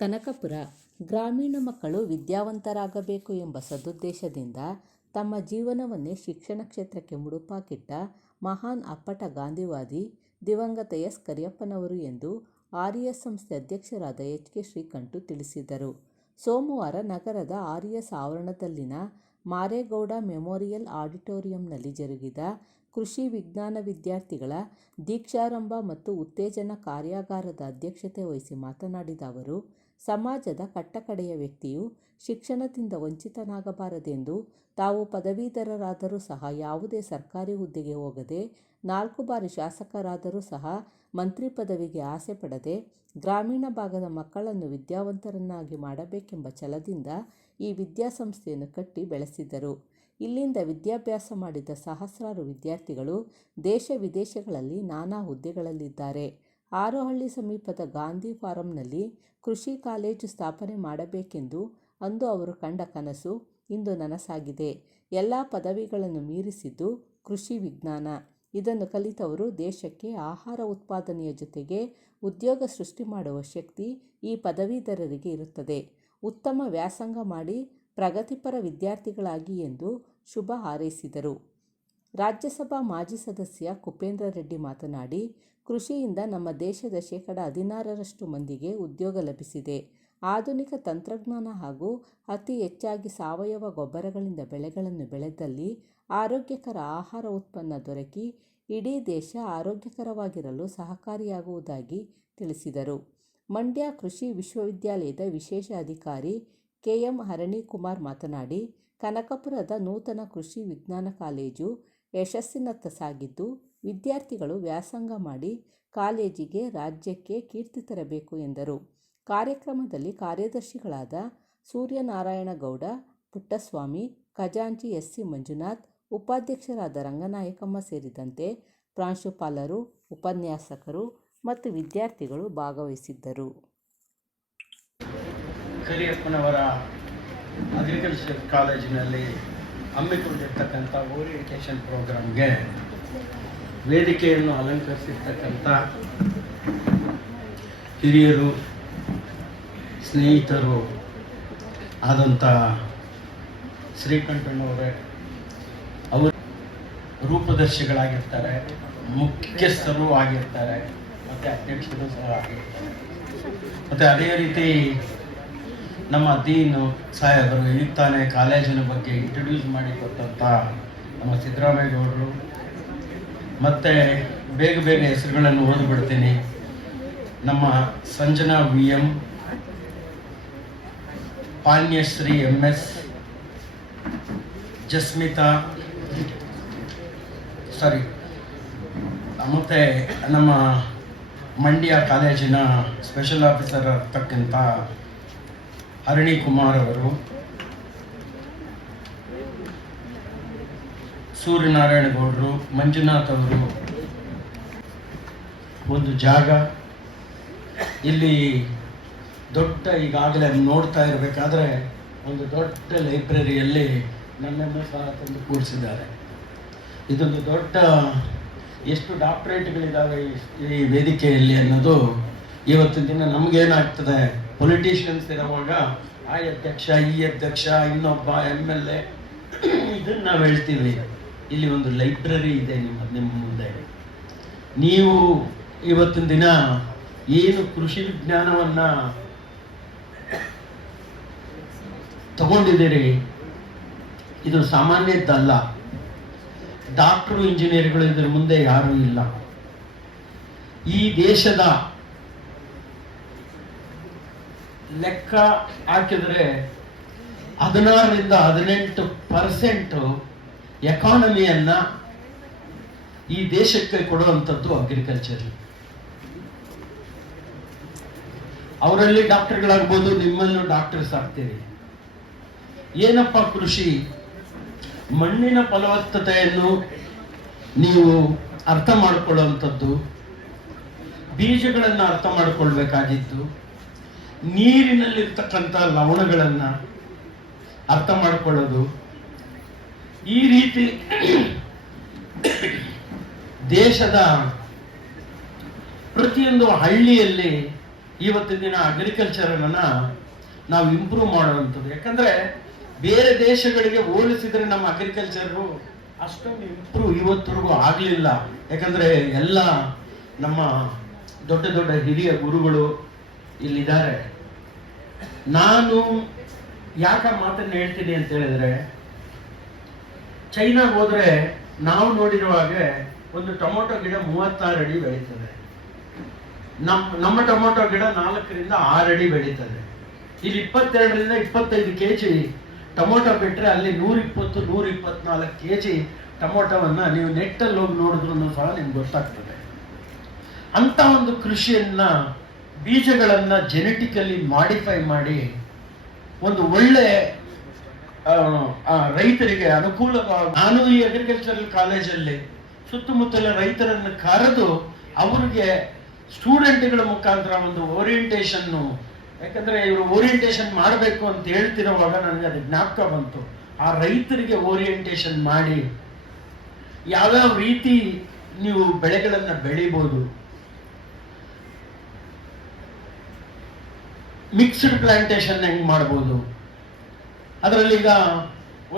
ಕನಕಪುರ ಗ್ರಾಮೀಣ ಮಕ್ಕಳು ವಿದ್ಯಾವಂತರಾಗಬೇಕು ಎಂಬ ಸದುದ್ದೇಶದಿಂದ ತಮ್ಮ ಜೀವನವನ್ನೇ ಶಿಕ್ಷಣ ಕ್ಷೇತ್ರಕ್ಕೆ ಮುಡುಪಾಗಿಟ್ಟ ಮಹಾನ್ ಅಪ್ಪಟ ಗಾಂಧಿವಾದಿ ದಿವಂಗತ ಎಸ್ ಕರಿಯಪ್ಪನವರು ಎಂದು ಆರ್ಎಸ್ ಸಂಸ್ಥೆ ಅಧ್ಯಕ್ಷರಾದ ಎಚ್.ಕೆ. ಶ್ರೀಕಂಠು ತಿಳಿಸಿದರು. ಸೋಮವಾರ ನಗರದ ಆರ್ಎಸ್ ಆವರಣದಲ್ಲಿನ ಮಾರೇಗೌಡ ಮೆಮೋರಿಯಲ್ ಆಡಿಟೋರಿಯಂನಲ್ಲಿ ಜರುಗಿದ ಕೃಷಿ ವಿಜ್ಞಾನ ವಿದ್ಯಾರ್ಥಿಗಳ ದೀಕ್ಷಾರಂಭ ಮತ್ತು ಉತ್ತೇಜನ ಕಾರ್ಯಾಗಾರದ ಅಧ್ಯಕ್ಷತೆ ವಹಿಸಿ ಮಾತನಾಡಿದ ಅವರು, ಸಮಾಜದ ಕಟ್ಟಕಡೆಯ ವ್ಯಕ್ತಿಯು ಶಿಕ್ಷಣದಿಂದ ವಂಚಿತನಾಗಬಾರದೆಂದು ತಾವು ಪದವೀಧರರಾದರೂ ಸಹ ಯಾವುದೇ ಸರ್ಕಾರಿ ಹುದ್ದೆಗೆ ಹೋಗದೆ 4 ಬಾರಿ ಶಾಸಕರಾದರೂ ಸಹ ಮಂತ್ರಿ ಪದವಿಗೆ ಆಸೆ ಪಡದೆ ಗ್ರಾಮೀಣ ಭಾಗದ ಮಕ್ಕಳನ್ನು ವಿದ್ಯಾವಂತರನ್ನಾಗಿ ಮಾಡಬೇಕೆಂಬ ಛಲದಿಂದ ಈ ವಿದ್ಯಾಸಂಸ್ಥೆಯನ್ನು ಕಟ್ಟಿ ಬೆಳೆಸಿದರು. ಇಲ್ಲಿಂದ ವಿದ್ಯಾಭ್ಯಾಸ ಮಾಡಿದ ಸಹಸ್ರಾರು ವಿದ್ಯಾರ್ಥಿಗಳು ದೇಶ ವಿದೇಶಗಳಲ್ಲಿ ನಾನಾ ಹುದ್ದೆಗಳಲ್ಲಿದ್ದಾರೆ. ಹಾರೋಹಳ್ಳಿ ಸಮೀಪದ ಗಾಂಧಿ ಫಾರಂನಲ್ಲಿ ಕೃಷಿ ಕಾಲೇಜು ಸ್ಥಾಪನೆ ಮಾಡಬೇಕೆಂದು ಅಂದು ಅವರು ಕಂಡ ಕನಸು ಇಂದು ನನಸಾಗಿದೆ. ಎಲ್ಲ ಪದವಿಗಳನ್ನು ಮೀರಿಸಿದ್ದು ಕೃಷಿ ವಿಜ್ಞಾನ. ಇದನ್ನು ಕಲಿತವರು ದೇಶಕ್ಕೆ ಆಹಾರ ಉತ್ಪಾದನೆಯ ಜೊತೆಗೆ ಉದ್ಯೋಗ ಸೃಷ್ಟಿ ಮಾಡುವ ಶಕ್ತಿ ಈ ಪದವೀಧರರಿಗೆ ಇರುತ್ತದೆ. ಉತ್ತಮ ವ್ಯಾಸಂಗ ಮಾಡಿ ಪ್ರಗತಿಪರ ವಿದ್ಯಾರ್ಥಿಗಳಾಗಿ ಎಂದು ಶುಭ ಹಾರೈಸಿದರು. ರಾಜ್ಯಸಭಾ ಮಾಜಿ ಸದಸ್ಯ ಕುಪೇಂದ್ರ ರೆಡ್ಡಿ ಮಾತನಾಡಿ, ಕೃಷಿಯಿಂದ ನಮ್ಮ ದೇಶದ 16% ಮಂದಿಗೆ ಉದ್ಯೋಗ ಲಭಿಸಿದೆ. ಆಧುನಿಕ ತಂತ್ರಜ್ಞಾನ ಹಾಗೂ ಅತಿ ಹೆಚ್ಚಾಗಿ ಸಾವಯವ ಗೊಬ್ಬರಗಳಿಂದ ಬೆಳೆಗಳನ್ನು ಬೆಳೆದಲ್ಲಿ ಆರೋಗ್ಯಕರ ಆಹಾರ ಉತ್ಪನ್ನ ದೊರಕಿ ಇಡೀ ದೇಶ ಆರೋಗ್ಯಕರವಾಗಿರಲು ಸಹಕಾರಿಯಾಗುವುದಾಗಿ ತಿಳಿಸಿದರು. ಮಂಡ್ಯ ಕೃಷಿ ವಿಶ್ವವಿದ್ಯಾಲಯದ ವಿಶೇಷ ಅಧಿಕಾರಿ ಕೆ.ಎಂ. ಹರಣಿಕುಮಾರ್ ಮಾತನಾಡಿ, ಕನಕಪುರದ ನೂತನ ಕೃಷಿ ವಿಜ್ಞಾನ ಕಾಲೇಜು ಯಶಸ್ಸಿನತ್ತ ಸಾಗಿದ್ದು, ವಿದ್ಯಾರ್ಥಿಗಳು ವ್ಯಾಸಂಗ ಮಾಡಿ ಕಾಲೇಜಿಗೆ, ರಾಜ್ಯಕ್ಕೆ ಕೀರ್ತಿ ತರಬೇಕು ಎಂದರು. ಕಾರ್ಯಕ್ರಮದಲ್ಲಿ ಕಾರ್ಯದರ್ಶಿಗಳಾದ ಸೂರ್ಯನಾರಾಯಣಗೌಡ, ಪುಟ್ಟಸ್ವಾಮಿ, ಖಜಾಂಚಿ ಎಸ್.ಸಿ. ಮಂಜುನಾಥ್, ಉಪಾಧ್ಯಕ್ಷರಾದ ರಂಗನಾಯಕಮ್ಮ ಸೇರಿದಂತೆ ಪ್ರಾಂಶುಪಾಲರು, ಉಪನ್ಯಾಸಕರು ಮತ್ತು ವಿದ್ಯಾರ್ಥಿಗಳು ಭಾಗವಹಿಸಿದ್ದರು. ಕರಿಯಪ್ಪನವರ ಅಗ್ರಿಕಲ್ಚರ್ ಕಾಲೇಜಿನಲ್ಲಿ ಹಮ್ಮಿಕೊಂಡಿರ್ತಕ್ಕಂಥ ಓರಿಯೆಂಟೇಷನ್ ಪ್ರೋಗ್ರಾಮ್ಗೆ ವೇದಿಕೆಯನ್ನು ಅಲಂಕರಿಸಿರ್ತಕ್ಕಂಥ ಹಿರಿಯರು, ಸ್ನೇಹಿತರು ಆದಂಥ ಶ್ರೀಕಂಠಣ್ಣವರೇ, ಅವರು ರೂಪದರ್ಶಿಗಳಾಗಿರ್ತಾರೆ, ಮುಖ್ಯಸ್ಥರು ಆಗಿರ್ತಾರೆ ಮತ್ತು ಅಧ್ಯಕ್ಷರು ಸಹ ಆಗಿರ್ತಾರೆ. ಮತ್ತು ಅದೇ ರೀತಿ ನಮ್ಮ ದೀನು ಸಾಹೇಬರು ಈಗ ತಾನೇ ಕಾಲೇಜಿನ ಬಗ್ಗೆ ಇಂಟ್ರೊಡ್ಯೂಸ್ ಮಾಡಿಕೊಟ್ಟಂಥ ನಮ್ಮ ಸಿದ್ದರಾಮೇಗೌಡರು, ಮತ್ತು ಬೇಗ ಬೇಗ ಹೆಸರುಗಳನ್ನು ಓದಿಬಿಡ್ತೀನಿ. ನಮ್ಮ ಸಂಜನಾ ವಿ.ಎಂ., ಪಾಣ್ಯಶ್ರೀ ಎಂ.ಎಸ್., ಜಸ್ಮಿತಾ ಮತ್ತು ನಮ್ಮ ಮಂಡ್ಯ ಕಾಲೇಜಿನ ಸ್ಪೆಷಲ್ ಆಫೀಸರ್ ಆಗ್ತಕ್ಕಂಥ ಹರಣಿಕುಮಾರ್ ಅವರು, ಸೂರ್ಯನಾರಾಯಣಗೌಡರು, ಮಂಜುನಾಥ್ ಅವರು, ಒಂದು ಜಾಗ ಇಲ್ಲಿ ದೊಡ್ಡ, ಈಗಾಗಲೇ ನೋಡ್ತಾ ಇರಬೇಕಾದ್ರೆ ಒಂದು ದೊಡ್ಡ ಲೈಬ್ರರಿಯಲ್ಲಿ ನನ್ನನ್ನು ಸಹ ತಂದು ಕೂರಿಸಿದ್ದಾರೆ. ಇದೊಂದು ದೊಡ್ಡ, ಎಷ್ಟು ಡಾಕ್ಟ್ರೇಟ್ಗಳಿದ್ದಾವೆ ಈ ವೇದಿಕೆಯಲ್ಲಿ ಅನ್ನೋದು ಇವತ್ತಿನ ದಿನ ನಮಗೇನಾಗ್ತದೆ, ಪೊಲಿಟಿಷಿಯನ್ಸ್ ಇರುವಾಗ ಆ ಅಧ್ಯಕ್ಷ, ಈ ಅಧ್ಯಕ್ಷ, ಇನ್ನೊಬ್ಬ MLA, ಇದನ್ನು ನಾವು ಹೇಳ್ತೀವಿ. ಇಲ್ಲಿ ಒಂದು ಲೈಬ್ರರಿ ಇದೆ ನಿಮ್ಮ ಮುಂದೆ. ನೀವು ಇವತ್ತಿನ ದಿನ ಏನು ಕೃಷಿ ವಿಜ್ಞಾನವನ್ನು ತಗೊಂಡಿದ್ದೀರಿ, ಇದು ಸಾಮಾನ್ಯದ್ದಲ್ಲ. ಡಾಕ್ಟ್ರು, ಇಂಜಿನಿಯರ್ಗಳು ಇದರ ಮುಂದೆ ಯಾರೂ ಇಲ್ಲ. ಈ ದೇಶದ ಲೆಕ್ಕ ಹಾಕಿದರೆ 16ರಿಂದ 18% ಎಕಾನಮಿಯನ್ನ ಈ ದೇಶಕ್ಕೆ ಕೊಡುವಂಥದ್ದು ಅಗ್ರಿಕಲ್ಚರ್. ಅವರಲ್ಲಿ ಡಾಕ್ಟರ್ಗಳಾಗ್ಬೋದು, ನಿಮ್ಮಲ್ಲೂ ಡಾಕ್ಟರ್ಸ್ ಆಗ್ತೀರಿ. ಏನಪ್ಪ ಕೃಷಿ? ಮಣ್ಣಿನ ಫಲವತ್ತತೆಯನ್ನು ನೀವು ಅರ್ಥ ಮಾಡಿಕೊಳ್ಳುವಂಥದ್ದು, ಬೀಜಗಳನ್ನು ಅರ್ಥ ಮಾಡಿಕೊಳ್ಬೇಕಾಗಿದ್ದು, ನೀರಿನಲ್ಲಿರ್ತಕ್ಕಂಥ ಲವಣಗಳನ್ನು ಅರ್ಥ ಮಾಡಿಕೊಳ್ಳೋದು. ಈ ರೀತಿ ದೇಶದ ಪ್ರತಿಯೊಂದು ಹಳ್ಳಿಯಲ್ಲಿ ಇವತ್ತಿನ ದಿನ ಅಗ್ರಿಕಲ್ಚರನ್ನ ನಾವು ಇಂಪ್ರೂವ್ ಮಾಡುವಂಥದ್ದು. ಯಾಕಂದ್ರೆ ಬೇರೆ ದೇಶಗಳಿಗೆ ಹೋಲಿಸಿದ್ರೆ ನಮ್ಮ ಅಗ್ರಿಕಲ್ಚರು ಅಷ್ಟೊಂದು ಇಂಪ್ರೂವ್ ಇವತ್ತರೆಗೂ ಆಗಲಿಲ್ಲ. ಯಾಕಂದ್ರೆ ಎಲ್ಲ ನಮ್ಮ ದೊಡ್ಡ ದೊಡ್ಡ ಹಿರಿಯ ಗುರುಗಳು ಇಲ್ಲಿದ್ದಾರೆ. ನಾನು ಯಾಕೆ ಮಾತನ್ನು ಹೇಳ್ತೀನಿ ಅಂತ ಹೇಳಿದ್ರೆ, ಚೈನಾಗೆ ಹೋದ್ರೆ ನಾವು ನೋಡಿರುವ ಹಾಗೆ ಒಂದು ಟೊಮೊಟೊ ಗಿಡ 36 ಅಡಿ ಬೆಳೀತದೆ. ನಮ್ಮ ಟೊಮೊಟೊ ಗಿಡ 4 ರಿಂದ 6 ಅಡಿ ಬೆಳೀತದೆ. ಇಲ್ಲಿ 22 ರಿಂದ 25 ಕೆಜಿ ಟೊಮೊಟೊ ಬಿಟ್ರೆ ಅಲ್ಲಿ 120-124 ಕೆಜಿ ಟೊಮೊಟೊವನ್ನ ನೀವು ನೆಟ್ಟಲ್ಲಿ ಹೋಗಿ ನೋಡಿದ್ರು ಸಹ ನಿಮ್ಗೆ ಗೊತ್ತಾಗ್ತದೆ. ಅಂತ ಒಂದು ಕೃಷಿಯನ್ನ, ಬೀಜಗಳನ್ನ ಜೆನೆಟಿಕಲಿ ಮಾಡಿಫೈ ಮಾಡಿ ಒಂದು ಒಳ್ಳೆ ರೈತರಿಗೆ ಅನುಕೂಲವಾಗಿ, ನಾನು ಈ ಅಗ್ರಿಕಲ್ಚರಲ್ ಕಾಲೇಜಲ್ಲಿ ಸುತ್ತಮುತ್ತಲ ರೈತರನ್ನು ಕರೆದು ಅವರಿಗೆ ಸ್ಟೂಡೆಂಟ್ಗಳ ಮುಖಾಂತರ ಒಂದು ಓರಿಯೆಂಟೇಷನ್, ಯಾಕಂದ್ರೆ ಇವರು ಓರಿಯೆಂಟೇಷನ್ ಮಾಡಬೇಕು ಅಂತ ಹೇಳ್ತಿರುವಾಗ ನನಗೆ ಅದು ಜ್ಞಾಪಕ ಬಂತು. ಆ ರೈತರಿಗೆ ಓರಿಯೆಂಟೇಷನ್ ಮಾಡಿ ಯಾವ್ಯಾವ ರೀತಿ ನೀವು ಬೆಳೆಗಳನ್ನ ಬೆಳಿಬಹುದು, ಮಿಕ್ಸ್ಡ್ ಪ್ಲಾಂಟೇಶನ್ ಹೆಂಗ್ ಮಾಡ್ಬೋದು. ಅದರಲ್ಲಿ ಈಗ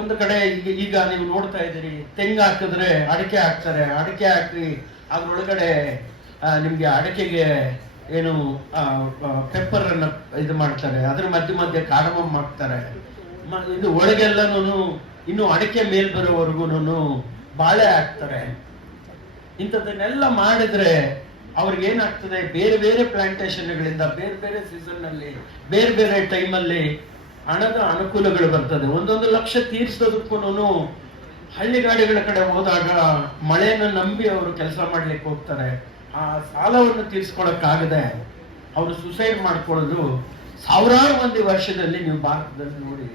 ಒಂದು ಕಡೆ ಈಗ ನೀವು ನೋಡ್ತಾ ಇದ್ದೀರಿ, ತೆಂಗು ಹಾಕಿದ್ರೆ ಅಡಿಕೆ ಹಾಕ್ತಾರೆ, ಅಡಿಕೆ ಹಾಕಿ ಅದ್ರೊಳಗಡೆ ನಿಮ್ಗೆ ಅಡಿಕೆಗೆ ಏನು ಪೆಪ್ಪರ್ ಅನ್ನ ಇದು ಮಾಡ್ತಾರೆ, ಅದ್ರ ಮಧ್ಯೆ ಮಧ್ಯೆ ಕಾರ್ಡಮಮ್ ಹಾಕ್ತಾರೆ. ಇದು ಒಳಗೆಲ್ಲನೂ ಇನ್ನು ಅಡಿಕೆ ಮೇಲ್ ಬರೋವರೆಗೂ ಬಾಳೆ ಹಾಕ್ತಾರೆ. ಇಂಥದ್ದನ್ನೆಲ್ಲ ಮಾಡಿದ್ರೆ ಅವ್ರಿಗೆ ಏನಾಗ್ತದೆ, ಬೇರೆ ಬೇರೆ ಪ್ಲಾಂಟೇಶನ್ಗಳಿಂದ ಬೇರೆ ಬೇರೆ ಸೀಸನ್ ನಲ್ಲಿ ಬೇರೆ ಬೇರೆ ಟೈಮಲ್ಲಿ ಹಣದ ಅನುಕೂಲಗಳು ಬರ್ತದೆ. 1 ಲಕ್ಷ ತೀರ್ಸೋದಕ್ಕೂ ಹಳ್ಳಿಗಾಡಿಗಳ ಕಡೆ ಹೋದಾಗ ಮಳೆಯನ್ನು ನಂಬಿ ಅವರು ಕೆಲಸ ಮಾಡ್ಲಿಕ್ಕೆ ಹೋಗ್ತಾರೆ. ಆ ಸಾಲವನ್ನು ತೀರ್ಸ್ಕೊಳಕ್ಕಾಗದೆ ಅವರು ಸುಸೈಡ್ ಮಾಡ್ಕೊಳ್ಳೋದು ಸಾವಿರಾರು ಮಂದಿ ವರ್ಷದಲ್ಲಿ ನೀವು ಭಾರತದಲ್ಲಿ ನೋಡಿ.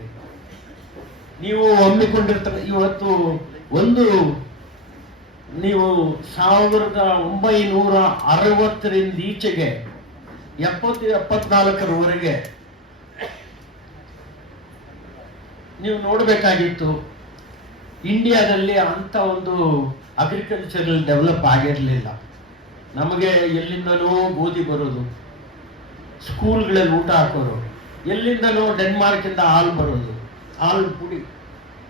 ನೀವು ಹಮ್ಮಿಕೊಂಡಿರ್ತಾರೆ ಇವತ್ತು ಒಂದು ನೀವು 1960ರಿಂದ ಈಚೆಗೆ 70-74ರವರೆಗೆ ನೀವು ನೋಡಬೇಕಾಗಿತ್ತು. ಇಂಡಿಯಾದಲ್ಲಿ ಅಂತ ಒಂದು ಅಗ್ರಿಕಲ್ಚರಲ್ ಡೆವಲಪ್ ಆಗಿರಲಿಲ್ಲ. ನಮಗೆ ಎಲ್ಲಿಂದನೋ ಗೋಧಿ ಬರೋದು, ಸ್ಕೂಲ್ಗಳಲ್ಲಿ ಊಟ ಹಾಕೋರು, ಎಲ್ಲಿಂದನೋ ಡೆನ್ಮಾರ್ಕ್ ಇಂದ ಹಾಲು ಬರೋದು, ಹಾಲು ಪುಡಿ.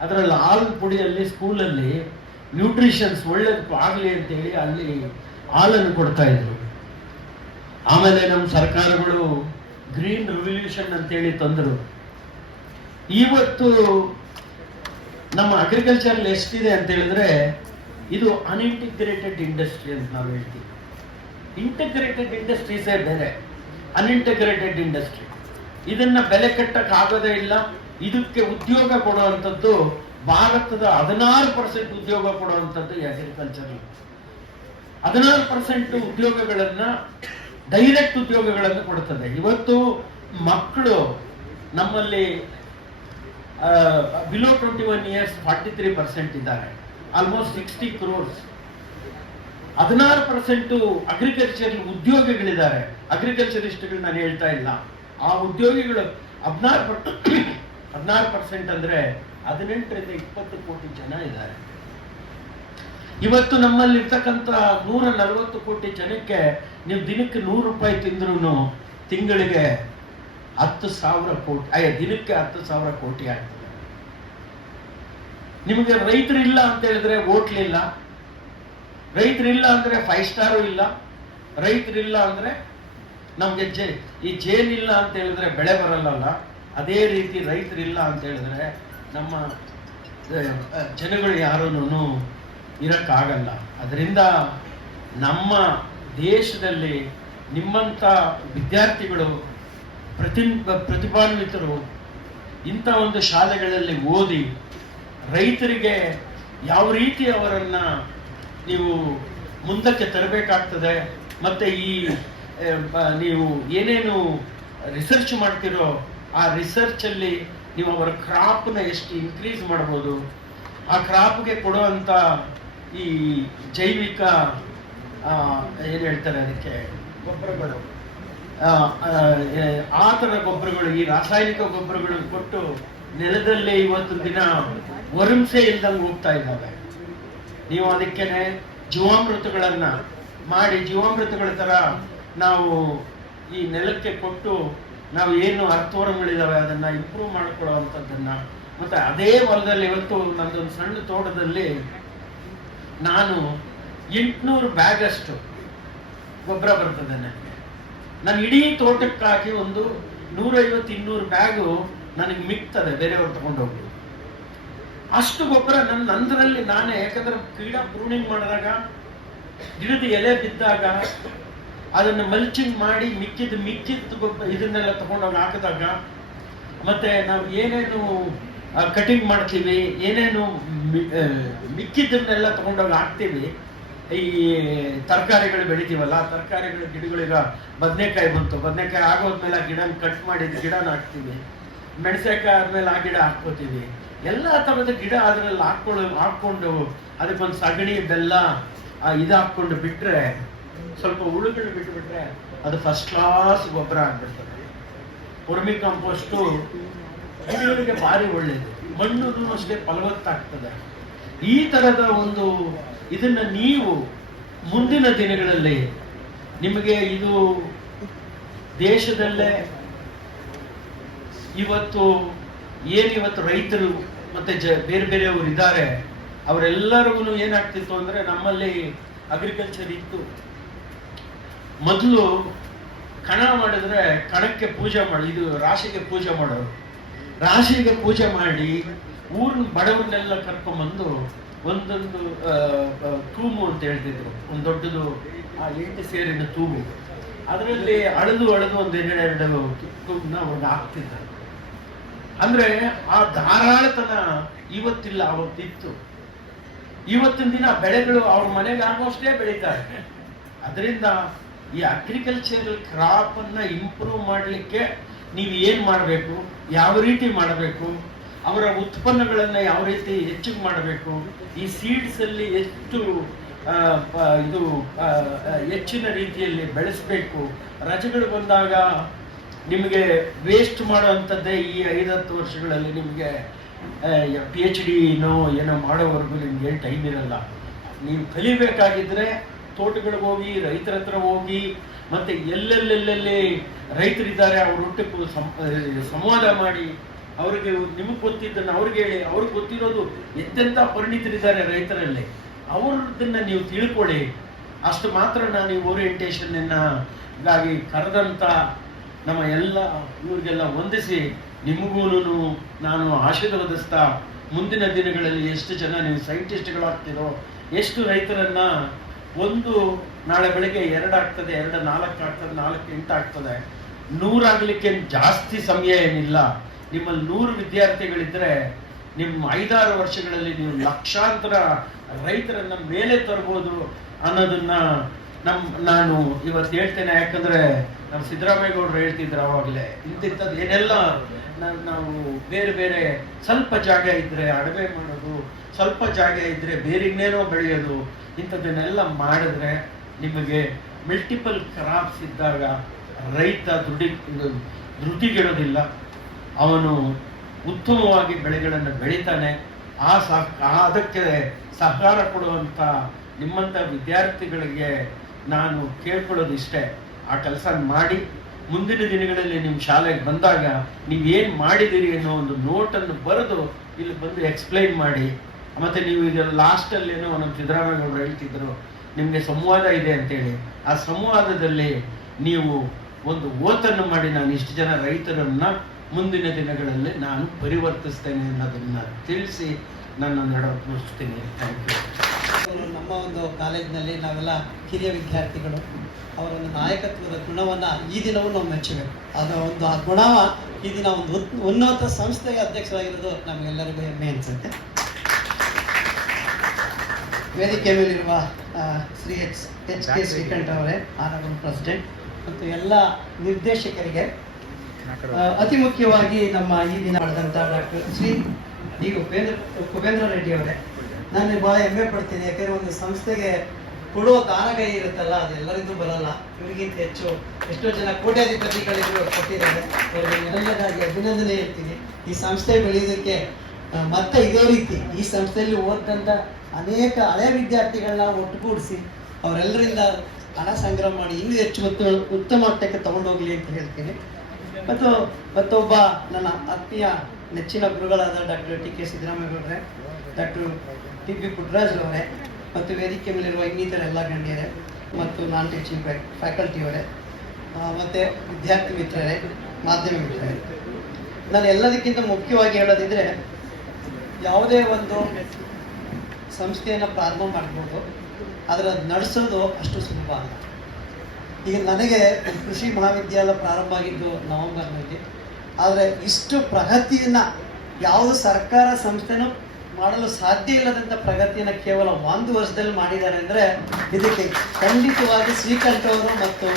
ಅದರಲ್ಲಿ ಹಾಲು ಪುಡಿಯಲ್ಲಿ ಸ್ಕೂಲಲ್ಲಿ ನ್ಯೂಟ್ರಿಷನ್ಸ್ ಒಳ್ಳೇದಕ್ಕೂ ಆಗಲಿ ಅಂತೇಳಿ ಅಲ್ಲಿ ಹಾಲನ್ನು ಕೊಡ್ತಾ ಇದ್ರು. ಆಮೇಲೆ ನಮ್ಮ ಸರ್ಕಾರಗಳು ಗ್ರೀನ್ ರೆವಲ್ಯೂಷನ್ ಅಂತೇಳಿ ತಂದರು. ಇವತ್ತು ನಮ್ಮ ಅಗ್ರಿಕಲ್ಚರ್ ಎಷ್ಟಿದೆ ಅಂತ ಹೇಳಿದ್ರೆ, ಇದು ಅನ್ಇಂಟಿಗ್ರೇಟೆಡ್ ಇಂಡಸ್ಟ್ರಿ ಅಂತ ನಾವು ಹೇಳ್ತೀವಿ. ಇಂಟಿಗ್ರೇಟೆಡ್ ಇಂಡಸ್ಟ್ರೀಸೇ ಬೇರೆ, ಅನ್ಇಂಟಿಗ್ರೇಟೆಡ್ ಇಂಡಸ್ಟ್ರಿ ಇದನ್ನ ಬೆಲೆ ಕಟ್ಟಕ್ ಆಗೋದೇ ಇಲ್ಲ. ಇದಕ್ಕೆ ಉದ್ಯೋಗ ಕೊಡುವಂಥದ್ದು ಭಾರತದ 16% ಉದ್ಯೋಗ ಕೊಡುವಂಥದ್ದು ಈ ಅಗ್ರಿಕಲ್ಚರ್. 16% ಉದ್ಯೋಗಗಳನ್ನ, ಡೈರೆಕ್ಟ್ ಉದ್ಯೋಗಗಳನ್ನು ಕೊಡುತ್ತದೆ. ಇವತ್ತು ಮಕ್ಕಳು ನಮ್ಮಲ್ಲಿ ಬಿಲೋ 21 ಇಯರ್ಸ್ 43% ಇದ್ದಾರೆ, ಆಲ್ಮೋಸ್ಟ್ 60 crores. 16% ಅಗ್ರಿಕಲ್ಚರ್ ಉದ್ಯೋಗಿಗಳಿದ್ದಾರೆ. ಅಗ್ರಿಕಲ್ಚರಿಸ್ಟ್ಗಳು ನಾನು ಹೇಳ್ತಾ ಇಲ್ಲ, ಆ ಉದ್ಯೋಗಿಗಳು 16% ಅಂದ್ರೆ 18ರಿಂದ 20 ಕೋಟಿ ಜನ ಇದ್ದಾರೆ. ಇವತ್ತು ನಮ್ಮಲ್ಲಿ ಇರ್ತಕ್ಕಂಥ 140 ಕೋಟಿ ಜನಕ್ಕೆ ನೀವು ದಿನಕ್ಕೆ 100 ರೂಪಾಯಿ ತಿಂದ್ರು ತಿಂಗಳಿಗೆ 10,000 ಕೋಟಿ, ದಿನಕ್ಕೆ 10,000 ಕೋಟಿ ಆಗ್ತದೆ. ನಿಮಗೆ ರೈತರಿಲ್ಲ ಅಂತ ಹೇಳಿದ್ರೆ ಹೋಟ್ಲಿಲ್ಲ, ರೈತರಿಲ್ಲ ಅಂದ್ರೆ 5 ಸ್ಟಾರು ಇಲ್ಲ, ರೈತರಿಲ್ಲ ಅಂದ್ರೆ ನಮ್ಗೆ ಈ ಜೇನಿಲ್ಲ ಅಂತ ಹೇಳಿದ್ರೆ ಬೆಳೆ ಬರಲ್ಲ. ಅದೇ ರೀತಿ ರೈತರಿಲ್ಲ ಅಂತ ಹೇಳಿದ್ರೆ ನಮ್ಮ ಜನಗಳು ಯಾರೂ ಇರಕ್ಕಾಗಲ್ಲ. ಅದರಿಂದ ನಮ್ಮ ದೇಶದಲ್ಲಿ ನಿಮ್ಮಂಥ ವಿದ್ಯಾರ್ಥಿಗಳು, ಪ್ರತಿಭಾನ್ವಿತರು ಇಂಥ ಒಂದು ಶಾಲೆಗಳಲ್ಲಿ ಓದಿ ರೈತರಿಗೆ ಯಾವ ರೀತಿ ಅವರನ್ನ ನೀವು ಮುಂದಕ್ಕೆ ತರಬೇಕಾಗ್ತದೆ, ಮತ್ತೆ ಈ ನೀವು ಏನೇನು ರಿಸರ್ಚ್ ಮಾಡ್ತಿರೋ ಆ ರಿಸರ್ಚ್ ಅಲ್ಲಿ ನೀವು ಅವರ ಕ್ರಾಪ್ನ ಎಷ್ಟು ಇನ್ಕ್ರೀಸ್ ಮಾಡ್ಬೋದು, ಆ ಕ್ರಾಪ್ಗೆ ಕೊಡುವಂತ ಈ ಜೈವಿಕ ಏನ್ ಹೇಳ್ತಾರೆ ಅದಕ್ಕೆ ಗೊಬ್ಬರಗಳು, ಆ ಥರ ಗೊಬ್ಬರಗಳು, ಈ ರಾಸಾಯನಿಕ ಗೊಬ್ಬರಗಳು ಕೊಟ್ಟು ನೆಲದಲ್ಲೇ ಇವತ್ತು ದಿನ ವರುಂಸೆ ಇಲ್ದಂಗೆ ಹೋಗ್ತಾ ಇದ್ದಾವೆ. ನೀವು ಅದಕ್ಕೇನೆ ಜೀವಾಮೃತಗಳನ್ನ ಮಾಡಿ, ಜೀವಾಮೃತಗಳ ತರ ನಾವು ಈ ನೆಲಕ್ಕೆ ಕೊಟ್ಟು ನಾವು ಏನು ಅರ್ಥವರಗಳಿದಾವೆ ಅದನ್ನ ಇಂಪ್ರೂವ್ ಮಾಡ್ಕೊಳ್ಳುವಂಥದ್ದನ್ನ, ಮತ್ತೆ ಅದೇ ಹೊಲದಲ್ಲಿ ಇವತ್ತು ನನ್ನದೊಂದು ಸಣ್ಣ ತೋಟದಲ್ಲಿ ನಾನು 800 ಬ್ಯಾಗ್ ಅಷ್ಟು ಗೊಬ್ಬರ ಬರ್ತದೆ ನನಗೆ. ನಾನು ಇಡೀ ತೋಟಕ್ಕಾಗಿ ಒಂದು 150-200 ಬ್ಯಾಗು ನನಗೆ ಮಿಕ್ತದೆ ಬೇರೆಯವ್ರು ತಗೊಂಡೋಗಿ. ಅಷ್ಟು ಗೊಬ್ಬರ ನಂದರಲ್ಲಿ ನಾನೇ, ಯಾಕಂದ್ರೆ ಗಿಡ ಪ್ರೂನಿಂಗ್ ಮಾಡಿದಾಗ ಗಿಡದ ಎಲೆ ಬಿದ್ದಾಗ ಅದನ್ನ ಮಲ್ಚಿಂಗ್ ಮಾಡಿ ಮಿಕ್ಕಿದ ಗೊಬ್ಬರ ಇದನ್ನೆಲ್ಲ ತಗೊಂಡೋಗಿ ಹಾಕಿದಾಗ, ಮತ್ತೆ ನಾವು ಏನೇನು ಕಟಿಂಗ್ ಮಾಡ್ತೀವಿ, ಏನೇನು ಮಿಕ್ಕಿದ್ದನ್ನೆಲ್ಲ ತಗೊಂಡೋಗಿ ಹಾಕ್ತೀವಿ. ಈ ತರಕಾರಿಗಳು ಬೆಳಿತೀವಲ್ಲ, ತರಕಾರಿಗಳ ಗಿಡಗಳೀಗ ಬದನೆಕಾಯಿ ಬಂತು, ಬದನೆಕಾಯಿ ಆಗೋದ್ಮೇಲೆ ಆ ಗಿಡನ ಕಟ್ ಮಾಡಿ ಗಿಡನ ಹಾಕ್ತೀವಿ. ಮೆಣಸಿನಕಾಯಿ ಆದ್ಮೇಲೆ ಆ ಗಿಡ ಹಾಕ್ಕೋತೀವಿ. ಎಲ್ಲ ತರದ ಗಿಡ ಅದ್ರಲ್ಲಿ ಹಾಕೊಂಡು ಅದಕ್ಕೊಂದು ಸಗಣಿ ಬೆಲ್ಲ ಇದು ಹಾಕೊಂಡು ಬಿಟ್ರೆ, ಸ್ವಲ್ಪ ಹುಳುಗಳು ಬಿಟ್ಬಿಟ್ರೆ ಅದು ಫಸ್ಟ್ ಕ್ಲಾಸ್ ಗೊಬ್ಬರ ಆಗ್ಬಿಡ್ತದೆ. ವರ್ಮಿ ಕಾಂಪೋಸ್ಟು ಗಿಡಗಳಿಗೆ ಭಾರಿ ಒಳ್ಳೇದು, ಮಣ್ಣು ಅಷ್ಟೇ ಫಲವತ್ತಾಗ್ತದೆ. ಈ ತರದ ಒಂದು ಇದನ್ನ ನೀವು ಮುಂದಿನ ದಿನಗಳಲ್ಲಿ ನಿಮಗೆ ಇದು ದೇಶದಲ್ಲೇ ಇವತ್ತು ರೈತರು ಮತ್ತೆ ಬೇರೆ ಬೇರೆಯವರು ಇದ್ದಾರೆ, ಅವರೆಲ್ಲರಿಗೂ ಏನಾಗ್ತಿತ್ತು ಅಂದ್ರೆ, ನಮ್ಮಲ್ಲಿ ಅಗ್ರಿಕಲ್ಚರ್ ಇತ್ತು. ಮೊದಲು ಕಣ ಮಾಡಿದ್ರೆ ಕಣಕ್ಕೆ ಪೂಜೆ ಮಾಡಿ, ಇದು ರಾಶಿಗೆ ಪೂಜೆ ಮಾಡೋರು. ರಾಶಿಗೆ ಪೂಜೆ ಮಾಡಿ ಊರಿನ ಬಡವರನ್ನೆಲ್ಲ ಕರ್ಕೊಂಡ್ಬಂದು ಒಂದೊಂದು ತೂಮು ಅಂತ ಹೇಳ್ತಿದ್ರು, ಒಂದು ದೊಡ್ಡದು 8 ಸೇರಿನ ತೂಮು, ಅದರಲ್ಲಿ ಅಳೆದು ಒಂದು 2 ತೂಮನ್ನ ಅವ್ರಿಗೆ ಹಾಕ್ತಿದ್ದಾರೆ. ಅಂದ್ರೆ ಆ ಧಾರಾಳತನ ಇವತ್ತಿಲ್ಲ, ಅವತ್ತಿತ್ತು. ಇವತ್ತಿನ ದಿನ ಬೆಳೆಗಳು ಅವ್ರ ಮನೆಗೆ ಆಗೋಷ್ಟೇ ಬೆಳೀತಾರೆ. ಅದರಿಂದ ಈ ಅಗ್ರಿಕಲ್ಚರಲ್ ಕ್ರಾಪ್ ಅನ್ನ ಇಂಪ್ರೂವ್ ಮಾಡಲಿಕ್ಕೆ ನೀವು ಏನ್ ಮಾಡಬೇಕು, ಯಾವ ರೀತಿ ಮಾಡಬೇಕು, ಅವರ ಉತ್ಪನ್ನಗಳನ್ನ ಯಾವ ರೀತಿ ಹೆಚ್ಚಿಗೆ ಮಾಡಬೇಕು, ಈ ಸೀಡ್ಸ್ ಅಲ್ಲಿ ಎಷ್ಟು ಹೆಚ್ಚಿನ ರೀತಿಯಲ್ಲಿ ಬೆಳೆಸಬೇಕು. ರಜೆಗಳು ಬಂದಾಗ ನಿಮಗೆ ವೇಸ್ಟ್ ಮಾಡುವಂಥದ್ದೇ ಈ 5-10 ವರ್ಷಗಳಲ್ಲಿ ನಿಮಗೆ PhD ಏನೋ ಮಾಡೋವರೆಗೂ ನಿಮ್ಗೆ ಟೈಮ್ ಇರಲ್ಲ. ನೀವು ಕಲಿಬೇಕಾಗಿದ್ರೆ ತೋಟಗಳಿಗೆ ಹೋಗಿ, ರೈತರ ಹತ್ರ ಹೋಗಿ, ಮತ್ತೆ ಎಲ್ಲೆಲ್ಲೆಲ್ಲಿ ರೈತರಿದ್ದಾರೆ ಅವರೊಟ್ಟಿಗೆ ಸಂವಾದ ಮಾಡಿ, ಅವ್ರಿಗೆ ನಿಮಗೆ ಗೊತ್ತಿದ್ದನ್ನು ಅವ್ರಿಗೆ ಹೇಳಿ, ಅವ್ರಿಗೆ ಗೊತ್ತಿರೋದು ಎಂತೆಂಥ ಪರಿಣಿತರಿದ್ದಾರೆ ರೈತರಲ್ಲಿ, ಅವ್ರದನ್ನ ನೀವು ತಿಳ್ಕೊಳ್ಳಿ. ಅಷ್ಟು ಮಾತ್ರ ನಾನು ಈ ಓರಿಯೆಂಟೇಷನ್ಗಾಗಿ ಕರೆದಂತ ನಮ್ಮ ಎಲ್ಲ ಇವ್ರಿಗೆಲ್ಲ ಹೊಂದಿಸಿ ನಿಮಗೂ ನಾನು ಆಶೀರ್ವದಿಸ್ತಾ, ಮುಂದಿನ ದಿನಗಳಲ್ಲಿ ಎಷ್ಟು ಜನ ನೀವು ಸೈಂಟಿಸ್ಟ್ಗಳಾಗ್ತಿರೋ, ಎಷ್ಟು ರೈತರನ್ನ ಒಂದು ನಾಳೆ ಬೆಳಗ್ಗೆ 2 ಆಗ್ತದೆ, 2 4 ಆಗ್ತದೆ, 4 8 ಆಗ್ತದೆ, 100 ಆಗ್ಲಿಕ್ಕೆ ಜಾಸ್ತಿ ಸಮಯ ಏನಿಲ್ಲ. ನಿಮ್ಮಲ್ಲಿ 100 ವಿದ್ಯಾರ್ಥಿಗಳಿದ್ರೆ ನಿಮ್ಮ 5-6 ವರ್ಷಗಳಲ್ಲಿ ನೀವು ಲಕ್ಷಾಂತರ ರೈತರನ್ನ ಮೇಲೆ ತರಬಹುದು ಅನ್ನೋದನ್ನ ನಾನು ಇವತ್ತು ಹೇಳ್ತೇನೆ. ಯಾಕಂದ್ರೆ ನಮ್ಮ ಸಿದ್ದರಾಮಯ್ಯ ಗೌಡರು ಹೇಳ್ತಿದ್ರು ಅವಾಗಲೇ, ಇಂಥದ್ದು ಏನೆಲ್ಲ ನಾವು ಬೇರೆ ಬೇರೆ ಸ್ವಲ್ಪ ಜಾಗ ಇದ್ರೆ ಅಡವೆ ಮಾಡೋದು, ಸ್ವಲ್ಪ ಜಾಗ ಇದ್ರೆ ಬೇರೆ ಇನ್ನೇನೋ ಬೆಳೆಯೋದು, ಇಂಥದ್ದನ್ನೆಲ್ಲ ಮಾಡಿದ್ರೆ ನಿಮಗೆ ಮಲ್ಟಿಪಲ್ ಕ್ರಾಪ್ಸ್ ಇದ್ದಾಗ ರೈತ ಧೃತಿಗೆಡೋದಿಲ್ಲ, ಅವನು ಉತ್ತಮವಾಗಿ ಬೆಳೆಗಳನ್ನು ಬೆಳಿತಾನೆ. ಅದಕ್ಕೆ ಸಹಕಾರ ಕೊಡುವಂಥ ನಿಮ್ಮಂಥ ವಿದ್ಯಾರ್ಥಿಗಳಿಗೆ ನಾನು ಕೇಳ್ಕೊಳ್ಳೋದು ಇಷ್ಟೇ, ಆ ಕೆಲಸ ಮಾಡಿ ಮುಂದಿನ ದಿನಗಳಲ್ಲಿ ನಿಮ್ಮ ಶಾಲೆಗೆ ಬಂದಾಗ ನೀವೇನು ಮಾಡಿದ್ದೀರಿ ಅನ್ನೋ ಒಂದು ನೋಟನ್ನು ಬರೆದು ಇಲ್ಲಿ ಬಂದು ಎಕ್ಸ್ಪ್ಲೈನ್ ಮಾಡಿ. ಮತ್ತೆ ನೀವು ಈಗ ಲಾಸ್ಟಲ್ಲಿ ಏನೋ ನಮ್ಮ ಸಿದ್ದರಾಮಯ್ಯ ಅವರು ಹೇಳ್ತಿದ್ರು, ನಿಮಗೆ ಸಂವಾದ ಇದೆ ಅಂತೇಳಿ. ಆ ಸಂವಾದದಲ್ಲಿ ನೀವು ಒಂದು ಓತನ್ನು ಮಾಡಿ, ನಾನು ಇಷ್ಟು ಜನ ರೈತರನ್ನ ಮುಂದಿನ ದಿನಗಳಲ್ಲಿ ನಾನು ಪರಿವರ್ತಿಸ್ತೇನೆ ಅನ್ನೋದನ್ನ ತಿಳಿಸಿ ನನ್ನ ನಡೆಸ್ತೀನಿ. Thank you. ನಮ್ಮ ಒಂದು ಕಾಲೇಜಿನಲ್ಲಿ ನಾವೆಲ್ಲ ಹಿರಿಯ ವಿದ್ಯಾರ್ಥಿಗಳು, ಅವರ ಒಂದು ನಾಯಕತ್ವದ ಗುಣವನ್ನು ಈ ದಿನವೂ ನಾವು ಮೆಚ್ಚಬೇಕು. ಅದು ಒಂದು ಆ ಗುಣ ಈ ದಿನ ಒಂದು ಉನ್ನತ ಸಂಸ್ಥೆಗೆ ಅಧ್ಯಕ್ಷರಾಗಿರೋದು ನಮಗೆಲ್ಲರಿಗೂ ಹೆಮ್ಮೆ ಅನಿಸುತ್ತೆ. ವೇದಿಕೆ ಮೇಲಿರುವ ಶ್ರೀ ಎಚ್ ಕೆ ಶ್ರೀಕಂಠ ಅವರೇ, ಆನರಬಲ್ ಪ್ರೆಸಿಡೆಂಟ್, ಮತ್ತು ಎಲ್ಲ ನಿರ್ದೇಶಕರಿಗೆ, ಅತಿ ಮುಖ್ಯವಾಗಿ ನಮ್ಮ ಈ ದಿನ ಮಾಡಿದಂಥ ಡಾಕ್ಟರ್ ಶ್ರೀ ಡಿ ಕುಬೇಂದ್ರ ರೆಡ್ಡಿ ಅವರೇ, ನಾನು ಭಾಳ ಹೆಮ್ಮೆ ಪಡ್ತೀನಿ. ಯಾಕಂದರೆ ಒಂದು ಸಂಸ್ಥೆಗೆ ಕೊಡುವ ಕಾನಗೈ ಇರುತ್ತಲ್ಲ, ಅದು ಎಲ್ಲರಿಗೂ ಬರಲ್ಲ. ಇವರಿಗಿಂತ ಹೆಚ್ಚು ಎಷ್ಟೋ ಜನ ಕೋಟ್ಯಾಧಿಪತಿಗಳಿಗೂ ಕೊಟ್ಟಿದ್ದಾರೆ. ಅವರಿಗೆ ನಿರಂತರವಾಗಿ ಅಭಿನಂದನೆ ಹೇಳ್ತೀನಿ. ಈ ಸಂಸ್ಥೆ ಬೆಳೆಯೋದಕ್ಕೆ ಮತ್ತೆ ಇದೇ ರೀತಿ ಈ ಸಂಸ್ಥೆಯಲ್ಲಿ ಓದಂಥ ಅನೇಕ ಹಳೆಯ ವಿದ್ಯಾರ್ಥಿಗಳನ್ನ ಒಟ್ಟುಗೂಡಿಸಿ ಅವರೆಲ್ಲರಿಂದ ಹಣ ಸಂಗ್ರಹ ಮಾಡಿ ಇನ್ನೂ ಹೆಚ್ಚು ಉತ್ತಮ ಮಟ್ಟಕ್ಕೆ ತಗೊಂಡೋಗ್ಲಿ ಅಂತ ಹೇಳ್ತೀನಿ. ಮತ್ತೊಬ್ಬ ನನ್ನ ಆತ್ಮೀಯ ನೆಚ್ಚಿನ ಗುರುಗಳಾದ ಡಾಕ್ಟರ್ ಟಿ ಕೆ ಸಿದ್ದರಾಮೇಗೌಡರೇ, ಡಾಕ್ಟರ್ ಟಿ ಪಿ ಪುಟ್ಟರಾಜ್ರವರೇ ಮತ್ತು ವೇದಿಕೆ ಮೇಲಿರುವ ಇನ್ನಿತರ ಎಲ್ಲ ಗಣ್ಯರೇ ಮತ್ತು ನಾನ್ ಟೀಚಿಂಗ್ ಫ್ಯಾಕಲ್ಟಿಯವರೇ ಮತ್ತು ವಿದ್ಯಾರ್ಥಿ ಮಿತ್ರರೇ, ಮಾಧ್ಯಮ ಮಿತ್ರರೇ, ನಾನು ಎಲ್ಲದಕ್ಕಿಂತ ಮುಖ್ಯವಾಗಿ ಹೇಳೋದಿದ್ರೆ, ಯಾವುದೇ ಒಂದು ಸಂಸ್ಥೆಯನ್ನು ಪ್ರಾರಂಭ ಮಾಡ್ಬೋದು, ಆದರೆ ಅದು ನಡೆಸೋದು ಅಷ್ಟು ಸುಲಭ ಅಲ್ಲ. ಈಗ ನನಗೆ ಕೃಷಿ ಮಹಾವಿದ್ಯಾಲಯ ಪ್ರಾರಂಭ ಆಗಿದ್ದು ನವೆಂಬರ್ನಲ್ಲಿ, ಆದರೆ ಇಷ್ಟು ಪ್ರಗತಿಯನ್ನು ಯಾವುದು ಸರ್ಕಾರ ಸಂಸ್ಥೆನೂ ಮಾಡಲು ಸಾಧ್ಯ ಇಲ್ಲದಂಥ ಪ್ರಗತಿಯನ್ನು ಕೇವಲ 1 ವರ್ಷದಲ್ಲಿ ಮಾಡಿದ್ದಾರೆ ಅಂದರೆ ಇದಕ್ಕೆ ಖಂಡಿತವಾಗಿ ಶ್ರೀಕಂಠ ಅವರು ಮತ್ತು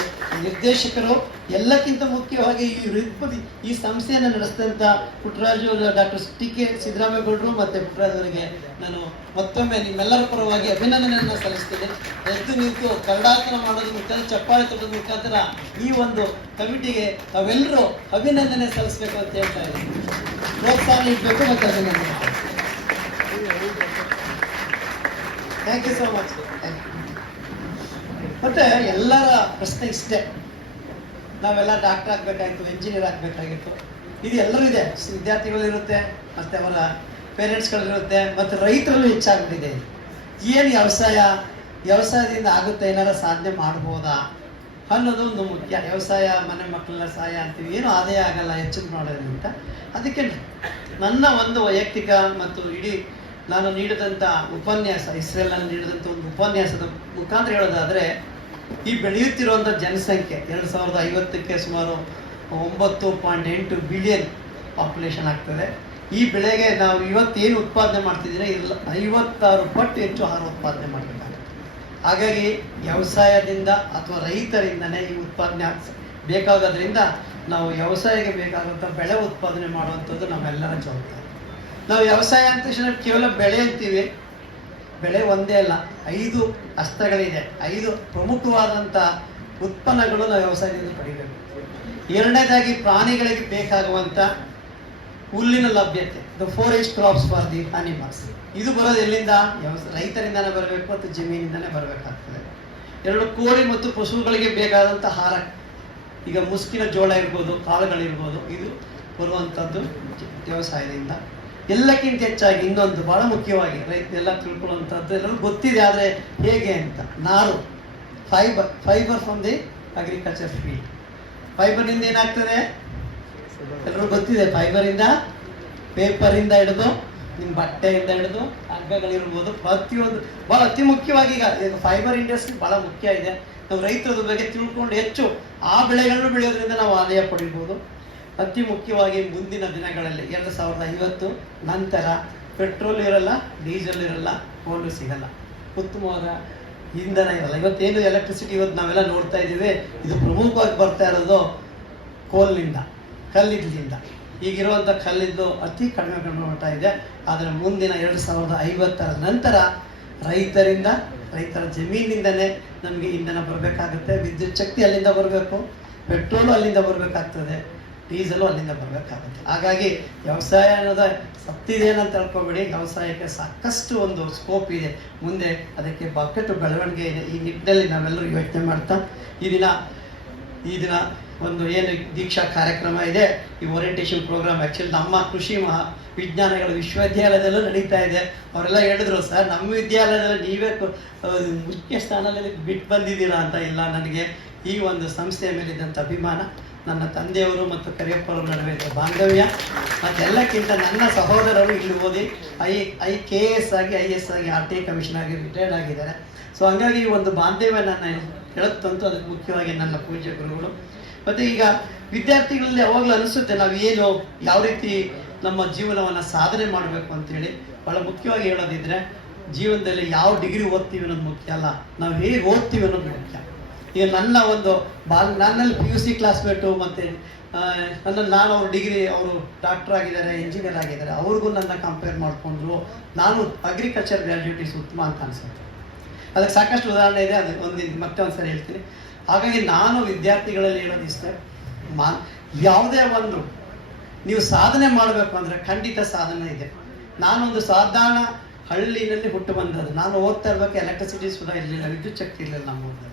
ನಿರ್ದೇಶಕರು, ಎಲ್ಲಕ್ಕಿಂತ ಮುಖ್ಯವಾಗಿ ಈ ಸಂಸ್ಥೆಯನ್ನು ನಡೆಸಿದಂಥ ಪುಟ್ಟರಾಜು, ಡಾಕ್ಟರ್ ಟಿ ಕೆ ಸಿದ್ದರಾಮೇಗೌಡರು ಮತ್ತು ಪುಟ್ಟರಾಜ್ ಅವರಿಗೆ ನಾನು ಮತ್ತೊಮ್ಮೆ ನಿಮ್ಮೆಲ್ಲರ ಪರವಾಗಿ ಅಭಿನಂದನೆಯನ್ನು ಸಲ್ಲಿಸ್ತೇನೆ. ಎದ್ದು ನಿಂತು ಕರಡಾಸನ ಮಾಡೋದ್ರ ಮುಖಾಂತರ, ಚಪ್ಪಾಳೆ ತಟ್ಟೋದ್ರ ಮುಖಾಂತರ ಈ ಒಂದು ಕಮಿಟಿಗೆ ತಾವೆಲ್ಲರೂ ಅಭಿನಂದನೆ ಸಲ್ಲಿಸಬೇಕು ಅಂತ ಹೇಳ್ತಾ ಇದ್ದೀನಿ. ಪ್ರೋತ್ಸಾಹ ನೀಡಬೇಕು ಮತ್ತು ಅಭಿನಂದನೆ. Thank you so much. ಮತ್ತೆ ಎಲ್ಲರ ಪ್ರಶ್ನೆ ಇಷ್ಟೇ, ನಾವೆಲ್ಲ ಡಾಕ್ಟರ್ ಆಗಬೇಕಾಗಿತ್ತು, ಎಂಜಿನಿಯರ್ ಆಗಬೇಕಾಗಿತ್ತು, ಇದು ಎಲ್ಲರೂ ಇದೆ. ವಿದ್ಯಾರ್ಥಿಗಳಿರುತ್ತೆ, ಮತ್ತು ಅವರ ಪೇರೆಂಟ್ಸ್ಗಳಿರುತ್ತೆ, ಮತ್ತು ರೈತರಲ್ಲೂ ಹೆಚ್ಚಾಗ್ಬಿಟ್ಟಿದೆ. ಏನು ವ್ಯವಸಾಯದಿಂದ ಆಗುತ್ತೆ, ಏನಾರ ಸಾಧನೆ ಮಾಡ್ಬೋದಾ ಅನ್ನೋದು ಒಂದು ಮುಖ್ಯ. ವ್ಯವಸಾಯ ಮನೆ ಮಕ್ಕಳೆಲ್ಲ ಸಹಾಯ ಅಂತೀವಿ, ಏನು ಆದಾಯ ಆಗಲ್ಲ ಹೆಚ್ಚು ಮಾಡೋದ್ರಿಂದ. ಅದಕ್ಕೆ ನನ್ನ ಒಂದು ವೈಯಕ್ತಿಕ ಮತ್ತು ಇಡೀ ನಾನು ನೀಡಿದಂಥ ಉಪನ್ಯಾಸ, ಇಸ್ರೇಲ್ನಲ್ಲಿ ನೀಡಿದಂಥ ಒಂದು ಉಪನ್ಯಾಸದ ಮುಖಾಂತರ ಹೇಳೋದಾದರೆ, ಈ ಬೆಳೆಯುತ್ತಿರುವಂಥ ಜನಸಂಖ್ಯೆ 2050ಕ್ಕೆ ಸುಮಾರು 9.8 ಬಿಲಿಯನ್ ಪಾಪ್ಯುಲೇಷನ್ ಆಗ್ತದೆ. ಈ ಬೆಳೆಗೆ ನಾವು ಇವತ್ತೇನು ಉತ್ಪಾದನೆ ಮಾಡ್ತಿದ್ರೆ 56 ಪಟ್ಟು ಹೆಚ್ಚು ಆಹಾರ ಉತ್ಪಾದನೆ ಮಾಡಬೇಕಾಗುತ್ತೆ. ಹಾಗಾಗಿ ವ್ಯವಸಾಯದಿಂದ ಅಥವಾ ರೈತರಿಂದನೇ ಈ ಉತ್ಪಾದನೆ ಬೇಕಾಗೋದ್ರಿಂದ ನಾವು ವ್ಯವಸಾಯಕ್ಕೆ ಬೇಕಾದಂಥ ಬೆಳೆ ಉತ್ಪಾದನೆ ಮಾಡುವಂಥದ್ದು ನಮ್ಮೆಲ್ಲರ ಜವಾಬ್ದಾರಿ. ನಾವು ವ್ಯವಸಾಯ ಅಂತ ತಕ್ಷಣ ಕೇವಲ ಬೆಳೆ ಅಂತೀವಿ. ಬೆಳೆ ಒಂದೇ ಅಲ್ಲ, 5 ಅಸ್ತ್ರಗಳಿದೆ, 5 ಪ್ರಮುಖವಾದಂಥ ಉತ್ಪನ್ನಗಳು ನಾವು ವ್ಯವಸಾಯದಿಂದ ಪಡಿಬೇಕು. ಎರಡನೇದಾಗಿ ಪ್ರಾಣಿಗಳಿಗೆ ಬೇಕಾಗುವಂಥ ಹುಲ್ಲಿನ ಲಭ್ಯತೆ, the 4H crops for the animals. ಇದು ಬರೋದು ಎಲ್ಲಿಂದ? ರೈತರಿಂದನೇ ಬರಬೇಕು ಮತ್ತು ಜಮೀನಿಂದನೇ ಬರಬೇಕಾಗ್ತದೆ. 2 ಕೋಳಿ ಮತ್ತು ಪಶುಗಳಿಗೆ ಬೇಕಾದಂಥ ಆಹಾರ, ಈಗ ಮುಸ್ಕಿನ ಜೋಳ ಇರ್ಬೋದು, ಕಾಳುಗಳಿರ್ಬೋದು, ಇದು ಬರುವಂಥದ್ದು ವ್ಯವಸಾಯದಿಂದ. ಎಲ್ಲಕ್ಕಿಂತ ಹೆಚ್ಚಾಗಿ ಇನ್ನೊಂದು ಬಹಳ ಮುಖ್ಯವಾಗಿ ರೈತರೆಲ್ಲ ತಿಳ್ಕೊಳ್ಳುವಂಥದ್ದು, ಎಲ್ಲರೂ ಗೊತ್ತಿದೆ, ಆದರೆ ಹೇಗೆ ಅಂತ, ನಾರು, fibre from the agriculture field. ಫೈಬರ್ನಿಂದ ಏನಾಗ್ತದೆ ಎಲ್ಲರೂ ಗೊತ್ತಿದೆ. ಫೈಬರಿಂದ, ಪೇಪರಿಂದ ಹಿಡಿದು ನಿಮ್ಮ ಬಟ್ಟೆಯಿಂದ ಹಿಡಿದು ಹಗ್ಗಗಳಿರ್ಬೋದು, ಪ್ರತಿಯೊಂದು ಭಾಳ ಅತಿ ಮುಖ್ಯವಾಗಿ ಈಗ ಫೈಬರ್ ಇಂಡಸ್ಟ್ರಿ ಭಾಳ ಮುಖ್ಯ ಇದೆ. ನಾವು ರೈತರ ಬಗ್ಗೆ ತಿಳ್ಕೊಂಡು ಹೆಚ್ಚು ಆ ಬೆಳೆಗಳನ್ನು ಬೆಳೆಯೋದ್ರಿಂದ ನಾವು ಆದಾಯ ಪಡಿಬೋದು. ಅತಿ ಮುಖ್ಯವಾಗಿ ಮುಂದಿನ ದಿನಗಳಲ್ಲಿ 2050 ನಂತರ ಪೆಟ್ರೋಲ್ ಇರಲ್ಲ, ಡೀಸೆಲ್ ಇರಲ್ಲ, ಕೋಲು ಸಿಗಲ್ಲ, ಉತ್ತಮವಾದ ಇಂಧನ ಇರಲ್ಲ. ಇವತ್ತೇನು ಎಲೆಕ್ಟ್ರಿಸಿಟಿ ಇವತ್ತು ನಾವೆಲ್ಲ ನೋಡ್ತಾ ಇದ್ದೀವಿ, ಇದು ಪ್ರಮುಖವಾಗಿ ಬರ್ತಾ ಇರೋದು ಕೋಲ್ನಿಂದ, ಕಲ್ಲಿದ್ದಿಂದ. ಈಗಿರುವಂಥ ಕಲ್ಲಿದ್ದು ಅತಿ ಕಡಿಮೆ ಗುಣಮಟ್ಟ ಇದೆ. ಆದರೆ ಮುಂದಿನ 2050 ನಂತರ ರೈತರ ಜಮೀನಿಂದನೇ ನಮಗೆ ಇಂಧನ ಬರಬೇಕಾಗುತ್ತೆ. ವಿದ್ಯುತ್ ಶಕ್ತಿ ಅಲ್ಲಿಂದ ಬರಬೇಕು, ಪೆಟ್ರೋಲು ಅಲ್ಲಿಂದ ಬರಬೇಕಾಗ್ತದೆ, ಡೀಸೆಲು ಅಲ್ಲಿಂದ ಬರಬೇಕಾಗುತ್ತೆ. ಹಾಗಾಗಿ ವ್ಯವಸಾಯ ಅನ್ನೋದು ಸತ್ತಿದೆ ಅಂತ ತಿಳ್ಕೊಬೇಡಿ. ವ್ಯವಸಾಯಕ್ಕೆ ಸಾಕಷ್ಟು ಒಂದು ಸ್ಕೋಪ್ ಇದೆ, ಮುಂದೆ ಅದಕ್ಕೆ ಬಕೆಟ್ಟು ಬೆಳವಣಿಗೆ ಇದೆ. ಈ ನಿಟ್ಟಿನಲ್ಲಿ ನಾವೆಲ್ಲರೂ ಯೋಚನೆ ಮಾಡ್ತಾ ಈ ದಿನ ಒಂದು ಏನು ದೀಕ್ಷಾ ಕಾರ್ಯಕ್ರಮ ಇದೆ, ಈ ಓರಿಯೆಂಟೇಷನ್ ಪ್ರೋಗ್ರಾಮ್ ಆ್ಯಕ್ಚುಲಿ ನಮ್ಮ ಕೃಷಿ ವಿಜ್ಞಾನಗಳ ವಿಶ್ವವಿದ್ಯಾಲಯದಲ್ಲೂ ನಡೀತಾ ಇದೆ. ಅವರೆಲ್ಲ ಹೇಳಿದ್ರು, ಸರ್ ನಮ್ಮ ವಿದ್ಯಾಲಯದಲ್ಲಿ ನೀವೇ ಮುಖ್ಯ ಸ್ಥಾನದಲ್ಲಿ ಬಿಟ್ಟು ಬಂದಿದ್ದೀರಾ ಅಂತ. ಇಲ್ಲ, ನನಗೆ ಈ ಒಂದು ಸಂಸ್ಥೆಯ ಮೇಲಿದ್ದಂಥ ಅಭಿಮಾನ, ನನ್ನ ತಂದೆಯವರು ಮತ್ತು ಕರಿಯಪ್ಪರ ನಡುವೆ ಬಾಂಧವ್ಯ, ಮತ್ತೆಲ್ಲಕ್ಕಿಂತ ನನ್ನ ಸಹೋದರರು ಇಲ್ಲಿ ಓದಿ KS ಆಗಿ IS ಆಗಿ RTI ಕಮಿಷನ್ ಆಗಿ ರಿಟೈರ್ಡ್ ಆಗಿದ್ದಾರೆ. ಸೊ ಹಂಗಾಗಿ ಈ ಒಂದು ಬಾಂಧವ್ಯ ನನ್ನ ಹೇಳುತ್ತಂತೂ ಅದಕ್ಕೆ ಮುಖ್ಯವಾಗಿ ನನ್ನ ಪೂಜ್ಯ ಗುರುಗಳು. ಮತ್ತು ಈಗ ವಿದ್ಯಾರ್ಥಿಗಳಲ್ಲಿ ಯಾವಾಗಲೂ ಅನಿಸುತ್ತೆ, ನಾವು ಏನು ಯಾವ ರೀತಿ ನಮ್ಮ ಜೀವನವನ್ನು ಸಾಧನೆ ಮಾಡಬೇಕು ಅಂತೇಳಿ. ಭಾಳ ಮುಖ್ಯವಾಗಿ ಹೇಳೋದಿದ್ರೆ, ಜೀವನದಲ್ಲಿ ಯಾವ ಡಿಗ್ರಿ ಓದ್ತೀವಿ ಅನ್ನೋದು ಮುಖ್ಯ ಅಲ್ಲ, ನಾವು ಹೇಗೆ ಓದ್ತೀವಿ ಅನ್ನೋದು ಮುಖ್ಯ. ಈಗ ನನ್ನ ಒಂದು ನನ್ನಲ್ಲಿ PUC ಕ್ಲಾಸ್ಮೇಟು ಮತ್ತು ನಾನು ಅವ್ರ ಡಿಗ್ರಿ, ಅವರು ಡಾಕ್ಟರ್ ಆಗಿದ್ದಾರೆ, ಇಂಜಿನಿಯರ್ ಆಗಿದ್ದಾರೆ, ಅವ್ರಿಗೂ ನನ್ನ ಕಂಪೇರ್ ಮಾಡಿಕೊಂಡ್ರು ನಾನು ಅಗ್ರಿಕಲ್ಚರ್ ಗ್ರ್ಯಾಜುಯೇಟ್ ಉತ್ತಮ ಅಂತ ಅನಿಸುತ್ತೆ. ಅದಕ್ಕೆ ಸಾಕಷ್ಟು ಉದಾಹರಣೆ ಇದೆ, ಅದು ಮತ್ತೆ ಒಂದು ಸರಿ ಹೇಳ್ತೀನಿ. ಹಾಗಾಗಿ ನಾನು ವಿದ್ಯಾರ್ಥಿಗಳಲ್ಲಿ ಹೇಳೋದು ಇಷ್ಟೇ, ಯಾವುದೇ ಒಂದು ನೀವು ಸಾಧನೆ ಮಾಡಬೇಕು ಅಂದರೆ ಖಂಡಿತ ಸಾಧನೆ ಇದೆ. ನಾನೊಂದು ಸಾಧಾರಣ ಹಳ್ಳಿನಲ್ಲಿ ಹುಟ್ಟು ಬಂದದ್ದು. ನಾನು ಓದ್ತಾ ಇರಬೇಕು, ಎಲೆಕ್ಟ್ರಿಸಿಟಿ ಸುಧಾ ಇರಲಿಲ್ಲ, ವಿದ್ಯುತ್ ಶಕ್ತಿ ಇರಲಿಲ್ಲ ನಮ್ಮ ಊರಲ್ಲಿ.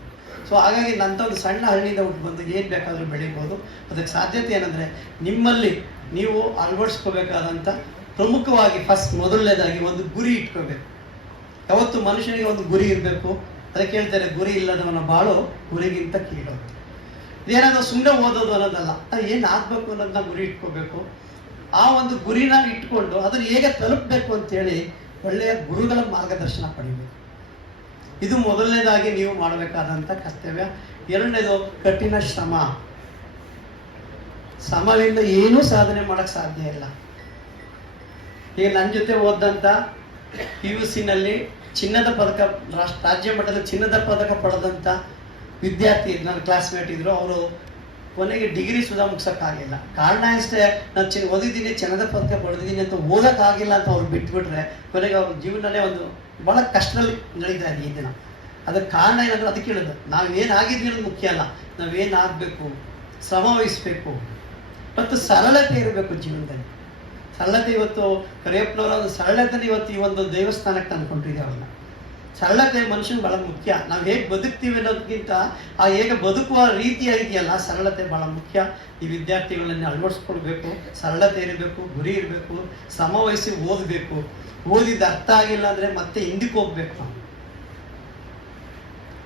ಸೊ ಹಾಗಾಗಿ ನಂತ ಒಂದು ಸಣ್ಣ ಹಳ್ಳಿಯಿಂದ ಹುಟ್ಟು ಬಂದು ಏನು ಬೇಕಾದರೂ ಬೆಳಿಬೋದು. ಅದಕ್ಕೆ ಸಾಧ್ಯತೆ ಏನಂದರೆ ನಿಮ್ಮಲ್ಲಿ ನೀವು ಅಳವಡಿಸ್ಕೋಬೇಕಾದಂಥ ಪ್ರಮುಖವಾಗಿ ಮೊದಲನೇದಾಗಿ ಒಂದು ಗುರಿ ಇಟ್ಕೋಬೇಕು. ಯಾವತ್ತು ಮನುಷ್ಯನಿಗೆ ಒಂದು ಗುರಿ ಇರಬೇಕು. ಅದಕ್ಕೆ ಹೇಳ್ತಾರೆ, ಗುರಿ ಇಲ್ಲದವನ ಬಾಳು ಗುರಿಗಿಂತ ಕೀಳು. ಇದೇನಾದರೂ ಸುಮ್ಮನೆ ಓದೋದು ಅನ್ನೋದಲ್ಲ, ಏನು ಆಗಬೇಕು ಅನ್ನೋದನ್ನ ಗುರಿ ಇಟ್ಕೋಬೇಕು. ಆ ಒಂದು ಗುರಿನ ಇಟ್ಕೊಂಡು ಅದನ್ನು ಹೇಗೆ ತಲುಪಬೇಕು ಅಂತೇಳಿ ಒಳ್ಳೆಯ ಗುರುಗಳ ಮಾರ್ಗದರ್ಶನ ಪಡಿಬೇಕು. ಇದು ಮೊದಲನೇದಾಗಿ ನೀವು ಮಾಡಬೇಕಾದಂಥ ಕರ್ತವ್ಯ. ಎರಡನೇದು ಕಠಿಣ ಶ್ರಮದಿಂದ ಏನೂ ಸಾಧನೆ ಮಾಡೋಕ್ಕೆ ಸಾಧ್ಯ ಇಲ್ಲ. ಈಗ ನನ್ನ ಜೊತೆ ಓದಂಥ PUCನಲ್ಲಿ ಚಿನ್ನದ ಪದಕ ರಾಜ್ಯ ಮಟ್ಟದ ಚಿನ್ನದ ಪದಕ ಪಡೆದಂಥ ವಿದ್ಯಾರ್ಥಿ ನನ್ನ ಕ್ಲಾಸ್ಮೇಟ್ ಇದ್ರು. ಅವರು ಕೊನೆಗೆ ಡಿಗ್ರಿ ಸುಧಾ ಮುಗ್ಸೋಕ್ಕಾಗಿಲ್ಲ. ಕಾರಣ ಅಷ್ಟೇ, ನಾನು ಓದಿದ್ದೀನಿ, ಚಿನ್ನದ ಪದಕ ಪಡೆದಿದ್ದೀನಿ ಅಂತ ಓದೋಕ್ಕಾಗಿಲ್ಲ ಅಂತ ಅವ್ರು ಬಿಟ್ಬಿಟ್ರೆ ಕೊನೆಗೆ ಅವ್ರ ಜೀವನನೇ ಒಂದು ಭಾಳ ಕಷ್ಟದಲ್ಲಿ ನಡೀತಾ ಇದೆ ಈ ದಿನ. ಅದಕ್ಕೆ ಕಾರಣ ಏನಂದ್ರೆ ಅದಕ್ಕೆ ಹೇಳೋದು, ನಾವೇನಾಗಿದ್ವಿ ಅನ್ನೋದು ಮುಖ್ಯ ಅಲ್ಲ, ನಾವೇನಾಗಬೇಕು, ಶ್ರಮ ವಹಿಸ್ಬೇಕು ಮತ್ತು ಸರಳತೆ ಇರಬೇಕು ಜೀವನದಲ್ಲಿ. ಸರಳತೆ ಇವತ್ತು ಕರಿಯಪ್ಪನವರ ಒಂದು ಸರಳತೆನ ಇವತ್ತು ಈ ಒಂದು ದೇವಸ್ಥಾನಕ್ಕೆ ತಂದುಕೊಂಡಿದ್ದೀವಿ. ಅವ್ರನ್ನ ಸರಳತೆ ಮನುಷ್ಯನಿಗೆ ಭಾಳ ಮುಖ್ಯ. ನಾವು ಹೇಗೆ ಬದುಕ್ತೀವಿ ಅನ್ನೋದಕ್ಕಿಂತ ಆ ಹೇಗೆ ಬದುಕುವ ರೀತಿ ಇದೆಯಲ್ಲ, ಸರಳತೆ ಭಾಳ ಮುಖ್ಯ. ಈ ವಿದ್ಯಾರ್ಥಿಗಳನ್ನ ಅಳವಡಿಸ್ಕೊಳ್ಬೇಕು. ಸರಳತೆ ಇರಬೇಕು, ಗುರಿ ಇರಬೇಕು, ಶ್ರಮ ವಹಿಸಿ ಓದಬೇಕು. ಓದಿದ್ದು ಅರ್ಥ ಆಗಿಲ್ಲ ಅಂದರೆ ಮತ್ತೆ ಹಿಂದಕ್ಕೆ ಹೋಗ್ಬೇಕು ನಾವು.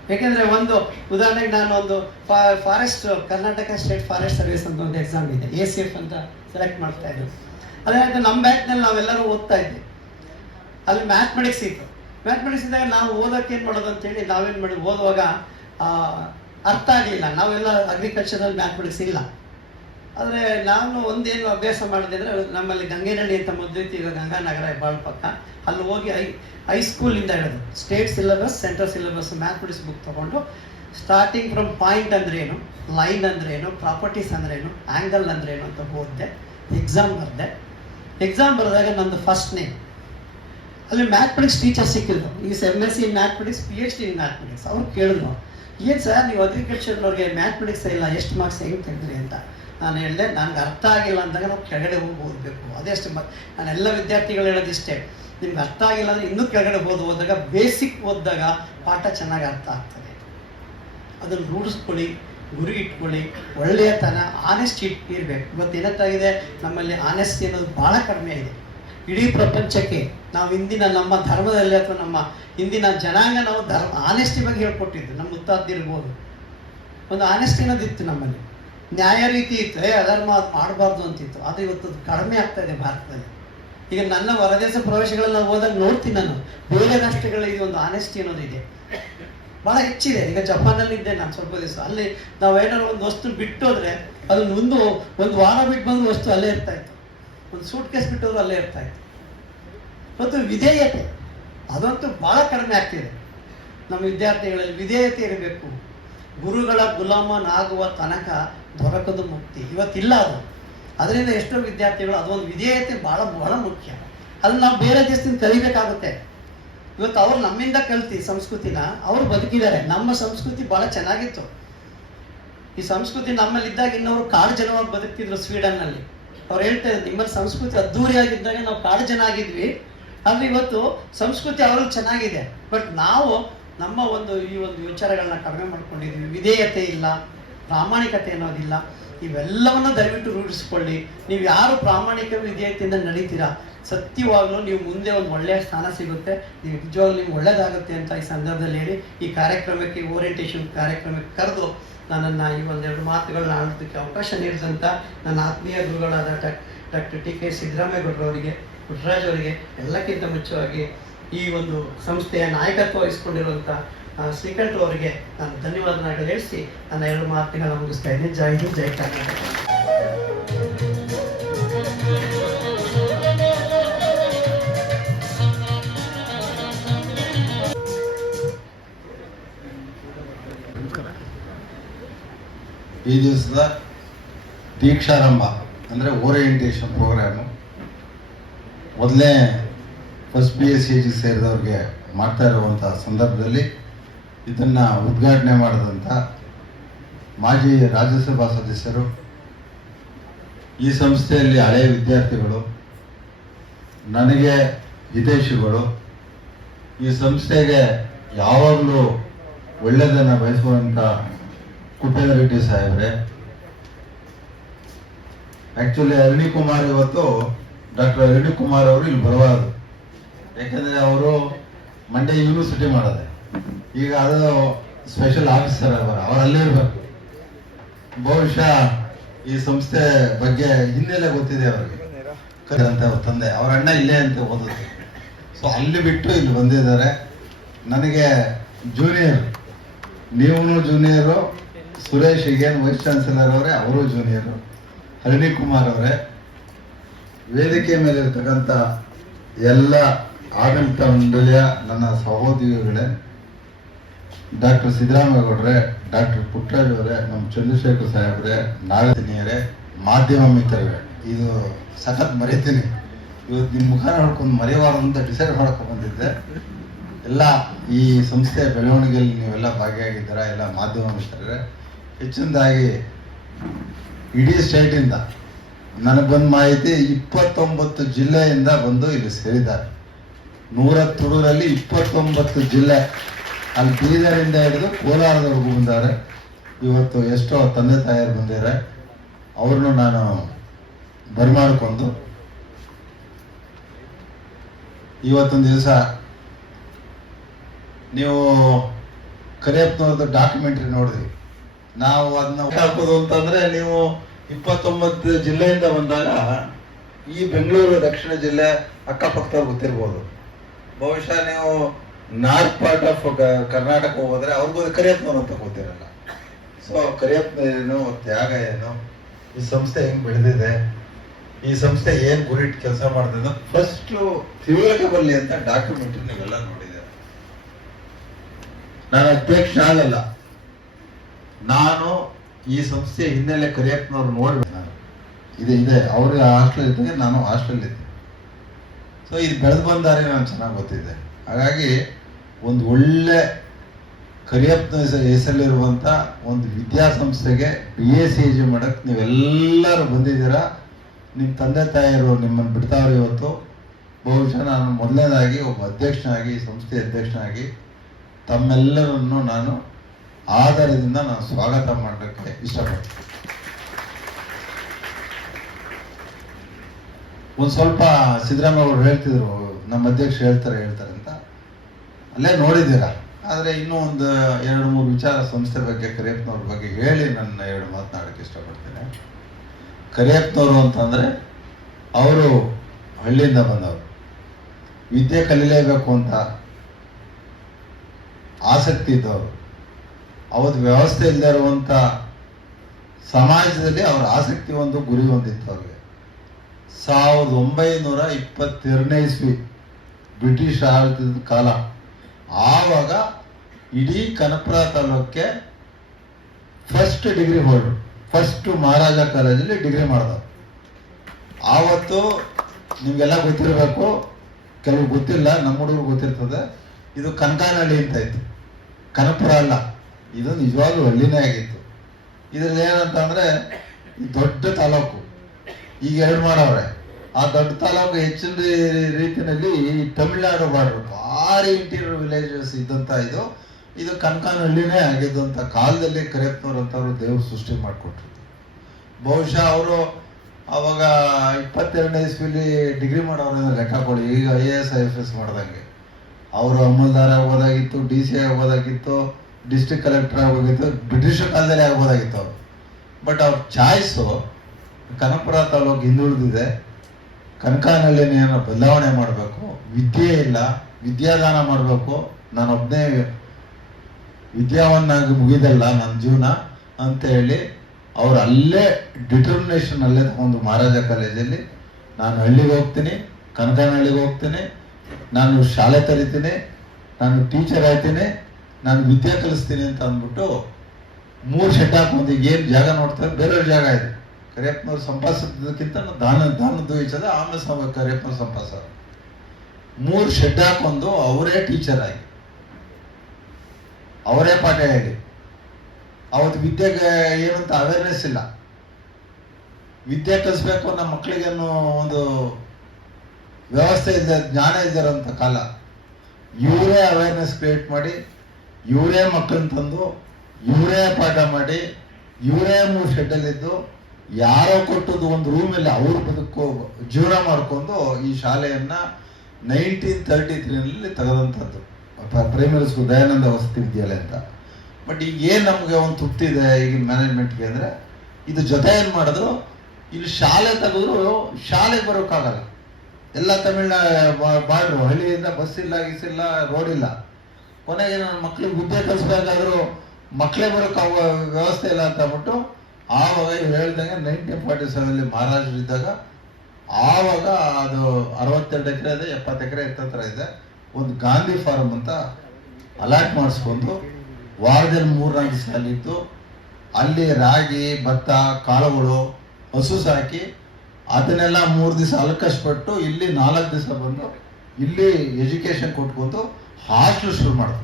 ಯಾಕೆಂದರೆ ಒಂದು ಉದಾಹರಣೆಗೆ ನಾನು ಒಂದು forest Karnataka state forest service ಅಂತ ಒಂದು ಎಕ್ಸಾಮ್ ಇದೆ, ACF ಅಂತ ಸೆಲೆಕ್ಟ್ ಮಾಡ್ತಾ ಇದ್ದೆ. ಅದಾಯ್ತು, ನಮ್ಮ ಬ್ಯಾಚ್ನಲ್ಲಿ ನಾವೆಲ್ಲರೂ ಓದ್ತಾ ಇದ್ವಿ. ಅಲ್ಲಿ ಮ್ಯಾಥಮೆಟಿಕ್ಸ್ ಇತ್ತು. ಮ್ಯಾಥಮೆಟಿಕ್ಸ್ ಇದ್ದಾಗ ನಾವು ಓದೋಕೆ ಏನು ಮಾಡೋದು ಅಂತೇಳಿ ನಾವೇನು ಮಾಡಿ ಓದುವಾಗ ಅರ್ಥ ಆಗಲಿಲ್ಲ. ನಾವೆಲ್ಲ ಅಗ್ರಿಕಲ್ಚರಲ್ಲಿ ಮ್ಯಾಥಮೆಟಿಕ್ಸ್ ಇಲ್ಲ. ಆದರೆ ನಾನು ಒಂದೇನು ಅಭ್ಯಾಸ ಮಾಡಿದೆ ಅಂದರೆ, ನಮ್ಮಲ್ಲಿ ಗಂಗೇನಹಳ್ಳಿ ಅಂತ ಮೊದಲಿತ್ತು, ಈಗ ಗಂಗಾನಗರ ಹೆಬ್ಬಾಳ್ ಪಕ್ಕ. ಅಲ್ಲಿ ಹೋಗಿ ಹೈಸ್ಕೂಲಿಂದ ಹಿಡಿದು state syllabus, central syllabus mathematics book ತೊಗೊಂಡು ಸ್ಟಾರ್ಟಿಂಗ್ ಫ್ರಮ್ ಪಾಯಿಂಟ್ ಅಂದ್ರೆ ಏನು, ಲೈನ್ ಅಂದ್ರೆ ಏನು, ಪ್ರಾಪರ್ಟೀಸ್ ಅಂದ್ರೆ ಏನು, ಆ್ಯಂಗಲ್ ಅಂದ್ರೆ ಏನು ಅಂತ ಓದಿದೆ. ಎಕ್ಸಾಮ್ ಬರೆದೆ. ಎಕ್ಸಾಮ್ ಬರೆದಾಗ ನಂದು ಫಸ್ಟ್ ನೇಮ್. ಅಲ್ಲಿ ಮ್ಯಾಥಮೆಟಿಕ್ಸ್ ಟೀಚರ್ ಸಿಕ್ಕಿದ್ರು. ಈ MSc ಇನ್ ಮ್ಯಾಥಮೆಟಿಕ್ಸ್, PhD ಇನ್ ಮ್ಯಾಥಮೆಟಿಕ್ಸ್. ಅವ್ರು ಕೇಳಿದ್ರು, ಏನು ಸರ್ ನೀವು ಅಗ್ರಿಕಲ್ಚರ್ನವ್ರಿಗೆ ಮ್ಯಾಥಮೆಟಿಕ್ಸ್ ಇಲ್ಲ, ಎಷ್ಟು ಮಾರ್ಕ್ಸ್ ಹೆಂಗೆ ತೆಗೆದ್ರಿ ಅಂತ. ನಾನು ಹೇಳಿದೆ, ನನಗೆ ಅರ್ಥ ಆಗಿಲ್ಲ ಅಂದಾಗ ನಾವು ಕೆಳಗಡೆ ಹೋಗಿ ಓದಬೇಕು. ಅದೆಷ್ಟು ನಾನೆಲ್ಲ ವಿದ್ಯಾರ್ಥಿಗಳು ಹೇಳೋದಿಷ್ಟೇ, ನಿಮ್ಗೆ ಅರ್ಥ ಆಗಿಲ್ಲ ಅಂದರೆ ಇನ್ನೂ ಕೆಳಗಡೆ ಓದಿದಾಗ ಬೇಸಿಕ್ ಓದಿದಾಗ ಪಾಠ ಚೆನ್ನಾಗಿ ಅರ್ಥ ಆಗ್ತದೆ. ಅದನ್ನು ರೂಢಿಸ್ಕೊಳ್ಳಿ, ಗುರಿ ಇಟ್ಕೊಳ್ಳಿ, ಒಳ್ಳೆಯತನ, ಆನೆಸ್ಟಿ ಇರಬೇಕು. ಇವತ್ತು ಏನಾಗಿದೆ, ನಮ್ಮಲ್ಲಿ ಆನೆಸ್ಟಿ ಅನ್ನೋದು ಭಾಳ ಕಡಿಮೆ ಇದೆ. ಇಡೀ ಪ್ರಪಂಚಕ್ಕೆ ನಾವು ಇಂದಿನ ನಮ್ಮ ಧರ್ಮದಲ್ಲಿ ಅಥವಾ ನಮ್ಮ ಇಂದಿನ ಜನಾಂಗ ನಾವು ಆನೆಸ್ಟಿ ಬಗ್ಗೆ ಹೇಳ್ಕೊಟ್ಟಿದ್ದು. ನಮ್ಮ ಮುತ್ತಾದಿರ್ಬೋದು, ಒಂದು ಆನೆಸ್ಟಿ ಅನ್ನೋದಿತ್ತು ನಮ್ಮಲ್ಲಿ, ನ್ಯಾಯ ರೀತಿ ಇತ್ತು. ಅಧರ್ಮ ಮಾಡಬಾರ್ದು ಅಂತಿತ್ತು. ಆದರೆ ಇವತ್ತು ಕಡಿಮೆ ಆಗ್ತಾ ಇದೆ ಭಾರತದಲ್ಲಿ. ಈಗ ನನ್ನ ಹೊರದೇಶ ಪ್ರವೇಶಗಳಲ್ಲಿ ನಾವು ಹೋದಾಗ ನೋಡ್ತೀನಿ, ನಾನು ಬೇರೆ ರಾಷ್ಟ್ರಗಳಲ್ಲಿ ಒಂದು ಆನೆಸ್ಟಿ ಅನ್ನೋದಿದೆ, ಭಾಳ ಹೆಚ್ಚಿದೆ. ಈಗ ಜಪಾನಲ್ಲಿ ಇದ್ದೆ ನಾನು ಸ್ವಲ್ಪ ದಿವಸ. ಅಲ್ಲಿ ನಾವು ಏನಾದ್ರು ಒಂದು ವಸ್ತು ಬಿಟ್ಟೋದ್ರೆ ಅದು ಒಂದು ವಾರ ಬಿಟ್ಟು ಬಂದು ವಸ್ತು ಅಲ್ಲೇ ಇರ್ತಾ ಇತ್ತು. ಒಂದು ಸೂಟ್ ಕೇಸ್ ಬಿಟ್ಟೋದ್ರು ಅಲ್ಲೇ ಇರ್ತಾ ಇತ್ತು. ಮತ್ತು ವಿಧೇಯತೆ ಅದಂತೂ ಭಾಳ ಕಡಿಮೆ ಆಗ್ತಿದೆ. ನಮ್ಮ ವಿದ್ಯಾರ್ಥಿಗಳಲ್ಲಿ ವಿಧೇಯತೆ ಇರಬೇಕು. ಗುರುಗಳ ಗುಲಾಮನಾಗುವ ತನಕ ದೊರಕದು ಮುಕ್ತಿ. ಇವತ್ತಿಲ್ಲ ಅದು. ಅದರಿಂದ ಎಷ್ಟೋ ವಿದ್ಯಾರ್ಥಿಗಳು ಅದೊಂದು ವಿಧೇಯತೆ ಭಾಳ ಬಹಳ ಮುಖ್ಯ. ಅದನ್ನು ನಾವು ಬೇರೆ ದೇಶದಿಂದ ಕಲಿಬೇಕಾಗುತ್ತೆ. ಇವತ್ತು ಅವ್ರು ನಮ್ಮಿಂದ ಕಲ್ತಿ ಸಂಸ್ಕೃತಿನ ಅವ್ರು ಬದುಕಿದ್ದಾರೆ. ನಮ್ಮ ಸಂಸ್ಕೃತಿ ಭಾಳ ಚೆನ್ನಾಗಿತ್ತು. ಈ ಸಂಸ್ಕೃತಿ ನಮ್ಮಲ್ಲಿ ಇದ್ದಾಗ ಇನ್ನವರು ಕಾಡು ಜನವಾಗಿ ಬದುಕ್ತಿದ್ರು ಸ್ವೀಡನ್ನಲ್ಲಿ. ಅವ್ರು ಹೇಳ್ತಾ ಇದ್ರು, ನಿಮ್ಮಲ್ಲಿ ಸಂಸ್ಕೃತಿ ಅದ್ದೂರಿಯಾಗಿದ್ದಾಗ ನಾವು ಕಾಡು ಜನ ಆಗಿದ್ವಿ, ಆದರೆ ಇವತ್ತು ಸಂಸ್ಕೃತಿ ಅವ್ರಲ್ಲಿ ಚೆನ್ನಾಗಿದೆ. ಬಟ್ ನಾವು ನಮ್ಮ ಈ ಒಂದು ವಿಚಾರಗಳನ್ನ ಕಡಿಮೆ ಮಾಡ್ಕೊಂಡಿದ್ವಿ. ವಿಧೇಯತೆ ಇಲ್ಲ, ಪ್ರಾಮಾಣಿಕತೆ ಅನ್ನೋದಿಲ್ಲ. ಇವೆಲ್ಲವನ್ನು ದಯವಿಟ್ಟು ರೂಢಿಸ್ಕೊಳ್ಳಿ. ನೀವು ಯಾರು ಪ್ರಾಮಾಣಿಕ ವಿಧೇಯತೆಯಿಂದ ನಡೀತೀರಾ, ಸತ್ಯವಾಗ್ಲೂ ನೀವು ಮುಂದೆ ಒಂದು ಒಳ್ಳೆಯ ಸ್ಥಾನ ಸಿಗುತ್ತೆ. ನೀವು ನಿಜವಾಗ್ಲೂ ನಿಮ್ಗೆ ಒಳ್ಳೇದಾಗುತ್ತೆ ಅಂತ ಈ ಸಂದರ್ಭದಲ್ಲಿ ಹೇಳಿ, ಈ ಕಾರ್ಯಕ್ರಮಕ್ಕೆ ಓರಿಯೆಂಟೇಷನ್ ಕಾರ್ಯಕ್ರಮಕ್ಕೆ ಕರೆದು ನನ್ನನ್ನು ಈ ಒಂದೆರಡು ಮಾತುಗಳನ್ನ ಆಡೋದಕ್ಕೆ ಅವಕಾಶ ನೀಡಿದಂಥ ನನ್ನ ಆತ್ಮೀಯ ಗುರುಗಳಾದ ಡಾಕ್ಟರ್ TK ಸಿದ್ದರಾಮೇಗೌಡರವರಿಗೆ, ಪುಟ್ಟರಾಜ್ ಅವರಿಗೆ, ಎಲ್ಲಕ್ಕಿಂತ ಮುಖ್ಯವಾಗಿ ಈ ಒಂದು ಸಂಸ್ಥೆಯ ನಾಯಕತ್ವ ವಹಿಸಿಕೊಂಡಿರುವಂಥ ಶ್ರೀಕಂಠ ಅವರಿಗೆ ನಾನು ಧನ್ಯವಾದನ ಹೇಳಿಸಿ ನನ್ನ ಎರಡು ಮಾತುಗಳನ್ನ ಮುಗಿಸ್ತಾ ಇದ್ದೀನಿ. ಜೈ ಹಿಂದ್, ಜೈ ಕರ್ನಾಟಕ. ಈ ದಿವಸದ ದೀಕ್ಷಾರಂಭ ಅಂದರೆ ಓರಿಯೆಂಟೇಷನ್ ಪ್ರೋಗ್ರಾಮು ಮೊದಲೇ ಫಸ್ಟ್ PSCG ಸೇರಿದವ್ರಿಗೆ ಮಾಡ್ತಾ ಇರುವಂಥ ಸಂದರ್ಭದಲ್ಲಿ ಇದನ್ನು ಉದ್ಘಾಟನೆ ಮಾಡಿದಂಥ ಮಾಜಿ ರಾಜ್ಯಸಭಾ ಸದಸ್ಯರು, ಈ ಸಂಸ್ಥೆಯಲ್ಲಿ ಹಳೆಯ ವಿದ್ಯಾರ್ಥಿಗಳು, ನನಗೆ ಹಿತೈಷಿಗಳು, ಈ ಸಂಸ್ಥೆಗೆ ಯಾವಾಗಲೂ ಒಳ್ಳೆಯದನ್ನ ಬಯಸುವಂತ ಕುಪೇಂದ್ರ ರೆಡ್ಡಿ ಸಾಹೇಬ್ರೆ. ಆಕ್ಚುಲಿ ಅರುಣಿ ಕುಮಾರ್ ಇವತ್ತು ಡಾಕ್ಟರ್ ಅರುಣಿ ಕುಮಾರ್ ಅವರು ಇಲ್ಲಿ ಬರಬಾರದು, ಯಾಕಂದ್ರೆ ಅವರು ಮಂಡ್ಯ ಯೂನಿವರ್ಸಿಟಿ ಮಾಡೋದೆ, ಈಗ ಅದು ಸ್ಪೆಷಲ್ ಆಫೀಸರ್ ಅವ್ರು ಅಲ್ಲೇ ಇರ್ಬೇಕು. ಬಹುಶಃ ಈ ಸಂಸ್ಥೆ ಬಗ್ಗೆ ಹಿನ್ನೆಲೆ ಗೊತ್ತಿದೆ ಅವ್ರಿಗೆ ಅಂತ ಅವ್ರ ತಂದೆ, ಅವ್ರ ಅಣ್ಣ ಇಲ್ಲೇ ಅಂತ ಓದಿದ್ರು. ಸೊ ಅಲ್ಲಿ ಬಿಟ್ಟು ಇಲ್ಲಿ ಬಂದಿದ್ದಾರೆ. ನನಗೆ ಜೂನಿಯರ್, ನೀವು ಜೂನಿಯರು, ಸುರೇಶ್ ಈಗೇನು ವೈಸ್ ಚಾನ್ಸಲರ್ ಅವರೇ ಅವರು ಜೂನಿಯರು, ಹರಿಣಿ ಕುಮಾರ್ ಅವರೇ, ವೇದಿಕೆ ಮೇಲೆ ಇರ್ತಕ್ಕಂಥ ಎಲ್ಲ ಆಡಳಿತ ಮಂಡಳಿಯ ನನ್ನ ಸಹೋದ್ಯೋಗಿಗಳೇ, ಡಾಕ್ಟರ್ ಸಿದ್ದರಾಮೇಗೌಡ್ರೆ, ಡಾಕ್ಟರ್ ಪುಟ್ಟರಾಜ್ ಅವರೇ, ನಮ್ಮ ಚಂದ್ರಶೇಖರ್ ಸಾಹೇಬ್ರೆ, ನಾಗತಿನಿಯರೇ, ಮಾಧ್ಯಮ ಮಿತ್ರರೇ, ಇದು ಸಖತ್ ಮರಿತೀನಿ. ಇವತ್ತು ನಿಮ್ಮ ಮುಖ ನೋಡ್ಕೊಂಡು ಮರೆಯಬಾರ್ದು ಅಂತ ಡಿಸೈಡ್ ಮಾಡ್ಕೊಂಡು ಬಂದಿದ್ದೆ. ಎಲ್ಲ ಈ ಸಂಸ್ಥೆಯ ಬೆಳವಣಿಗೆಯಲ್ಲಿ ನೀವೆಲ್ಲ ಭಾಗಿಯಾಗಿದ್ದೀರಾ, ಎಲ್ಲ ಮಾಧ್ಯಮ ಮಿತ್ರರೇ. ಹೆಚ್ಚಿನದಾಗಿ ಇಡೀ ಸ್ಟೇಟಿಂದ ನನಗೆ ಬಂದ ಮಾಹಿತಿ 29 ಜಿಲ್ಲೆಯಿಂದ ಬಂದು ಇಲ್ಲಿ ಸೇರಿದ್ದಾರೆ. 100 ತುಳುರಲ್ಲಿ 29 ಜಿಲ್ಲೆ, ಅಲ್ಲಿ ಬೀದರಿಂದ ಹಿಡಿದು ಕೋಲಾರದವರೆಗೂ ಬಂದಾರೆ. ಇವತ್ತು ಎಷ್ಟೋ ತಂದೆ ತಾಯಿಯರು ಬಂದಿದ್ದಾರೆ, ಅವ್ರನ್ನು ನಾನು ಬರಮಾಡಿಕೊಂಡು ಇವತ್ತೊಂದು ದಿವಸ ನೀವು ಕರಿಯಪ್ಪನವ್ರದ್ದು ಡಾಕ್ಯುಮೆಂಟ್ರಿ ನೋಡಿದ್ರಿ. ನಾವು ಅದನ್ನ ಹಾಕೋದು ಅಂತಂದ್ರೆ, ನೀವು 29 ಜಿಲ್ಲೆಯಿಂದ ಬಂದಾಗ ಈ ಬೆಂಗಳೂರು ದಕ್ಷಿಣ ಜಿಲ್ಲೆ ಅಕ್ಕಪಕ್ಕದವ್ರು ಗೊತ್ತಿರ್ಬೋದು. ಬಹುಶಃ ನೀವು ನಾರ್ತ್ ಪಾರ್ಟ್ ಆಫ್ ಕರ್ನಾಟಕ ಹೋದ್ರೆ ಅವ್ರಿಗೂ ಕರಿಯಪ್ಪನವ್ರು ಅಂತ ಗೊತ್ತಿರಲ್ಲ. ಸೊ ಕರಿಯಪ್ಪನ ಏನು, ತ್ಯಾಗ ಏನು, ಈ ಸಂಸ್ಥೆ ಹೆಂಗ್ ಬೆಳೆದಿದೆ, ಈ ಸಂಸ್ಥೆ ಏನ್ ಗುರಿ ಕೆಲಸ ಮಾಡ್ತಿದ್ದ ಫಸ್ಟ್ ತಿಳುವಳಿಕೆ ಬರಲಿ ಅಂತ ಡಾಕ್ಯುಮೆಂಟ್ರಿ ನೀವೆಲ್ಲ ನೋಡಿದ್ದೀರ. ನಾನು ಅಧ್ಯಕ್ಷ ಆಗಲ್ಲ, ನಾನು ಈ ಸಂಸ್ಥೆ ಹಿನ್ನೆಲೆ ಕರಿಯಪ್ಪನವ್ರು ನೋಡ್ಬೇಕು. ನಾನು ಇದೆ ಅವ್ರಿಗೆ ಹಾಸ್ಟೆಲ್ ಇದ್ದಂಗೆ ನಾನು ಹಾಸ್ಟೆಲ್ ಇದ್ದೆ. ಸೊ ಇದು ಬೆಳೆದು ಬಂದಾರೆ ನಾನು ಚೆನ್ನಾಗಿ ಗೊತ್ತಿದ್ದೆ. ಹಾಗಾಗಿ ಒಂದು ಒಳ್ಳೆ ಕರಿಯಪ್ಪನ ಹೆಸರಲ್ಲಿರುವಂಥ ಒಂದು ವಿದ್ಯಾಸಂಸ್ಥೆಗೆ BACG ಮಾಡಕ್ಕೆ ನೀವೆಲ್ಲರೂ ಬಂದಿದ್ದೀರಾ. ನಿಮ್ಮ ತಂದೆ ತಾಯಿಯರು ನಿಮ್ಮನ್ನು ಬಿಡ್ತಾವ್ರೆ ಇವತ್ತು. ಬಹುಶಃ ನಾನು ಮೊದಲನೇದಾಗಿ ಒಬ್ಬ ಅಧ್ಯಕ್ಷನಾಗಿ, ಸಂಸ್ಥೆ ಅಧ್ಯಕ್ಷನಾಗಿ ತಮ್ಮೆಲ್ಲರನ್ನು ನಾನು ಆಧಾರದಿಂದ ನಾನು ಸ್ವಾಗತ ಮಾಡೋಕ್ಕೆ ಇಷ್ಟಪಡ್ತೀನಿ. ಒಂದು ಸ್ವಲ್ಪ ಸಿದ್ದರಾಮಯ್ಯ ಅವರು ಹೇಳ್ತಿದ್ರು, ನಮ್ಮ ಅಧ್ಯಕ್ಷರು ಹೇಳ್ತಾರೆ ಅಂತ ಅಲ್ಲೇ ನೋಡಿದ್ದೀರಾ. ಆದರೆ ಇನ್ನೂ ಒಂದು 2-3 ವಿಚಾರ ಸಂಸ್ಥೆ ಬಗ್ಗೆ, ಕರಿಯಪ್ಪನವ್ರ ಬಗ್ಗೆ ಹೇಳಿ ನನ್ನ 2 ಮಾತನಾಡೋಕ್ಕೆ ಇಷ್ಟಪಡ್ತೇನೆ. ಕರಿಯಪ್ಪನವರು ಅಂತಂದರೆ ಅವರು ಹಳ್ಳಿಯಿಂದ ಬಂದವರು, ವಿದ್ಯೆ ಕಲಿಲೇಬೇಕು ಅಂತ ಆಸಕ್ತಿ ಇದ್ದವರು. ಅವತ್ತು ವ್ಯವಸ್ಥೆ ಇಲ್ಲದೆ ಇರುವಂಥ ಸಮಾಜದಲ್ಲಿ ಅವರ ಆಸಕ್ತಿ ಒಂದು, ಗುರಿ ಒಂದಿತ್ತು ಅವ್ರಿಗೆ. 1922ನೇ ಇಸ್ವಿ ಬ್ರಿಟಿಷ್ ಆಡಳಿತದ ಕಾಲ. ಆವಾಗ ಇಡೀ ಕನಕಪುರ ತಾಲೂಕಿಗೆ ಫಸ್ಟ್ ಡಿಗ್ರಿ ಹೋಲ್ಡ್ರು, ಫಸ್ಟ್ ಮಹಾರಾಜ ಕಾಲೇಜಲ್ಲಿ ಡಿಗ್ರಿ ಮಾಡಿದವರು. ಆವತ್ತು ನಿಮಗೆಲ್ಲ ಗೊತ್ತಿರಬೇಕು, ಕೆಲವು ಗೊತ್ತಿಲ್ಲ, ನಮ್ಮ ಹುಡುಗರು ಗೊತ್ತಿರ್ತದೆ. ಇದು ಕನಕಾನಹಳ್ಳಿ ಅಂತ ಇತ್ತು, ಕನಕಪುರ ಅಲ್ಲ, ಇದು ನಿಜವಾಗ್ಲೂ ಹಳ್ಳಿನೇ ಆಗಿತ್ತು. ಇದರಲ್ಲಿ ಏನಂತಂದ್ರೆ ದೊಡ್ಡ ತಾಲೂಕು, ಈಗ 2 ಮಾಡವ್ರೆ. ಆ ದೊಡ್ಡ ತಾಲೂಕು ಹೆಚ್ಚಿನ ರೀತಿಯಲ್ಲಿ ತಮಿಳುನಾಡು ಬಾರ್ಡರ್, ಭಾರಿ ಇಂಟೀರಿಯರ್ ವಿಲೇಜಸ್ ಇದ್ದಂತ ಇದು ಕನಕಾನಹಳ್ಳಿನೇ ಆಗಿದ್ದಂಥ ಕಾಲದಲ್ಲಿ ಕರಿಯಪ್ಪನವ್ರು ಅಂತವ್ರು ದೇವ್ರು ಸೃಷ್ಟಿ ಮಾಡಿಕೊಟ್ರು. ಬಹುಶಃ ಅವರು ಅವಾಗ 22ನೇ ಇಸ್ವಿಲಿ ಡಿಗ್ರಿ ಮಾಡೋರು ಲೆಕ್ಕ ಕೊಡಿ. ಈಗ IAS IFS ಮಾಡ್ದಂಗೆ ಅವರು ಅಮಲ್ದಾರ್ ಆಗ್ಬೋದಾಗಿತ್ತು, DC ಆಗ್ಬೋದಾಗಿತ್ತು, ಡಿಸ್ಟ್ರಿಕ್ಟ್ ಕಲೆಕ್ಟರ್ ಆಗೋಗಿತ್ತು, ಬ್ರಿಟಿಷ್ ಕಾಲದಲ್ಲಿ ಆಗ್ಬೋದಾಗಿತ್ತು ಅವರು. ಬಟ್ ಅವ್ರ ಚಾಯ್ಸು ಕನಕಪುರ ತಾಲೂಕು ಹಿಂದುಳಿದಿದೆ, ಕನಕಾನಹಳ್ಳಿನ ಬದಲಾವಣೆ ಮಾಡಬೇಕು, ವಿದ್ಯೆ ಇಲ್ಲ, ವಿದ್ಯಾದಾನ ಮಾಡಬೇಕು, ನಾನೊಬ್ಬನೇ ವಿದ್ಯಾವನ್ನಾಗಿ ಮುಗಿದಲ್ಲ ನನ್ನ ಜೀವನ ಅಂತ ಹೇಳಿ ಅವ್ರು ಅಲ್ಲೇ ಡಿಟರ್ಮಿನೇಷನ್ ಅಲ್ಲೇ ತಗೊಂಡು ಮಹಾರಾಜ ಕಾಲೇಜಲ್ಲಿ ನಾನು ಹಳ್ಳಿಗೆ ಹೋಗ್ತೀನಿ, ಕನಕಾನಹಳ್ಳಿಗೆ ಹೋಗ್ತೀನಿ, ನಾನು ಶಾಲೆ ತೆರಿತೀನಿ, ನಾನು ಟೀಚರ್ ಆಯ್ತೀನಿ, ನಾನು ವಿದ್ಯೆ ಕಲಿಸ್ತೀನಿ ಅಂತ ಅಂದ್ಬಿಟ್ಟು 3 ಶೆಡ್ ಹಾಕೊಂಡು, ಏನು ಜಾಗ ನೋಡ್ತಾರೆ ಬೇರೆಯವ್ರ ಜಾಗ ಇದೆ. ಕರಿಯಪ್ಪನವ್ರು ಸಂಪಾದಿಸೋದಕ್ಕಿಂತ ದಾನದ್ದು ಹೆಚ್ಚದ, ಆಮೇಲೆ ಕರಿಯಪ್ಪನವ್ರು ಸಂಪಾದಿಸ 3 ಶೆಡ್ ಹಾಕೊಂಡು ಅವರೇ ಟೀಚರ್ ಆಗಿ ಅವರೇ ಪಾಠ ಹೇಳಿ. ಅವತ್ತು ವಿದ್ಯೆಗೆ ಏನಂತ ಅವೇರ್ನೆಸ್ ಇಲ್ಲ, ವಿದ್ಯೆ ಕಲಿಸ್ಬೇಕು ನಮ್ಮ ಮಕ್ಕಳಿಗೆ ಅನ್ನೋ ಒಂದು ವ್ಯವಸ್ಥೆ ಇದೆ, ಜ್ಞಾನ ಇದ್ದಾರಂತ ಕಾಲ. ಇವರೇ ಅವೇರ್ನೆಸ್ ಕ್ರಿಯೇಟ್ ಮಾಡಿ ಇವರೇ ಮಕ್ಕಳನ್ನ ತಂದು ಇವರೇ ಪಾಠ ಮಾಡಿ ಇವರೇ 3 ಶೆಡ್ಡಲ್ಲಿದ್ದು ಯಾರೋ ಕೊಟ್ಟದ್ದು ಒಂದು ರೂಮಲ್ಲಿ ಅವ್ರು ಜೀವನ ಮಾಡಿಕೊಂಡು ಈ ಶಾಲೆಯನ್ನ 1933ನಲ್ಲಿ ತೆಗೆದಂಥದ್ದು ಪ್ರೈಮರಿ ಸ್ಕೂಲ್ ದಯಾನಂದ ವಸತಿ ವಿದ್ಯಾಲಯ ಅಂತ. ಬಟ್ ಈಗ ಏನು ನಮಗೆ ಒಂದು ತೃಪ್ತಿ ಇದೆ ಈಗಿನ ಮ್ಯಾನೇಜ್ಮೆಂಟ್ಗೆ ಅಂದರೆ ಇದು ಜೊತೆ ಏನು ಮಾಡಿದ್ರು, ಇಲ್ಲಿ ಶಾಲೆ ತೆಗೆದ್ರು ಶಾಲೆಗೆ ಬರೋಕ್ಕಾಗಲ್ಲ. ಎಲ್ಲ ಬಾರ್ಡ್ರು ಹಳ್ಳಿಯಿಂದ ಬಸ್ ಇಲ್ಲ, ಗಿಸ್ ಇಲ್ಲ, ರೋಡ್ ಇಲ್ಲ. ಕೊನೆಗೆ ನನ್ನ ಮಕ್ಳಿಗೆ ವಿದ್ಯೆ ಕಲಿಸ್ಬೇಕಾದ್ರೂ ಮಕ್ಕಳೇ ಬರೋಕ್ಕೆ ವ್ಯವಸ್ಥೆ ಇಲ್ಲ ಅಂತ ಅಂದ್ಬಿಟ್ಟು ಆವಾಗ ಹೇಳ್ದಂಗೆ 1947 ಮಹಾರಾಜರಿದ್ದಾಗ ಆವಾಗ ಅದು 62 ಎಕರೆ ಇದೆ, 70 ಎಕರೆ ಎತ್ತರ ಇದೆ. ಒಂದು ಗಾಂಧಿ ಫಾರಂ ಅಂತ ಅಲಾಟ್ ಮಾಡಿಸ್ಕೊಂಡು ವಾರದಲ್ಲಿ 3-4 ದಿವಸ ಅಲ್ಲಿದ್ದು ಅಲ್ಲಿ ರಾಗಿ, ಭತ್ತ, ಕಾಳುಗಳು, ಹಸು ಸಾಕಿ ಅದನ್ನೆಲ್ಲ 3 ದಿವಸ ಅಲ್ಕಷ್ಟಪಟ್ಟು ಇಲ್ಲಿ 4 ದಿವಸ ಬಂದು ಇಲ್ಲಿ ಎಜುಕೇಶನ್ ಕೊಟ್ಕೊಂಡು ಹಾಸ್ಟೆಲ್ ಶುರು ಮಾಡಿದ್ರು.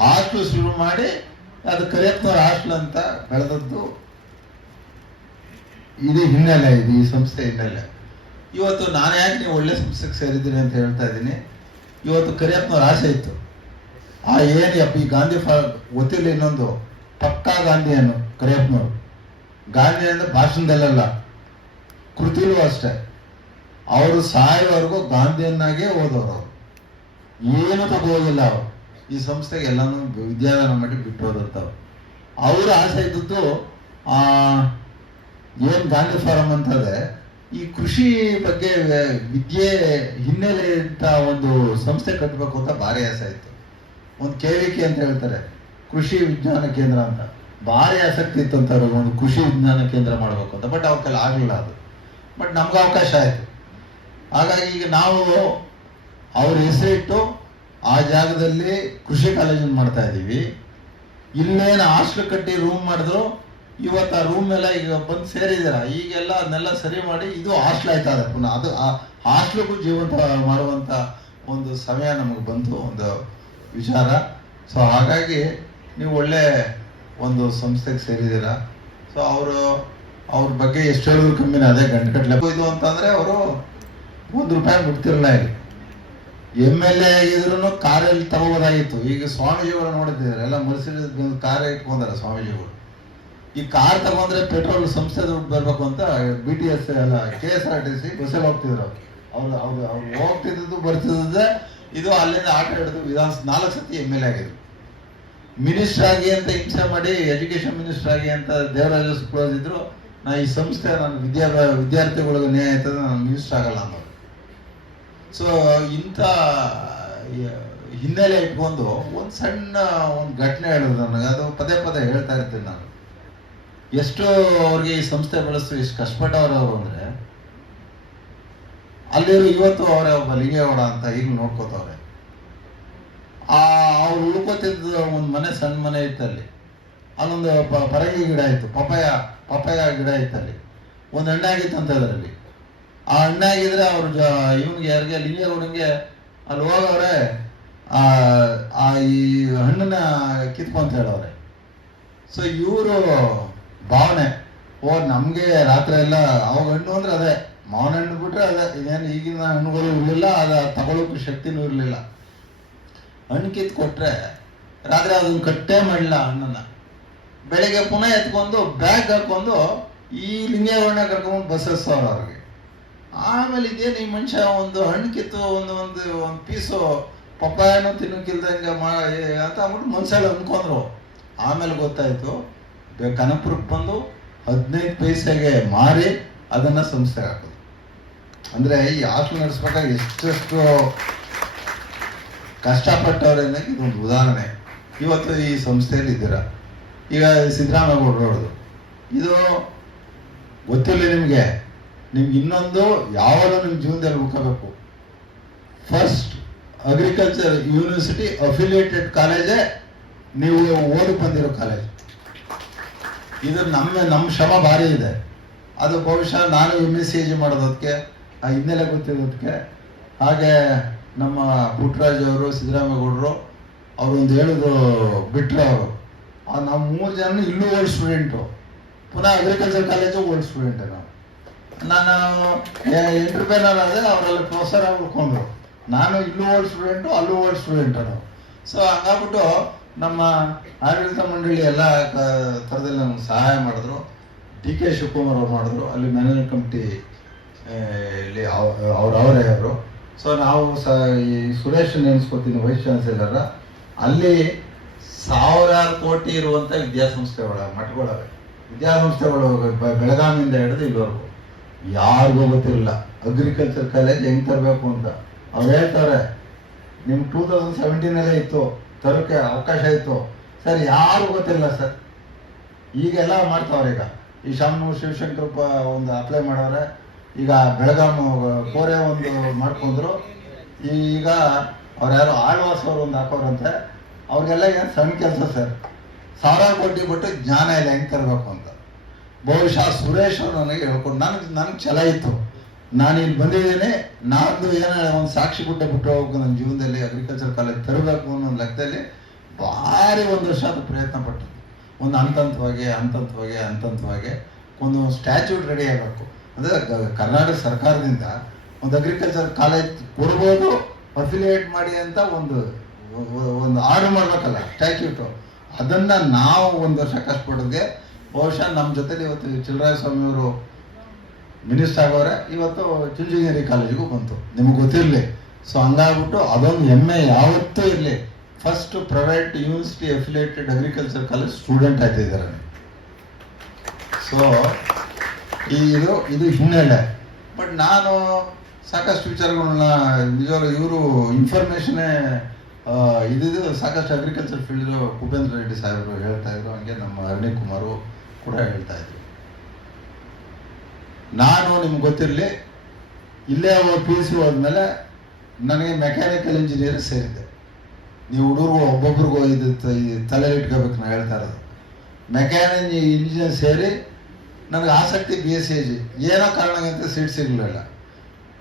ಹಾಸ್ಟೆಲ್ ಶುರು ಮಾಡಿ ಅದು ಕರಿಯಪ್ಪನವ್ರ ಹಾಸ್ಟೆಲ್ ಅಂತ ಬೆಳೆದದ್ದು ಇದು ಹಿನ್ನೆಲೆ, ಇದು ಈ ಸಂಸ್ಥೆ ಹಿನ್ನೆಲೆ. ಇವತ್ತು ನಾನು ಯಾಕೆ ನೀವು ಒಳ್ಳೆ ಸಂಸ್ಥೆಗೆ ಸೇರಿದ್ದೀನಿ ಅಂತ ಹೇಳ್ತಾ ಇದ್ದೀನಿ. ಇವತ್ತು ಕರಿಯಪ್ಪನವ್ರ ಆಸೆ ಇತ್ತು, ಏನಪ್ಪ ಈ ಗಾಂಧಿ ಗೊತ್ತಿಲ್ಲ ಇನ್ನೊಂದು ಪಕ್ಕಾ ಗಾಂಧಿಯನ್ನು ಕರಿಯಪ್ಪನವರು. ಗಾಂಧಿ ಅಂದ್ರೆ ಭಾಷಣದಲ್ಲ, ಕೃತಿಲೂ ಅಷ್ಟೇ. ಅವರು ಸಾಯೋವರೆಗೂ ಗಾಂಧಿಯನ್ನಾಗೇ ಓದೋರು. ಅವರು ಏನು ತಗೋಗಿಲ್ಲ. ಅವರು ಈ ಸಂಸ್ಥೆಗೆ ಎಲ್ಲಾನು ವಿದ್ಯಾದಾನ ಮಾಡಿ ಬಿಟ್ಟು ಹೋದಿರ್ತಾವೆ. ಅವ್ರ ಆಸೆ ಇದ್ದದ್ದು ಏನ್ ಗಾಂಧಿ ಫಾರಂ ಅಂತಂದ್ರೆ ಈ ಕೃಷಿ ಬಗ್ಗೆ ವಿದ್ಯೆ ಹಿನ್ನೆಲೆ ಅಂತ ಒಂದು ಸಂಸ್ಥೆ ಕಟ್ಟಬೇಕು ಅಂತ ಭಾರಿ ಆಸೆ ಇತ್ತು. ಒಂದು KVK ಅಂತ ಹೇಳ್ತಾರೆ, ಕೃಷಿ ವಿಜ್ಞಾನ ಕೇಂದ್ರ ಅಂತ. ಭಾರಿ ಆಸಕ್ತಿ ಇತ್ತು ಅಂತ ಒಂದು ಕೃಷಿ ವಿಜ್ಞಾನ ಕೇಂದ್ರ ಮಾಡಬೇಕು ಅಂತ. ಬಟ್ ಅವ್ರ ಕೈಲಿ ಆಗಲಿಲ್ಲ ಅದು. ಬಟ್ ನಮ್ಗೆ ಅವಕಾಶ ಆಯ್ತು. ಹಾಗಾಗಿ ಈಗ ನಾವು ಅವ್ರ ಹೆಸರಿಟ್ಟು ಆ ಜಾಗದಲ್ಲಿ ಕೃಷಿ ಕಾಲೇಜನ್ನು ಮಾಡ್ತಾ ಇದ್ದೀವಿ. ಇಲ್ಲೇನು ಹಾಸ್ಟೆಲ್ ಕಟ್ಟಿ ರೂಮ್ ಮಾಡಿದ್ರು, ಇವತ್ತು ಆ ರೂಮ್ ಎಲ್ಲ ಈಗ ಬಂದು ಸೇರಿದ್ದೀರ. ಈಗೆಲ್ಲ ಅದನ್ನೆಲ್ಲ ಸರಿ ಮಾಡಿ ಇದು ಹಾಸ್ಟೆಲ್ ಆಯ್ತಾ ಇದೆ ಪುನಃ. ಅದು ಆ ಹಾಸ್ಟೆಲ್ಗೂ ಜೀವಂತ ಮಾಡುವಂಥ ಒಂದು ಸಮಯ ನಮಗೆ ಬಂತು, ಒಂದು ವಿಚಾರ. ಸೊ ಹಾಗಾಗಿ ನೀವು ಒಳ್ಳೆ ಒಂದು ಸಂಸ್ಥೆಗೆ ಸೇರಿದ್ದೀರ. ಸೊ ಅವ್ರ ಬಗ್ಗೆ ಎಷ್ಟು ಹೇಳಿದ್ರು ಕಮ್ಮಿನೇ. ಅದೇ ಗಂಟೆಗಟ್ಟಲೆ ಇದು ಅಂತಂದರೆ ಅವರು ₹1 ಬಿಡ್ತಿರಲ್ಲ. ಇಲ್ಲಿ MLA ಆಗಿದ್ರು ಕಾರಲ್ಲಿ ತಗೋಬೋದಾಗಿತ್ತು. ಈಗ ಸ್ವಾಮೀಜಿಗಳು ನೋಡಿದ್ದಾರೆ, ಎಲ್ಲ ಮರ್ಸಿಡೀಸ್ ಕಾರೇ ಇಟ್ಕೊಂಡಾರೆ ಸ್ವಾಮೀಜಿಗಳು. ಈ ಕಾರ್ ತಗೊಂಡ್ರೆ ಪೆಟ್ರೋಲ್ ಸಂಸ್ಥೆ ದುಡ್ಡು ಬರಬೇಕು ಅಂತ BTS ಎಲ್ಲ KSRTC ಬಸ್ಸಲ್ಲಿ ಹೋಗ್ತಿದ್ರು. ಅವ್ರು ಹೋಗ್ತಿದ್ದು ಬರ್ತಿದ್ದೆ. ಇದು ಅಲ್ಲಿಂದ ಆಟೋ ಹಿಡಿದು 4 ಸತಿ MLA ಆಗಿದ್ರು. ಮಿನಿಸ್ಟರ್ ಆಗಿ ಅಂತ ಹಿಂಸೆ ಮಾಡಿ, ಎಜುಕೇಶನ್ ಮಿನಿಸ್ಟರ್ ಆಗಿ ಅಂತ ದೇವರಾಜ ಸುಕ್ಲೋಸ್ ಇದ್ರು. ನಾ ಈ ಸಂಸ್ಥೆ ನನ್ನ ವಿದ್ಯಾರ್ಥಿಗಳಿಗೆ ನ್ಯಾಯ ಆಯ್ತದೆ, ನಾನು ಮಿನಿಸ್ಟರ್ ಆಗಲ್ಲ ಅನ್ನೋದು. ಸೊ ಇಂಥ ಹಿನ್ನೆಲೆ ಇಟ್ಕೊಂಡು ಒಂದು ಸಣ್ಣ ಒಂದು ಘಟನೆ ಹೇಳಿದ್ರು ನನಗೆ. ಅದು ಪದೇ ಹೇಳ್ತಾ ಇರ್ತೀನಿ ನಾನು. ಎಷ್ಟು ಅವ್ರಿಗೆ ಈ ಸಂಸ್ಥೆ ಬೆಳೆಸ್ತು, ಎಷ್ಟು ಕಷ್ಟಪಟ್ಟವ್ರು ಅವರು ಅಂದರೆ, ಅಲ್ಲಿರೋ ಇವತ್ತು ಅವರೇ ಒಬ್ಬ ಲಿಂಗೇಗೌಡ ಅಂತ ಈಗಲೂ ನೋಡ್ಕೋತವ್ರೆ. ಅವ್ರು ಉಳ್ಕೋತಿದ್ದ ಒಂದು ಮನೆ, ಸಣ್ಣ ಮನೆ ಇತ್ತಲ್ಲಿ. ಅಲ್ಲೊಂದು ಪರಂಗಿ ಗಿಡ ಇತ್ತು, ಪಪಾಯ ಗಿಡ ಇತ್ತಲ್ಲಿ. ಒಂದು ಹಣ್ಣಾಗಿತ್ತು ಅಂತ ಅದರಲ್ಲಿ. ಆ ಹಣ್ಣಾಗಿದ್ರೆ ಅವ್ರು ಇವನಿಗೆ ಯಾರಿಗೆ ಲಿಂಗೇಗೌಡನಿಗೆ ಅಲ್ಲಿ ಹೋಗವ್ರೆ ಈ ಹಣ್ಣನ್ನ ಕಿತ್ಕೊಂತ ಹೇಳವ್ರೆ. ಸೊ ಇವರು ಭಾವನೆ, ನಮಗೆ ರಾತ್ರಿ ಎಲ್ಲ ಅವಾಗ ಹಣ್ಣು ಅಂದ್ರೆ ಅದೇ ಮಾವಿನ ಹಣ್ಣು ಬಿಟ್ರೆ ಅದೇ. ಇದೇನು ಈಗಿನ ಹಣ್ಣುಗಳು ಇರಲಿಲ್ಲ, ಅದು ತಗೊಳ್ಳೋಕ್ಕೂ ಶಕ್ತಿನೂ ಇರಲಿಲ್ಲ. ಹಣ್ಣು ಕಿತ್ತು ಕೊಟ್ರೆ ರಾತ್ರಿ ಅದನ್ನು ಕಟ್ಟೇ ಮಾಡಲಿಲ್ಲ ಹಣ್ಣನ್ನ. ಬೆಳಿಗ್ಗೆ ಪುನಃ ಎತ್ಕೊಂಡು ಬ್ಯಾಗ್ ಹಾಕೊಂಡು ಈ ಲಿಂಗೇಗೌಡನ ಕರ್ಕೊಂಡು ಬಸ್ ಹಚ್ಚವ್ರು ಅವ್ರಿಗೆ. ಆಮೇಲೆ ಇದೇನು ಈ ಮನುಷ್ಯ ಒಂದು ಹಣ್ಣು ಕಿತ್ತು ಒಂದು ಪೀಸು ಪಪ್ಪಾಯನೂ ತಿನ್ನೋಕ್ಕಿಲ್ದಂಗೆ ಅಂತ ಅಂದ್ಬಿಟ್ಟು ಮನ್ಸಲ್ಲಿ ಅಂದ್ಕೊಂಡ್ರು. ಆಮೇಲೆ ಗೊತ್ತಾಯ್ತು, ಕನಕಪುರಕ್ಕೆ ಬಂದು 15 ಪೈಸೆಗೆ ಮಾರಿ ಅದನ್ನ ಸಂಸ್ಥೆಗೆ ಹಾಕೋದು. ಅಂದ್ರೆ ಈ ಹಾಸ್ಟೆಲ್ ನಡೆಸ್ಬೇಕಾದ್ರೆ ಎಷ್ಟು ಕಷ್ಟಪಟ್ಟವ್ರೆ ಅನ್ನೋಕೆ ಇದೊಂದು ಉದಾಹರಣೆ. ಇವತ್ತು ಈ ಸಂಸ್ಥೆಯಲ್ಲಿ ಇದ್ದೀರಾ. ಈಗ ಸಿದ್ದರಾಮೇಗೌಡರು ಇದು ಗೊತ್ತಿಲ್ಲ ನಿಮ್ಗೆ ಇನ್ನೊಂದು ಯಾವಾಗ ನಿಮ್ಮ ಜೀವನದಲ್ಲಿ ಉಳ್ಕೋಬೇಕು. ಫಸ್ಟ್ ಅಗ್ರಿಕಲ್ಚರ್ ಯೂನಿವರ್ಸಿಟಿ ಅಫಿಲಿಯೇಟೆಡ್ ಕಾಲೇಜೇ ನೀವು ಓದಿ ಬಂದಿರೋ ಕಾಲೇಜ್. ಇದು ನಮ್ಮ ಶ್ರಮ ಭಾರಿ ಇದೆ. ಅದು ಬಹುಶಃ ನಾನು MSc ಮಾಡೋದಕ್ಕೆ ಆ ಹಿನ್ನೆಲೆ ಗೊತ್ತಿರೋದಕ್ಕೆ. ಹಾಗೆ ನಮ್ಮ ಪುಟ್ಟರಾಜ್ ಅವರು, ಸಿದ್ದರಾಮೇಗೌಡರು ಅವರೊಂದು ಹೇಳಿದ್ರು ಬಿಟ್ಟರೆ ಅವರು ನಾವು 3 ಜನ ಇಲ್ಲೂ ಓಲ್ಡ್ ಸ್ಟೂಡೆಂಟು, ಪುನಃ ಅಗ್ರಿಕಲ್ಚರ್ ಕಾಲೇಜು ಓಲ್ಡ್ ಸ್ಟೂಡೆಂಟ್. ನಾನು ಎಂಟ್ರಪ್ರೈನರ್ ಆದ್ರೆ ಅವರೆಲ್ಲ ಪ್ರೊಫೆಸರ್ ಆಗಿ ಉಳ್ಕೊಂಡ್ರು. ನಾನು ಇಲ್ಲೂ ಓಲ್ಡ್ ಸ್ಟೂಡೆಂಟು, ಅಲ್ಲೂ ಓಲ್ಡ್ ಸ್ಟೂಡೆಂಟ್. ಸೊ ಹಂಗಾಗ್ಬಿಟ್ಟು ನಮ್ಮ ಆಡಳಿತ ಮಂಡಳಿ ಎಲ್ಲ ಥರದಲ್ಲಿ ನಮ್ಗೆ ಸಹಾಯ ಮಾಡಿದ್ರು. ಡಿ ಕೆ ಶಿವಕುಮಾರ್ ಅವ್ರು ಮಾಡಿದ್ರು. ಅಲ್ಲಿ ಮ್ಯಾನೇಜ್ಮೆಂಟ್ ಕಮಿಟಿ ಇಲ್ಲಿ ಅವರೇ ಅವರು. ಸೊ ನಾವು ಈ ಸುರೇಶ್ ನೆನೆಸ್ಕೊತೀನಿ, ವೈಸ್ ಚಾನ್ಸಲರ್. ಅಲ್ಲಿ 1000 ಕೋಟಿ ಇರುವಂಥ ವಿದ್ಯಾಸಂಸ್ಥೆಗಳ ಮಠಗಳವೆ. ವಿದ್ಯಾಸಂಸ್ಥೆಗಳು ಬೆಳಗಾವಿಯಿಂದ ಹಿಡಿದು ಇಲ್ಲಿವರೆಗೂ ಯಾರಿಗೂ ಗೊತ್ತಿರಲಿಲ್ಲ ಅಗ್ರಿಕಲ್ಚರ್ ಕಾಲೇಜ್ ಹೆಂಗೆ ತರಬೇಕು ಅಂತ. ಅವ್ರು ಹೇಳ್ತಾರೆ ನಿಮ್ಗೆ 2017 ಇತ್ತು, ತರೋಕ್ಕೆ ಅವಕಾಶ ಇತ್ತು ಸರ್, ಯಾರು ಗೊತ್ತಿಲ್ಲ ಸರ್. ಈಗೆಲ್ಲ ಮಾಡ್ತಾವ್ರೆ. ಈಗ ಈ ಶಾಮನೂರು ಶಿವಶಂಕರಪ್ಪ ಒಂದು ಅಪ್ಲೈ ಮಾಡವ್ರೆ. ಈಗ ಬೆಳಗಾವಿ ಕೋರೆ ಒಂದು ಮಾಡ್ಕೊಂಡ್ರು. ಈಗ ಅವ್ರು ಯಾರೋ ಆಳ್ವಾಸ್ ಅವರು ಒಂದು ಹಾಕೋರಂತೆ. ಅವ್ರಿಗೆಲ್ಲ ಏನು ಸಣ್ಣ ಕೆಲಸ ಸರ್, 1000 ಕೋಟಿ ಕೊಟ್ಟು ಜ್ಞಾನ ಇಲ್ಲ ಹೆಂಗೆ ತರಬೇಕು ಅಂತ. ಬಹುಶಃ ಸುರೇಶ್ ಅವರು ನನಗೆ ಹೇಳ್ಕೊಂಡು ನನಗೆ ಛಲ ಇತ್ತು. ನಾನು ಇಲ್ಲಿ ಬಂದಿದ್ದೀನಿ, ನಾಲ್ಕು ಏನೋ ಒಂದು ಸಾಕ್ಷಿ ಬಿಟ್ಟು ಹೋಗ್ಬೇಕು ನನ್ನ ಜೀವನದಲ್ಲಿ, ಅಗ್ರಿಕಲ್ಚರ್ ಕಾಲೇಜ್ ತರಬೇಕು ಅನ್ನೋ ಒಂದು ಲೆಕ್ಕದಲ್ಲಿ ಭಾರಿ 1 ವರ್ಷ ಅದು ಪ್ರಯತ್ನ ಪಟ್ಟದ್ದು. ಒಂದು ಹಂತವಾಗಿ ಒಂದು ಸ್ಟ್ಯಾಚ್ಯೂಟ್ ರೆಡಿ ಆಗಬೇಕು. ಅಂದರೆ ಕರ್ನಾಟಕ ಸರ್ಕಾರದಿಂದ ಒಂದು ಅಗ್ರಿಕಲ್ಚರ್ ಕಾಲೇಜ್ ಕೊಡ್ಬೋದು, ಅಫಿಲಿಯೇಟ್ ಮಾಡಿ ಅಂತ ಒಂದು ಆರ್ಡರ್ ಮಾಡಬೇಕಲ್ಲ ಸ್ಟ್ಯಾಚ್ಯೂಟು. ಅದನ್ನು ನಾವು 1 ವರ್ಷ ಕಷ್ಟಪಡೋದೇ. ಬಹುಶಃ ನಮ್ಮ ಜೊತೆಲಿ ಇವತ್ತು ಚಿಲರಾಯಸ್ವಾಮಿ ಅವರು ಮಿನಿಸ್ಟರ್ ಆಗೋರೆ. ಇವತ್ತು ಚುಂಚನಗಿರಿ ಕಾಲೇಜಿಗೂ ಬಂತು, ನಿಮ್ಗೆ ಗೊತ್ತಿರಲಿ. ಸೊ ಹಂಗಾಗ್ಬಿಟ್ಟು ಅದೊಂದು ಹೆಮ್ಮೆ ಯಾವತ್ತೂ ಇರಲಿ. First private university affiliated agriculture college student ಆಗ್ತಿದ್ದಾರೆ. ಸೊ ಇದು ಹಿನ್ನೆಲೆ. ಬಟ್ ನಾನು ಸಾಕಷ್ಟು ವಿಚಾರಗಳನ್ನ ನಿಜವಾಗ್ಲೂ ಇವರು ಇನ್ಫಾರ್ಮೇಷನ್ನೇ ಇದು ಸಾಕಷ್ಟು ಅಗ್ರಿಕಲ್ಚರ್ ಫೀಲ್ಡ್ ಭೂಪೇಂದ್ರ ರೆಡ್ಡಿ ಸಾಹೇಬರು ಹೇಳ್ತಾ ಇದ್ರು, ಹಂಗೆ ನಮ್ಮ ಅರಣ್ಯ ಕುಮಾರು ಕೂಡ ಹೇಳ್ತಾ ಇದ್ರು. ನಾನು ನಿಮ್ಗೆ ಗೊತ್ತಿರಲಿ, ಇಲ್ಲೇ PUC ಹೋದ್ಮೇಲೆ ನನಗೆ ಮೆಕ್ಯಾನಿಕಲ್ ಇಂಜಿನಿಯರ್ ಸೇರಿದ್ದೆ. ನೀವು ಹುಡುಗರು ಒಬ್ಬೊಬ್ರಿಗೂ ಇದು ತಲೆ ಇಟ್ಕೋಬೇಕು ನಾನು ಹೇಳ್ತಾ ಇರೋದು. ಮೆಕ್ಯಾನಿಕ್ ಇಂಜಿನಿಯರ್ ಸೇರಿ ನನಗೆ ಆಸಕ್ತಿ BSc ಏನೋ ಕಾರಣಕ್ಕಂತ ಸೀಟ್ ಸಿಗಲಿಲ್ಲ.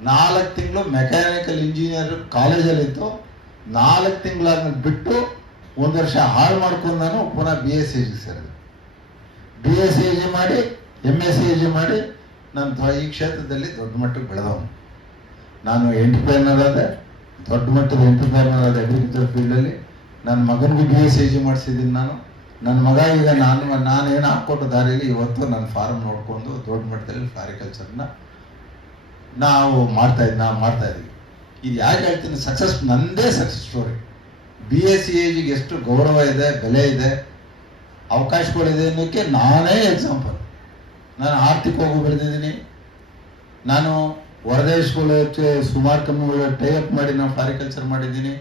4 ತಿಂಗಳು ಮೆಕ್ಯಾನಿಕಲ್ ಇಂಜಿನಿಯರ್ ಕಾಲೇಜಲ್ಲಿತ್ತು. 4 ತಿಂಗಳಾದ್ಮೇಲೆ ಬಿಟ್ಟು 1 ವರ್ಷ ಹಾಳು ಮಾಡ್ಕೊಂಡು ನಾನು ಪುನಃ BSc ಸೇರಿದೆ. BSc ಮಾಡಿ MSc ಮಾಡಿ ನಾನು ಈ ಕ್ಷೇತ್ರದಲ್ಲಿ ದೊಡ್ಡ ಮಟ್ಟಕ್ಕೆ ಬೆಳೆದವನು. ನಾನು ಎಂಟರ್ಪ್ರೈನರ್ ಆದೆ, ದೊಡ್ಡ ಮಟ್ಟದ ಎಂಟರ್ಪ್ರೈನರ್ ಆದ ಅಗ್ರಿಕಲ್ಚರ್ ಫೀಲ್ಡಲ್ಲಿ. ನನ್ನ ಮಗನಿಗೂ BSc ಮಾಡಿಸಿದ್ದೀನಿ ನಾನು. ನನ್ನ ಮಗ ಈಗ ನಾನೇನು ಹಾಕ್ಕೊಟ್ಟ ದಾರಿಯಲ್ಲಿ ಇವತ್ತು ನನ್ನ ಫಾರ್ಮ್ ನೋಡಿಕೊಂಡು ದೊಡ್ಡ ಮಟ್ಟದಲ್ಲಿ ಫ್ಲಾರಿಕಲ್ಚರ್ನ ನಾವು ಮಾಡ್ತಾ ಇದ್ದೀವಿ. ಇದು ಯಾಕೆ ಹೇಳ್ತೀನಿ, ನನ್ನದೇ ಸಕ್ಸಸ್ ಸ್ಟೋರಿ. BSc ಎಷ್ಟು ಗೌರವ ಇದೆ, ಬೆಲೆ ಇದೆ, ಅವಕಾಶಗಳಿದೆ ಅನ್ನೋಕ್ಕೆ ನಾನೇ ಎಕ್ಸಾಂಪಲ್. ನಾನು ಆರ್ಥಿಕವಾಗಿ ಬೆಳೆದಿದ್ದೀನಿ. ನಾನು ಹೊರದೇಶಗಳ ಸುಮಾರು ಕಂಪ್ನಿಗಳ ಟೈಅಪ್ ಮಾಡಿ ನಾನು ಫ್ಲಾರಿಕಲ್ಚರ್ ಮಾಡಿದ್ದೀನಿ,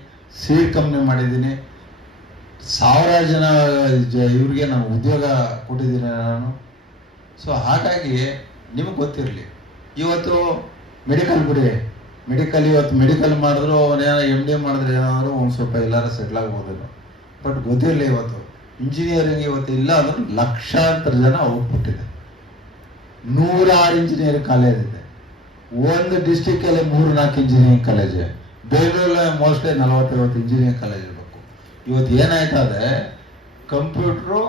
ಸೀಡ್ ಕಂಪ್ನಿ ಮಾಡಿದ್ದೀನಿ. 1000 ಜನ ಇವ್ರಿಗೆ ನಾನು ಉದ್ಯೋಗ ಕೊಟ್ಟಿದ್ದೀನಿ ನಾನು. ಸೊ ಹಾಗಾಗಿ ನಿಮಗೆ ಗೊತ್ತಿರಲಿ, ಇವತ್ತು ಮೆಡಿಕಲ್ ಬಿಡಿ, ಇವತ್ತು ಮೆಡಿಕಲ್ ಮಾಡಿದ್ರು ಅವನೇನೋ MD ಮಾಡಿದ್ರೆ ಏನಾದರೂ ಒಂದು ಸ್ವಲ್ಪ ಎಲ್ಲಾರು ಸೆಟ್ಲ್ ಆಗ್ಬೋದೇನೋ. ಬಟ್ ಗೊತ್ತಿರಲಿ, ಇವತ್ತು ಇಂಜಿನಿಯರಿಂಗ್ ಇವತ್ತು ಇಲ್ಲ ಅಂದ್ರೂ ಲಕ್ಷಾಂತರ ಜನ ಔಟ್ಪುಟ್ ಇದೆ. 106 ಇಂಜಿನಿಯರಿಂಗ್ ಕಾಲೇಜ್ ಇದೆ. ಒಂದು ಡಿಸ್ಟಿಕಲ್ಲಿ 3-4 ಇಂಜಿನಿಯರಿಂಗ್ ಕಾಲೇಜ್. ಬೆಂಗಳೂರಲ್ಲಿ ಮೋಸ್ಟ್ಲಿ 40-50 ಇಂಜಿನಿಯರಿಂಗ್ ಕಾಲೇಜ್ ಇರಬೇಕು. ಇವತ್ತು ಏನಾಯ್ತದೆ, ಕಂಪ್ಯೂಟ್ರು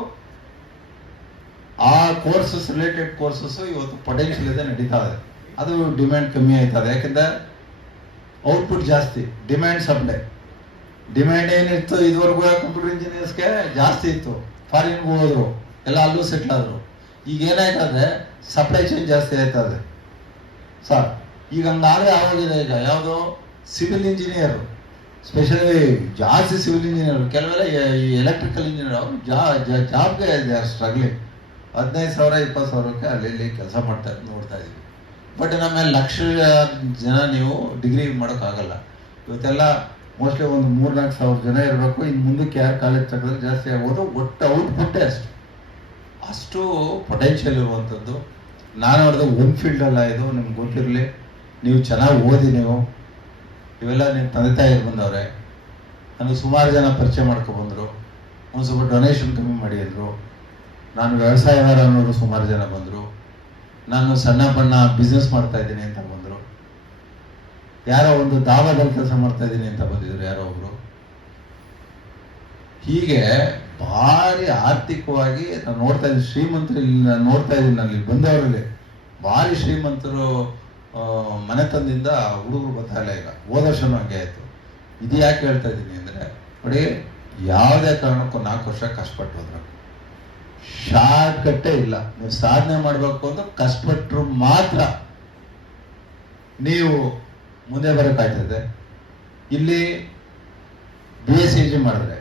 ಆ ಕೋರ್ಸಸ್ ರಿಲೇಟೆಡ್ ಕೋರ್ಸಸ್ ಇವತ್ತು ಪೊಟೆನ್ಷಿಯಲ್ ಇದೆ, ನಡೀತಾ ಇದೆ. ಅದು ಡಿಮ್ಯಾಂಡ್ ಕಮ್ಮಿ ಆಯ್ತದೆ. ಯಾಕೆಂದರೆ ಔಟ್ಪುಟ್ ಜಾಸ್ತಿ, ಡಿಮ್ಯಾಂಡ್ ಸಪ್ಲೈ. ಡಿಮ್ಯಾಂಡ್ ಏನಿತ್ತು ಇದುವರೆಗೂ ಕಂಪ್ಯೂಟರ್ ಇಂಜಿನಿಯರ್ಸ್ಗೆ ಜಾಸ್ತಿ ಇತ್ತು, ಫಾರಿನ್ಗೆ ಹೋದ್ರು, ಎಲ್ಲ ಅಲ್ಲೂ ಸೆಟ್ಲ್ ಆದರು. ಈಗ ಏನಾಯ್ತದೆ, ಸಪ್ಲೈ ಚೈನ್ ಜಾಸ್ತಿ ಆಯ್ತದೆ ಸರ್. ಈಗ ಹಂಗಾದ್ರೆ ಆಗೋಗಿದೆ. ಈಗ ಯಾವುದೋ ಸಿವಿಲ್ ಇಂಜಿನಿಯರು, ಸ್ಪೆಷಲಿ ಜಾಸ್ತಿ ಸಿವಿಲ್ ಇಂಜಿನಿಯರ್, ಕೆಲವೆಲ್ಲ ಈ ಎಲೆಕ್ಟ್ರಿಕಲ್ ಇಂಜಿನಿಯರ್ ಅವರು ಜಾಬ್ಗೆ ಸ್ಟ್ರಗ್ಲಿಂಗ್. 15,000 20,000ಕ್ಕೆ ಅಲ್ಲಿ ಕೆಲಸ ನೋಡ್ತಾ ಇದ್ದೀವಿ. ಬಟ್ ನಮ್ಮ ಲಕ್ಷ ಜನ ನೀವು ಡಿಗ್ರಿ ಮಾಡೋಕ್ಕಾಗಲ್ಲ. ಇವತ್ತೆಲ್ಲ ಮೋಸ್ಟ್ಲಿ ಒಂದು 3-4 ಸಾವಿರ ಜನ ಇರಬೇಕು. ಇನ್ನು ಮುಂದಕ್ಕೆ ಯಾರು ಕಾಲೇಜ್ ತೆಗೆದ್ರೆ ಜಾಸ್ತಿ ಆಗ್ಬೋದು. ಒಟ್ಟು ಔಟ್ಪುಟ್ಟೇ ಅಷ್ಟು ಪೊಟೆನ್ಷಿಯಲ್ ಇರುವಂಥದ್ದು. ನಾನು ನೋಡಿದ ಒಂದು ಫೀಲ್ಡಲ್ಲ ಇದು. ನಿಮ್ಗೆ ಗೊತ್ತಿರಲಿ, ನೀವು ಚೆನ್ನಾಗಿ ಓದಿ, ಇವೆಲ್ಲ ನಿಮ್ಮ ತಂದೆ ತಾಯಿರು ಬಂದವ್ರೆ. ನನಗೆ ಸುಮಾರು ಜನ ಪರಿಚಯ ಮಾಡ್ಕೊಬಂದರು. ಒಂದು ಸ್ವಲ್ಪ ಡೊನೇಷನ್ ಕಮ್ಮಿ ಮಾಡಿ ಅಂದರು. ನಾನು ವ್ಯವಸಾಯಗಾರ ಅನ್ನೋರು ಸುಮಾರು ಜನ ಬಂದರು. ನಾನು ಸಣ್ಣ ಪಣ್ಣ ಬಿಸ್ನೆಸ್ ಮಾಡ್ತಾ ಇದ್ದೀನಿ ಅಂತ ಬಂದರು. ಯಾರೋ ಒಂದು ದಾವಾದಲ್ಲಿ ಕೆಲಸ ಮಾಡ್ತಾ ಇದ್ದೀನಿ ಅಂತ ಬಂದಿದ್ರು ಯಾರೋ ಒಬ್ರು. ಹೀಗೆ ಭಾರಿ ಆರ್ಥಿಕವಾಗಿ ನಾನು ನೋಡ್ತಾ ಇದ್ದೀನಿ. ಶ್ರೀಮಂತರು ಇಲ್ಲಿ ನಾನು ನೋಡ್ತಾ ಇದ್ದೀನಿ. ನಲ್ಲಿ ಬಂದವರಲ್ಲಿ ಭಾರಿ ಶ್ರೀಮಂತರು ಮನೆತನದಿಂದ ಹುಡುಗರು ಬರ್ತಾ ಇಲ್ಲ. ಈಗ ಹೋದ ವರ್ಷನೂ ಹಂಗೆ ಆಯಿತು. ಇದು ಯಾಕೆ ಹೇಳ್ತಾ ಇದ್ದೀನಿ ಅಂದರೆ, ನೋಡಿ, ಯಾವುದೇ ಕಾರಣಕ್ಕೂ 4 ವರ್ಷ ಕಷ್ಟಪಟ್ಟು ಹೋದ್ರೆ ಶಾರ್ಟ್ ಕಟ್ಟೇ ಇಲ್ಲ. ನೀವು ಸಾಧನೆ ಮಾಡಬೇಕು ಅಂತ ಕಷ್ಟಪಟ್ಟರು ಮಾತ್ರ ನೀವು ಮುಂದೆ ಬರೋಕ್ಕಾಗ್ತದೆ. ಇಲ್ಲಿ BSc ಮಾಡಿದ್ರೆ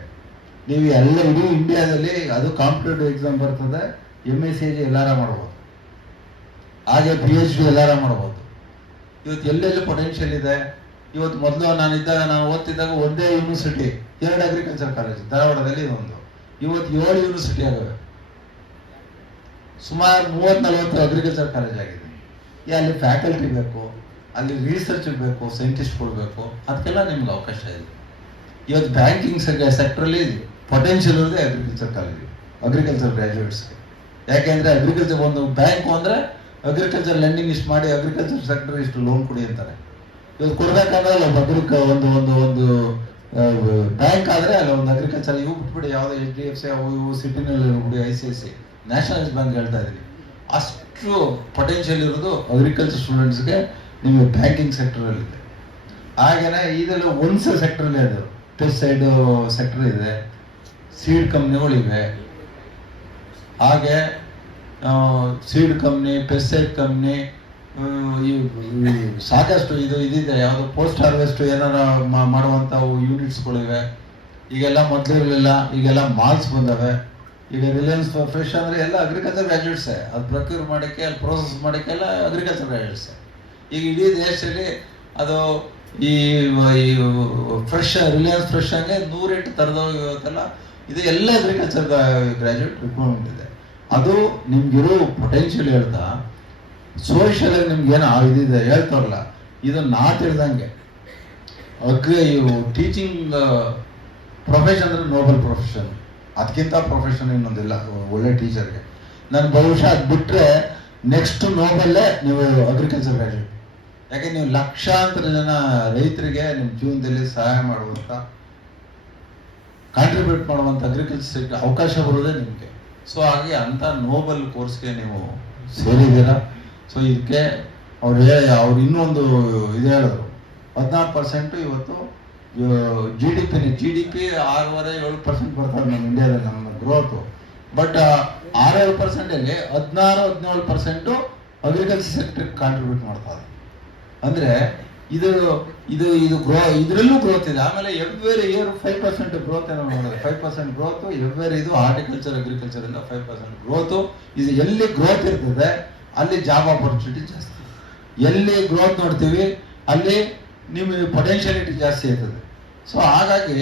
ನೀವು ಎಲ್ಲ ಇಡೀ ಇಂಡಿಯಾದಲ್ಲಿ ಅದು ಕಾಂಪಿಟೇಟಿವ್ ಎಕ್ಸಾಮ್ ಬರ್ತದೆ. MSc ಎಲ್ಲಾರ ಮಾಡ್ಬೋದು, ಹಾಗೆ PhD ಎಲ್ಲಾರ ಮಾಡ್ಬೋದು. ಇವತ್ತು ಎಲ್ಲೆಲ್ಲಿ ಪೊಟೆನ್ಷಿಯಲ್ ಇದೆ. ಇವತ್ತು ಮೊದಲು ನಾನು ಓದ್ತಿದ್ದಾಗ ಒಂದೇ ಯೂನಿವರ್ಸಿಟಿ, 2 ಅಗ್ರಿಕಲ್ಚರ್ ಕಾಲೇಜ್ ಧಾರವಾಡದಲ್ಲಿ ಒಂದು. ಇವತ್ತು 7 ಯೂನಿವರ್ಸಿಟಿ ಆಗವೆ, ಸುಮಾರು 30-40 ಅಗ್ರಿಕಲ್ಚರ್ ಕಾಲೇಜ್ ಆಗಿದೆ. ಅಲ್ಲಿ ಫ್ಯಾಕಲ್ಟಿ ಬೇಕು, ಅಲ್ಲಿ ರಿಸರ್ಚ್ ಬೇಕು, ಸೈಂಟಿಸ್ಟ್ಗಳು ಬೇಕು, ಅದಕ್ಕೆಲ್ಲ ನಿಮ್ಗೆ ಅವಕಾಶ ಇದೆ. ಇವತ್ತು ಬ್ಯಾಂಕಿಂಗ್ ಸೆಕ್ಟ್ರಲ್ಲಿ ಪೊಟೆನ್ಷಿಯಲ್ ಇರೋದೇ ಅಗ್ರಿಕಲ್ಚರ್ ಕಾಲೇಜ್, ಅಗ್ರಿಕಲ್ಚರ್ ಗ್ರಾಜುಯೇಟ್ಸ್ಗೆ. ಯಾಕೆಂದ್ರೆ ಅಗ್ರಿಕಲ್ಚರ್ ಒಂದು ಬ್ಯಾಂಕ್ ಅಂದ್ರೆ ಅಗ್ರಿಕಲ್ಚರ್ ಲೆಂಡಿಂಗ್ ಇಷ್ಟು ಮಾಡಿ ಅಗ್ರಿಕಲ್ಚರ್ ಸೆಕ್ಟರ್ ಇಷ್ಟು ಲೋನ್ ಕೊಡಿ ಅಂತಾರೆ. ಇವತ್ತು ಕೊಡ್ಬೇಕಾದ್ರೆ ಒಂದು ಬ್ಯಾಂಕ್ ಆದ್ರೆ ಅಲ್ಲ ಒಂದು ಅಗ್ರಿಕಲ್ಚರ್ ಇವು ಬಿಟ್ಬಿಡಿ, ಯಾವುದೋ HDFC ಅವು ಇವು ಸಿಟಿನಲ್ಲಿ ಬಿಡಿ, ICICI ನ್ಯಾಷನಲೈಸ್ ಬ್ಯಾಂಕ್ ಹೇಳ್ತಾ ಇದೀನಿ. ಅಷ್ಟು ಪೊಟೆನ್ಷಿಯಲ್ ಇರೋದು ಅಗ್ರಿಕಲ್ಚರ್ ಸ್ಟೂಡೆಂಟ್ಸ್ಗೆ ನಿಮಗೆ ಬ್ಯಾಂಕಿಂಗ್ ಸೆಕ್ಟರ್ ಇದೆ. ಹಾಗೇನೆ ಇದೆಲ್ಲ ಒಂದು ಸೆಕ್ಟರ್ ಅದು ಪೆಸ್ಟಿಸೈಡ್ ಸೆಕ್ಟರ್ ಇದೆ, ಸೀಡ್ ಕಂಪ್ನಿಗಳಿವೆ. ಹಾಗೆ ಸೀಡ್ ಕಂಪ್ನಿ, ಪೆಸ್ಟಿಸೈಡ್ ಕಂಪ್ನಿ, ಸಾಕಷ್ಟು ಇದಿದೆ. ಯಾವುದು ಪೋಸ್ಟ್ ಹಾರ್ವೆಸ್ಟ್ ಏನಾರ ಮಾಡುವಂಥವು ಯೂನಿಟ್ಸ್ಗಳಿವೆ. ಈಗೆಲ್ಲ ಮೊದಲು ಇರಲಿಲ್ಲ, ಈಗೆಲ್ಲ ಮಾಲ್ಸ್ ಬಂದವೆ. ಈಗ ರಿಲಯನ್ಸ್ ಫ್ರೆಶ್ ಅಂದರೆ ಎಲ್ಲ ಅಗ್ರಿಕಲ್ಚರ್ ಗ್ರಾಜುಯೇಟ್ಸೇ, ಅದು ಪ್ರೊಕ್ಯೂರ್ ಮಾಡೋಕ್ಕೆ, ಅಲ್ಲಿ ಪ್ರೋಸೆಸ್ ಮಾಡೋಕ್ಕೆ ಎಲ್ಲ ಅಗ್ರಿಕಲ್ಚರ್ ಗ್ರಾಜುಯೇಟ್ಸೇ. ಈಗ ಇಡೀ ದೇಶದಲ್ಲಿ ಅದು ಈ ಫ್ರೆಶ್ ರಿಲಯನ್ಸ್ ಫ್ರೆಶ್ ಹಂಗೆ 108 ಥರದ ಇವತ್ತೆಲ್ಲ ಇದು ಎಲ್ಲ ಅಗ್ರಿಕಲ್ಚರ್ ಗ್ರಾಜುಯೇಟ್ ರಿಕ್ರೂಟ್ಮೆಂಟ್ ಇದೆ. ಅದು ನಿಮ್ಗಿರೋ ಪೊಟೆನ್ಷಿಯಲ್ ಹೇಳ್ತಾ ಸೋಷಿಯಲ್ ಆಗಿ ನಿಮ್ಗೆ ಏನೋ ಇದಿದೆ ಹೇಳ್ತಾರಲ್ಲ, ಇದು ನಾ ತಿಳಿದಂಗೆ ಟೀಚಿಂಗ್ ಪ್ರೊಫೆಷನ್ ಅಂದ್ರೆ ನೋಬಲ್ ಪ್ರೊಫೆಷನ್, ಅದಕ್ಕಿಂತ ಪ್ರೊಫೆಷನ್ ಇನ್ನೊಂದಿಲ್ಲ ಒಳ್ಳೆ ಟೀಚರ್ಗೆ. ನಾನು ಬಹುಶಃ ಅದು ಬಿಟ್ಟರೆ ನೆಕ್ಸ್ಟ್ ನೋಬಲ್ಲೇ ನೀವು ಅಗ್ರಿಕಲ್ಚರ್ ಗ್ರಾಜುಯೇಟ್. ಯಾಕೆ ನೀವು ಲಕ್ಷಾಂತರ ಜನ ರೈತರಿಗೆ ನಿಮ್ಮ ಜೀವನದಲ್ಲಿ ಸಹಾಯ ಮಾಡುವಂಥ, ಕಾಂಟ್ರಿಬ್ಯೂಟ್ ಮಾಡುವಂಥ ಅಗ್ರಿಕಲ್ಚರ್ ಅವಕಾಶ ಬರೋದೇ ನಿಮಗೆ. ಸೊ ಹಾಗೆ ಅಂಥ ನೋಬಲ್ ಕೋರ್ಸ್ಗೆ ನೀವು ಸೇರಿದ್ದೀರಾ. ಸೊ ಇದಕ್ಕೆ ಅವ್ರು ಇನ್ನೊಂದು ಇದು ಹೇಳಿದ್ರು, 14% ಇವತ್ತು GDP 6.5-7% ಬರ್ತದೆ ನಮ್ಮ ಇಂಡಿಯಾದಲ್ಲಿ ನಮ್ಮ ಗ್ರೋತು. ಬಟ್ 6-7%ಅಲ್ಲಿ 16-17% ಅಗ್ರಿಕಲ್ಚರ್ ಸೆಕ್ಟರ್ಗೆ ಕಾಂಟ್ರಿಬ್ಯೂಟ್ ಮಾಡ್ತಾರೆ. ಅಂದರೆ ಇದು ಇದರಲ್ಲೂ ಗ್ರೋತ್ ಇದೆ. ಆಮೇಲೆ ಎವ್ರಿ ಇಯರ್ 5% ಗ್ರೋತ್ ಏನೋ ನೋಡಿದ್ರೆ 5% ಗ್ರೋತು ಎವ್ರಿ ಇದು ಹಾರ್ಟಿಕಲ್ಚರ್ ಅಗ್ರಿಕಲ್ಚರ್ ಇಂದ 5% ಗ್ರೋತು. ಇದು ಎಲ್ಲಿ ಗ್ರೋತ್ ಇರ್ತದೆ ಅಲ್ಲಿ ಜಾಬ್ ಆಪರ್ಚುನಿಟಿ ಜಾಸ್ತಿ. ಎಲ್ಲಿ ಗ್ರೋತ್ ನೋಡ್ತೀವಿ ಅಲ್ಲಿ ನಿಮಗೆ ಪೊಟೆನ್ಷಿಯಾಲಿಟಿ ಜಾಸ್ತಿ ಇರ್ತದೆ. ಸೊ ಹಾಗಾಗಿ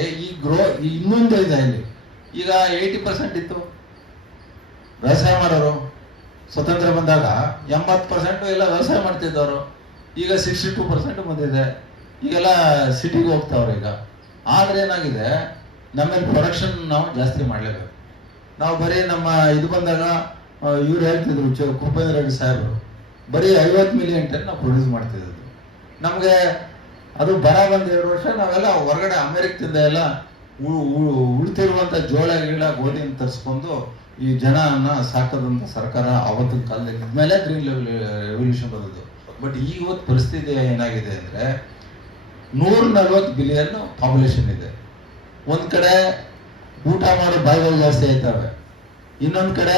ಇನ್ನೊಂದು ಇದೆ ಇಲ್ಲಿ. ಈಗ 80% ಇತ್ತು ವ್ಯವಸಾಯ ಮಾಡೋರು, ಸ್ವತಂತ್ರ ಬಂದಾಗ 80% ಎಲ್ಲ ವ್ಯವಸಾಯ ಮಾಡ್ತಿದ್ದವರು. ಈಗ 62% ಬಂದಿದೆ. ಈಗೆಲ್ಲ ಸಿಟಿಗೆ ಹೋಗ್ತಾವ್ರೆ ಈಗ. ಆದ್ರೆ ಏನಾಗಿದೆ, ನಮ್ಮಲ್ಲಿ ಪ್ರೊಡಕ್ಷನ್ ನಾವು ಜಾಸ್ತಿ ಮಾಡಲೇಬೇಕು. ನಾವು ಬರೀ ನಮ್ಮ ಇದು ಬಂದಾಗ ಇವ್ರು ಹೇಳ್ತಿದ್ರು ಕುಪೇಂದ್ರ ರೆಡ್ಡಿ ಸಾಹೇಬರು, ಬರೀ 50 ಮಿಲಿಯನ್ ಟನ್ ನಾವು ಪ್ರೊಡ್ಯೂಸ್ ಮಾಡ್ತಿದ್ದು. ನಮಗೆ ಅದು ಬರ ಬಂದ 2 ವರ್ಷ ನಾವೆಲ್ಲ ಹೊರಗಡೆ ಅಮೆರಿಕದಿಂದ ಎಲ್ಲ ಉಳ್ತಿರುವಂಥ ಜೋಳ ಗಿಳ ಗೋಧಿನ ತರಿಸ್ಕೊಂಡು ಈ ಜನನ ಸಾಕದಂತ ಸರ್ಕಾರ ಅವತ್ತಿನ ಕಾಲದಲ್ಲಿ ಇದ್ಮೇಲೆ ಗ್ರೀನ್ ರೆವಲ್ಯೂಷನ್ ಬರೋದು. ಬಟ್ ಇವತ್ತು ಪರಿಸ್ಥಿತಿ ಏನಾಗಿದೆ ಅಂದರೆ 140 ಬಿಲಿಯನ್ ಪಾಪ್ಯುಲೇಷನ್ ಇದೆ. ಒಂದು ಕಡೆ ಊಟ ಮಾಡೋ ಬಾಯಿಗಳು ಜಾಸ್ತಿ ಆಯ್ತವೆ, ಇನ್ನೊಂದು ಕಡೆ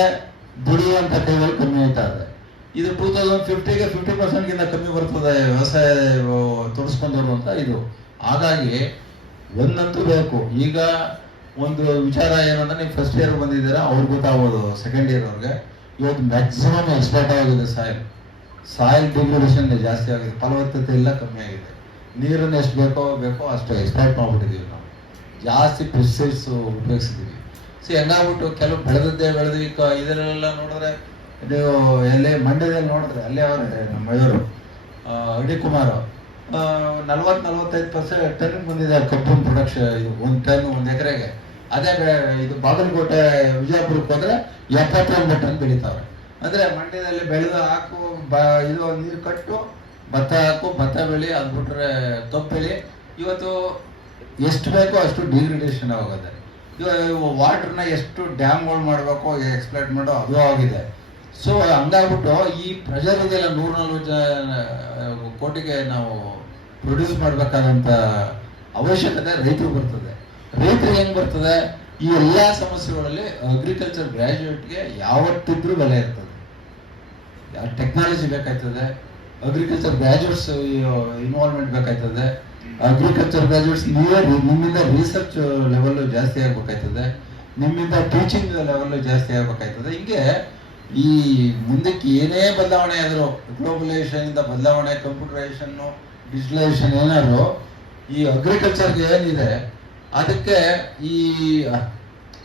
ದುಡಿಯುವಂಥ ಕೈಗಳು ಕಮ್ಮಿ ಆಯ್ತಾ ಇದೆ. ಇದು 2050ಗೆ 50%ಗಿಂತ ಕಮ್ಮಿ ಬರ್ತದೆ ವ್ಯವಸಾಯ ತೊಡಸ್ಕೊಂಡವರು ಅಂತ ಇದು. ಹಾಗಾಗಿ ಒಂದಂತೂ ಬೇಕು. ಈಗ ಒಂದು ವಿಚಾರ ಏನಂದ್ರೆ, ನೀವು ಫಸ್ಟ್ ಇಯರ್ ಬಂದಿದ್ದೀರಾ, ಅವ್ರಿಗೆ ಗೊತ್ತಾಗ್ಬೋದು ಸೆಕೆಂಡ್ ಇಯರ್ ಅವ್ರಿಗೆ. ಇವತ್ತು ಮ್ಯಾಕ್ಸಿಮಮ್ ಎಕ್ಸ್ಪರ್ಟ್ ಆಗಿದೆ ಸಾಯಿಲ್ ಡಿಗ್ರೇಡೇಷನ್ ಜಾಸ್ತಿ ಆಗಿದೆ, ಫಲವತ್ತತೆ ಎಲ್ಲ ಕಮ್ಮಿ ಆಗಿದೆ. ನೀರನ್ನು ಎಷ್ಟು ಬೇಕೋ ಅಷ್ಟು ಎಕ್ಸ್ಪರ್ಟ್ ಮಾಡ್ಬಿಟ್ಟಿದ್ದೀವಿ ನಾವು. ಜಾಸ್ತಿ ಪೆಸ್ಟಿಸೈಡ್ಸ್ ಉಪಯೋಗಿಸಿದ್ದೀವಿ. ಸೊ ಹೆಂಗಾಗ್ಬಿಟ್ಟು ಕೆಲವು ಬೆಳೆದು ಈಗ ಇದರಲ್ಲೆಲ್ಲ ನೋಡಿದ್ರೆ, ನೀವು ಎಲ್ಲಿ ಮಂಡ್ಯದಲ್ಲಿ ನೋಡಿದ್ರೆ ಅಲ್ಲೇ ಅವರೇ ನಮ್ಮ ಇವರು ಅಡಿಕುಮಾರ್ 40-45% ಟನ್ ಬಂದಿದೆ ಕಬ್ಬು ಪ್ರೊಡಕ್ಷನ್. ಇದು 1 ಟನ್ 1 ಎಕರೆಗೆ. ಅದೇ ಇದು ಬಾಗಲಕೋಟೆ ವಿಜಯಪುರಕ್ಕೆ ಹೋದ್ರೆ 79 ಟನ್ ಬೆಳೀತಾವೆ. ಅಂದ್ರೆ ಮಂಡ್ಯದಲ್ಲಿ ಬೆಳೆದು ಹಾಕು ಇದು ನೀರು ಕಟ್ಟು ಭತ್ತ ಹಾಕು, ಭತ್ತ ಬೆಳಿ, ಅದು ಬಿಟ್ರೆ ಕಬ್ಬು ಬೆಳಿ. ಇವತ್ತು ಎಷ್ಟು ಬೇಕೋ ಅಷ್ಟು ಡಿಗ್ರೇಡೇಷನ್ ಆಗೋದೆ. ಇವಾಗ ವಾಟರ್ನ ಎಷ್ಟು ಡ್ಯಾಮ್ಗಳು ಮಾಡಬೇಕು ಎಕ್ಸ್ಪ್ಲೈಟ್ ಮಾಡೋ ಅದು ಆಗಿದೆ. ಸೊ ಹಂಗಾಗ್ಬಿಟ್ಟು ಈ ಪ್ರೆಷರ್ ಇದೆಲ್ಲ 140 ಕೋಟಿಗೆ ನಾವು ಪ್ರೊಡ್ಯೂಸ್ ಮಾಡಬೇಕಾದಂಥ ಅವಶ್ಯಕತೆ ರೈತರು ಬರ್ತದೆ. ರೈತರಿಗೆ ಹೆಂಗ್ ಬರ್ತದೆ? ಈ ಎಲ್ಲಾ ಸಮಸ್ಯೆಗಳಲ್ಲಿ ಅಗ್ರಿಕಲ್ಚರ್ ಗ್ರಾಜ್ಯುಯೇಟ್ಗೆ ಯಾವತ್ತಿದ್ರೂ ಬೆಲೆ ಇರ್ತದೆ. ಟೆಕ್ನಾಲಜಿ ಬೇಕಾಯ್ತದೆ, ಅಗ್ರಿಕಲ್ಚರ್ ಗ್ರಾಜ್ಯುಯೇಟ್ಸ್ ಇನ್ವಾಲ್ವ್ಮೆಂಟ್ ಬೇಕಾಯ್ತದೆ, ಅಗ್ರಿಕಲ್ಚರ್ ಗ್ರಾಜ್ಯುಯೇಟ್ಸ್ ನಿಮ್ಮಿಂದ ರಿಸರ್ಚ್ ಲೆವೆಲ್ ಜಾಸ್ತಿ ಆಗ್ಬೇಕಾಯ್ತದೆ, ನಿಮ್ಮಿಂದ ಟೀಚಿಂಗ್ ಲೆವೆಲ್ ಜಾಸ್ತಿ ಆಗ್ಬೇಕಾಯ್ತದೆ. ಹಿಂಗೆ ಈ ಮುಂದಕ್ಕೆ ಏನೇ ಬದಲಾವಣೆ ಆದರೂ, ಗ್ಲೋಬಲೈಸೇಷನ್ ಇಂದ ಬದಲಾವಣೆ, ಕಂಪ್ಯೂಟರೈಸೇಷನ್, ಡಿಜಿಟಲೈಸೇಷನ್ ಏನಾದ್ರು ಈ ಅಗ್ರಿಕಲ್ಚರ್ಗೆ ಏನಿದೆ ಅದಕ್ಕೆ ಈ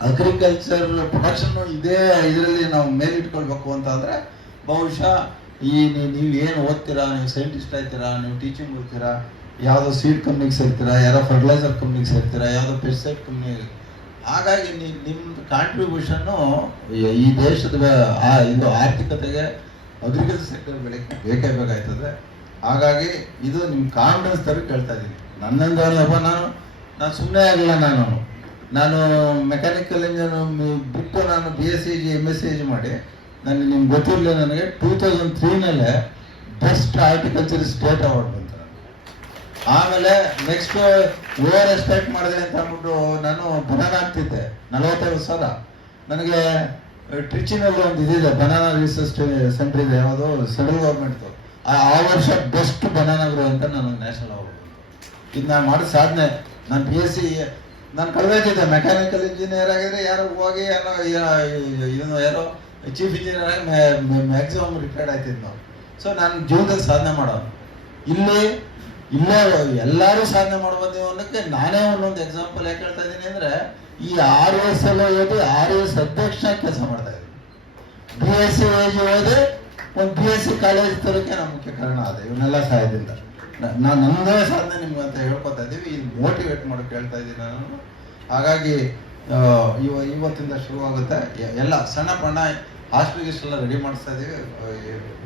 ಅಗ್ರಿಕಲ್ಚರ್ ಪ್ರೊಡಕ್ಷನ್ ಇದೇ ಇದರಲ್ಲಿ ನಾವು ಮೇಲಿಟ್ಕೊಳ್ಬೇಕು ಅಂತಂದ್ರೆ ಬಹುಶಃ ಈ ನೀವು ಏನು ಓದ್ತೀರಾ, ನೀವು ಸೈಂಟಿಸ್ಟ್ ಆಯ್ತೀರಾ, ನೀವು ಟೀಚಿಂಗ್ ಓದ್ತೀರಾ, ಯಾವುದೋ ಸೀಡ್ ಕಂಪ್ನಿಗೆ ಸೇರ್ತೀರಾ, ಯಾರೋ ಫರ್ಟಿಲೈಸರ್ ಕಂಪ್ನಿಗೆ ಸೇರ್ತೀರಾ, ಯಾವುದೋ ಪೆಸ್ಟಿಸೈಡ್ ಕಂಪ್ನಿ. ಹಾಗಾಗಿ ನಿಮ್ದು ಕಾಂಟ್ರಿಬ್ಯೂಷನ್ನು ಈ ದೇಶದ ಇದು ಆರ್ಥಿಕತೆಗೆ ಅಗ್ರಿಕಲ್ಚರ್ ಸೆಕ್ಟರ್ ಬೆಳಕ್ಕೆ ಬೇಕೇ ಬೇಕಾಯ್ತದೆ. ಹಾಗಾಗಿ ಇದು ನಿಮ್ಮ ಕಾನ್ಫಿಡೆನ್ಸ್ ತರ ಕೇಳ್ತಾ ಇದ್ದೀನಿ. ನನ್ನಂದಪ್ಪ ನಾನು ಸುಮ್ಮನೆ ಆಗಿಲ್ಲ. ನಾನು ಮೆಕ್ಯಾನಿಕಲ್ ಇಂಜಿನಿಯರ್ ಬಿಟ್ಟು ನಾನು BSc MSc ಮಾಡಿ ನಿಮ್ಗೆ ಗೊತ್ತಿರಲಿಲ್ಲ, ನನಗೆ 2003 ಬೆಸ್ಟ್ ಹಾರ್ಟಿಕಲ್ಚರ್ ಸ್ಟೇಟ್ ಅವಾರ್ಡ್ ಬಂತು. ಆಮೇಲೆ ನೆಕ್ಸ್ಟ್ ಓವರ್ ಎಕ್ಸ್ಪೆಕ್ಟ್ ಮಾಡಿದೆ ಅಂತ ಅಂದ್ಬಿಟ್ಟು ನಾನು ಬನಾನಾ ಆಗ್ತಿದ್ದೆ 45,000. ನನಗೆ ಟ್ರಿಚಿನಲ್ಲಿ ಒಂದು ಇದಿದೆ, ಬನಾನಾ ರಿಸರ್ಚ್ ಸೆಂಟರ್ ಇದೆ, ಯಾವುದು ಸೆಂಟ್ರಲ್ ಗೌರ್ಮೆಂಟ್ದು. ಆ ವರ್ಷ ಬೆಸ್ಟ್ ಬನಾನಾ ಗ್ರೋ ಅಂತ ನನಗೆ ನ್ಯಾಷನಲ್ ಅವಾರ್ಡ್. ಇದು ನಾನು ಮಾಡಿದ ಸಾಧನೆ. ನಾನು BSc ನಾನು ಕಳೆದಿದ್ದೆ, ಮೆಕ್ಯಾನಿಕಲ್ ಇಂಜಿನಿಯರ್ ಆಗಿದ್ರೆ ಯಾರೋ ಹೋಗಿ ಏನೋ ಯಾರೋ ಚೀಫ್ ಇಂಜಿನಿಯರ್ ಆಗಿ ಮ್ಯಾಕ್ಸಿಮಮ್ ರಿಟೈರ್ಡ್ ಆಯ್ತಿದ್ ನಾವು. ಸೊ ನಾನು ಜೀವನದಲ್ಲಿ ಸಾಧನೆ ಮಾಡೋನು. ಇಲ್ಲೇ ಎಲ್ಲರೂ ಸಾಧನೆ ಮಾಡ್ಬೋದು ಅನ್ನೋಕ್ಕೆ ನಾನೇ ಒಂದೊಂದು ಎಕ್ಸಾಂಪಲ್ ಯಾಕೆ ಹೇಳ್ತಾ ಇದ್ದೀನಿ ಅಂದ್ರೆ, ಈ RS ಓದಿ RS ಅಧ್ಯಕ್ಷ ಕೆಲಸ ಮಾಡ್ತಾ ಇದ್ದೀನಿ. BSc ಓದಿ ಒಂದು BSc ಕಾಲೇಜ್ ತರೋಕೆ ನಮ್ಮ ಮುಖ್ಯ ಕಾರಣ ಅದೇ. ಇವನ್ನೆಲ್ಲ ಸಹಾಯದಿಂದ ನಾನು ನಮ್ಮದೇ ಸಾಧನೆ ನಿಮ್ಗೆ ಅಂತ ಹೇಳ್ಕೊತಾ ಇದ್ದೀವಿ. ಇಲ್ಲಿ ಮೋಟಿವೇಟ್ ಮಾಡೋಕೆ ಹೇಳ್ತಾ ಇದ್ದೀನಿ ನಾನು. ಹಾಗಾಗಿ ಇವತ್ತಿಂದ ಶುರುವಾಗುತ್ತೆ. ಎಲ್ಲ ಸಣ್ಣ ಪಣ್ಣ ಹಾಸ್ಟೆಲ್ಗೆ ಇಷ್ಟೆಲ್ಲ ರೆಡಿ ಮಾಡಿಸ್ತಾ ಇದ್ದೀವಿ.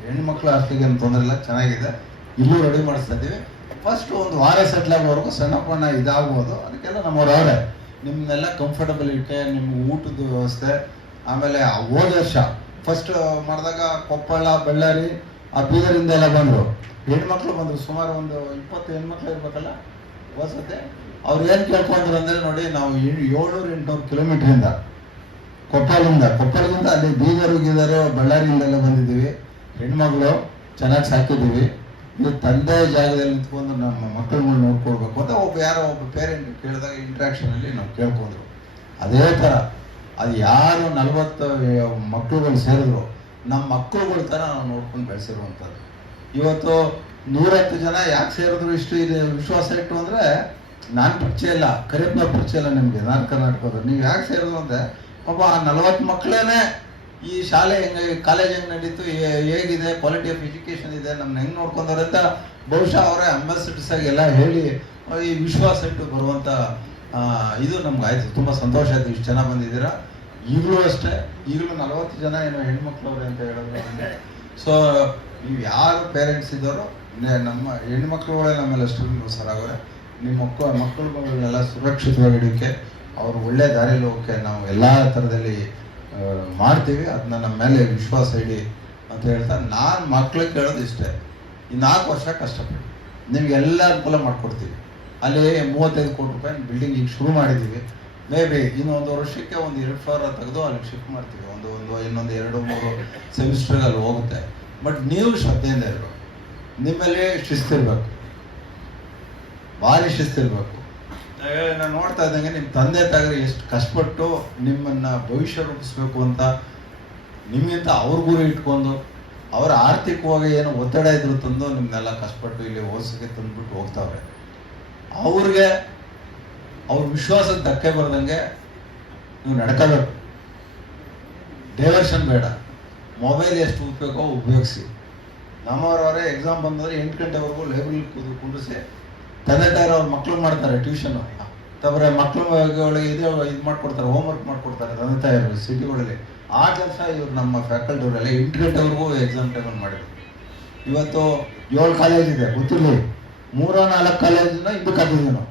ಹೆಣ್ಮಕ್ಳು ಹಾಸ್ಟೆಲ್ಗೆ ಏನು ತೊಂದರೆ ಇಲ್ಲ, ಚೆನ್ನಾಗಿದೆ. ಇಲ್ಲೂ ರೆಡಿ ಮಾಡಿಸ್ತಾ ಇದ್ದೀವಿ. ಫಸ್ಟ್ ಒಂದು ವಾರ ಸೆಟ್ಲ್ ಆಗೋವರೆಗೂ ಸಣ್ಣ ಪಣ್ಣ ಇದಾಗ್ಬೋದು. ಅದಕ್ಕೆಲ್ಲ ನಮ್ಮವ್ರು ಅವರೇ ನಿಮ್ಮನ್ನೆಲ್ಲ ಕಂಫರ್ಟಬಿಲಿಟಿ, ನಿಮ್ಮ ಊಟದ ವ್ಯವಸ್ಥೆ. ಆಮೇಲೆ ಹೋದ ವರ್ಷ ಫಸ್ಟ್ ಮಾಡಿದಾಗ ಕೊಪ್ಪಳ, ಬಳ್ಳಾರಿ, ಬೀದರಿಂದ ಎಲ್ಲ ಬಂದರು. ಹೆಣ್ಮಕ್ಳು ಬಂದರು, ಸುಮಾರು ಒಂದು 20 ಹೆಣ್ಮಕ್ಳು ಇರ್ಬೇಕಲ್ಲ ಹೋಸತ್ತೆ. ಅವ್ರು ಏನು ಕೇಳ್ಕೊಂಡ್ರು ಅಂದರೆ, ನೋಡಿ ನಾವು 700-800 ಕಿಲೋಮೀಟ್ರಿಂದ ಕೊಪ್ಪಳದಿಂದ ಅಲ್ಲಿ ಬೀದರು ಬಳ್ಳಾರಿಯಿಂದೆಲ್ಲ ಬಂದಿದ್ದೀವಿ. ಹೆಣ್ಮಕ್ಳು ಚೆನ್ನಾಗಿ ಸಾಕಿದ್ದೀವಿ. ನೀವು ತಂದೆ ಜಾಗದಲ್ಲಿ ನಿಂತ್ಕೊಂಡು ನಮ್ಮ ಮಕ್ಕಳುಗಳು ನೋಡ್ಕೊಳ್ಬೇಕು ಅಂತ ಒಬ್ಬ ಪೇರೆಂಟ್ ಕೇಳಿದಾಗ ಇಂಟ್ರಾಕ್ಷನಲ್ಲಿ ನಾವು ಕೇಳ್ಕೊಂಡ್ರು. ಅದೇ ಥರ ಅದು ಯಾರು 40 ಮಕ್ಕಳುಗಳು ಸೇರಿದ್ರು, ನಮ್ಮ ಮಕ್ಕಳುಗಳ ಥರ ನಾವು ನೋಡ್ಕೊಂಡು ಬೆಳೆಸಿರುವಂಥದ್ದು. ಇವತ್ತು 110 ಜನ ಯಾಕೆ ಸೇರಿದ್ರು, ಇಷ್ಟು ಇದೆ ವಿಶ್ವಾಸ ಇಟ್ಟು ಅಂದರೆ, ನಾನು ಪರಿಚಯ ಇಲ್ಲ, ಕರಿಯಪ್ಪನ ಪರಿಚಯ ಇಲ್ಲ ನಿಮಗೆ, ನಾನು ಕರ್ನಾಟಕದ. ನೀವು ಯಾಕೆ ಸೇರಿದ್ರು ಅಂದರೆ, ಪಾಪ ಆ 40 ಮಕ್ಕಳೇನೆ ಈ ಶಾಲೆ ಹೆಂಗೆ, ಕಾಲೇಜ್ ಹೆಂಗೆ ನಡೀತು, ಹೇಗಿದೆ, ಕ್ವಾಲಿಟಿ ಆಫ್ ಎಜುಕೇಶನ್ ಇದೆ, ನಮ್ಮನ್ನ ಹೆಂಗೆ ನೋಡ್ಕೊಂಡವ್ರೆ ಅಂತ ಬಹುಶಃ ಅವರೇ ಅಂಬಾಸಿಡರ್ಸ್ ಆಗಿ ಎಲ್ಲ ಹೇಳಿ ಈ ವಿಶ್ವಾಸ ಇಟ್ಟು ಬರುವಂಥ ಇದು ನಮ್ಗೆ ಆಯ್ತು. ತುಂಬ ಸಂತೋಷ ಆಯ್ತು, ಇಷ್ಟು ಜನ ಬಂದಿದ್ದೀರಾ. ಈಗಲೂ ಅಷ್ಟೇ, ಈಗಲೂ 40 ಜನ ಏನೋ ಹೆಣ್ಮಕ್ಳವ್ರೆ ಅಂತ ಹೇಳಿದ್ರು. ಸೊ ನೀವು ಯಾರು ಪೇರೆಂಟ್ಸ್ ಇದ್ದಾರೋ, ನಮ್ಮ ಹೆಣ್ಮಕ್ಳುಗಳೇ ನಮ್ಮೆಲ್ಲ ಸ್ಟೂಡೆಂಟ್ ಸರಾಗವ್ರೆ. ನಿಮ್ಮ ಮಕ್ಕಳುಗಳನ್ನೆಲ್ಲ ಸುರಕ್ಷಿತವಾಗಿ ಇಡೋಕ್ಕೆ, ಅವ್ರು ಒಳ್ಳೆ ದಾರಿಯಲ್ಲಿ ಹೋಗೋಕ್ಕೆ ನಾವು ಎಲ್ಲ ಥರದಲ್ಲಿ ಮಾಡ್ತೀವಿ. ಅದನ್ನ ನಮ್ಮ ಮೇಲೆ ವಿಶ್ವಾಸ ಇಡಿ ಅಂತ ಹೇಳ್ತಾ, ನಾನು ಮಕ್ಳಿಗೆ ಕೇಳೋದು ಇಷ್ಟೇ, ಈ 4 ವರ್ಷ ಕಷ್ಟಪಡಿ, ನಿಮಗೆಲ್ಲ ಅನುಕೂಲ ಮಾಡಿಕೊಡ್ತೀವಿ. ಅಲ್ಲಿ 35 ಕೋಟಿ ರೂಪಾಯಿ ಬಿಲ್ಡಿಂಗ್ ಈಗ ಶುರು ಮಾಡಿದ್ದೀವಿ. ಮೇ ಬಿ ಇನ್ನೊಂದು ವರ್ಷಕ್ಕೆ ಒಂದು 2 ಫ್ಲೋರ್ ತೆಗೆದು ಅಲ್ಲಿಗೆ ಶಿಫ್ಟ್ ಮಾಡ್ತೀವಿ. ಇನ್ನೊಂದು 2-3 ಸೆಮಿಸ್ಟರ್ ಅಲ್ಲಿ ಹೋಗುತ್ತೆ. ಬಟ್ ನೀವು ಶ್ರದ್ಧೆಯಿಂದ ಇರಬೇಕು, ನಿಮ್ಮಲ್ಲಿ ಶಿಸ್ತಿರ್ಬೇಕು, ಭಾರಿ ಶಿಸ್ತಿರ್ಬೇಕು. ನಾನು ನೋಡ್ತಾ ಇದ್ದಂಗೆ ನಿಮ್ಮ ತಂದೆ ತಾಯಿಗಳು ಎಷ್ಟು ಕಷ್ಟಪಟ್ಟು ನಿಮ್ಮನ್ನ ಭವಿಷ್ಯ ರೂಪಿಸ್ಬೇಕು ಅಂತ ನಿಮ್ಗಿಂತ ಅವ್ರ ಗುರಿ ಇಟ್ಕೊಂಡು, ಅವರ ಆರ್ಥಿಕವಾಗಿ ಏನೋ ಒತ್ತಡ ಇದ್ರು ತಂದು ನಿಮ್ಮನ್ನೆಲ್ಲ ಕಷ್ಟಪಟ್ಟು ಇಲ್ಲಿ ಓದಿಸೋಕೆ ತಂದ್ಬಿಟ್ಟು ಹೋಗ್ತಾವ್ರೆ. ಅವ್ರಿಗೆ ಅವ್ರ ವಿಶ್ವಾಸಕ್ಕೆ ಧಕ್ಕೆ ಬರ್ದಂಗೆ ನೀವು ನಡ್ಕೋಬೇಕು. ಡೈವರ್ಷನ್ ಬೇಡ. ಮೊಬೈಲ್ ಎಷ್ಟು ಉಪಯೋಗೋ ಉಪಯೋಗಿಸಿ. ನಮ್ಮವರವರೇ ಎಕ್ಸಾಮ್ ಬಂದರೆ 8 ಗಂಟೆವರೆಗೂ ಲೈಬ್ರರಿ ಕುಂಡಿಸಿ ತಂದೆ ತಾಯಿರು ಅವ್ರ ಮಕ್ಳು ಮಾಡ್ತಾರೆ ಟ್ಯೂಷನ್ನು. ತಪ್ಪರೆ ಮಕ್ಳುಗಳಿಗೆ ಇದು ಮಾಡ್ಕೊಡ್ತಾರೆ, ಹೋಮ್ವರ್ಕ್ ಮಾಡ್ಕೊಡ್ತಾರೆ ತಂದೆ ತಾಯಿರು ಸಿಟಿಗಳಲ್ಲಿ. ಆ ಕೆಲಸ ಇವ್ರು ನಮ್ಮ ಫ್ಯಾಕಲ್ಟಿ ಅವರೆಲ್ಲ 8 ಗಂಟೆವರೆಗೂ ಎಕ್ಸಾಮ್ ಟೈಮಲ್ಲಿ ಮಾಡಿದ್ರು. ಇವತ್ತು 7 ಕಾಲೇಜ್ ಇದೆ, ಗೊತ್ತಿರಲಿ 3-4 ಕಾಲೇಜನ್ನ ಇದಕ್ಕೆ ಹಾಕಿದ್ವಿ ನಾವು.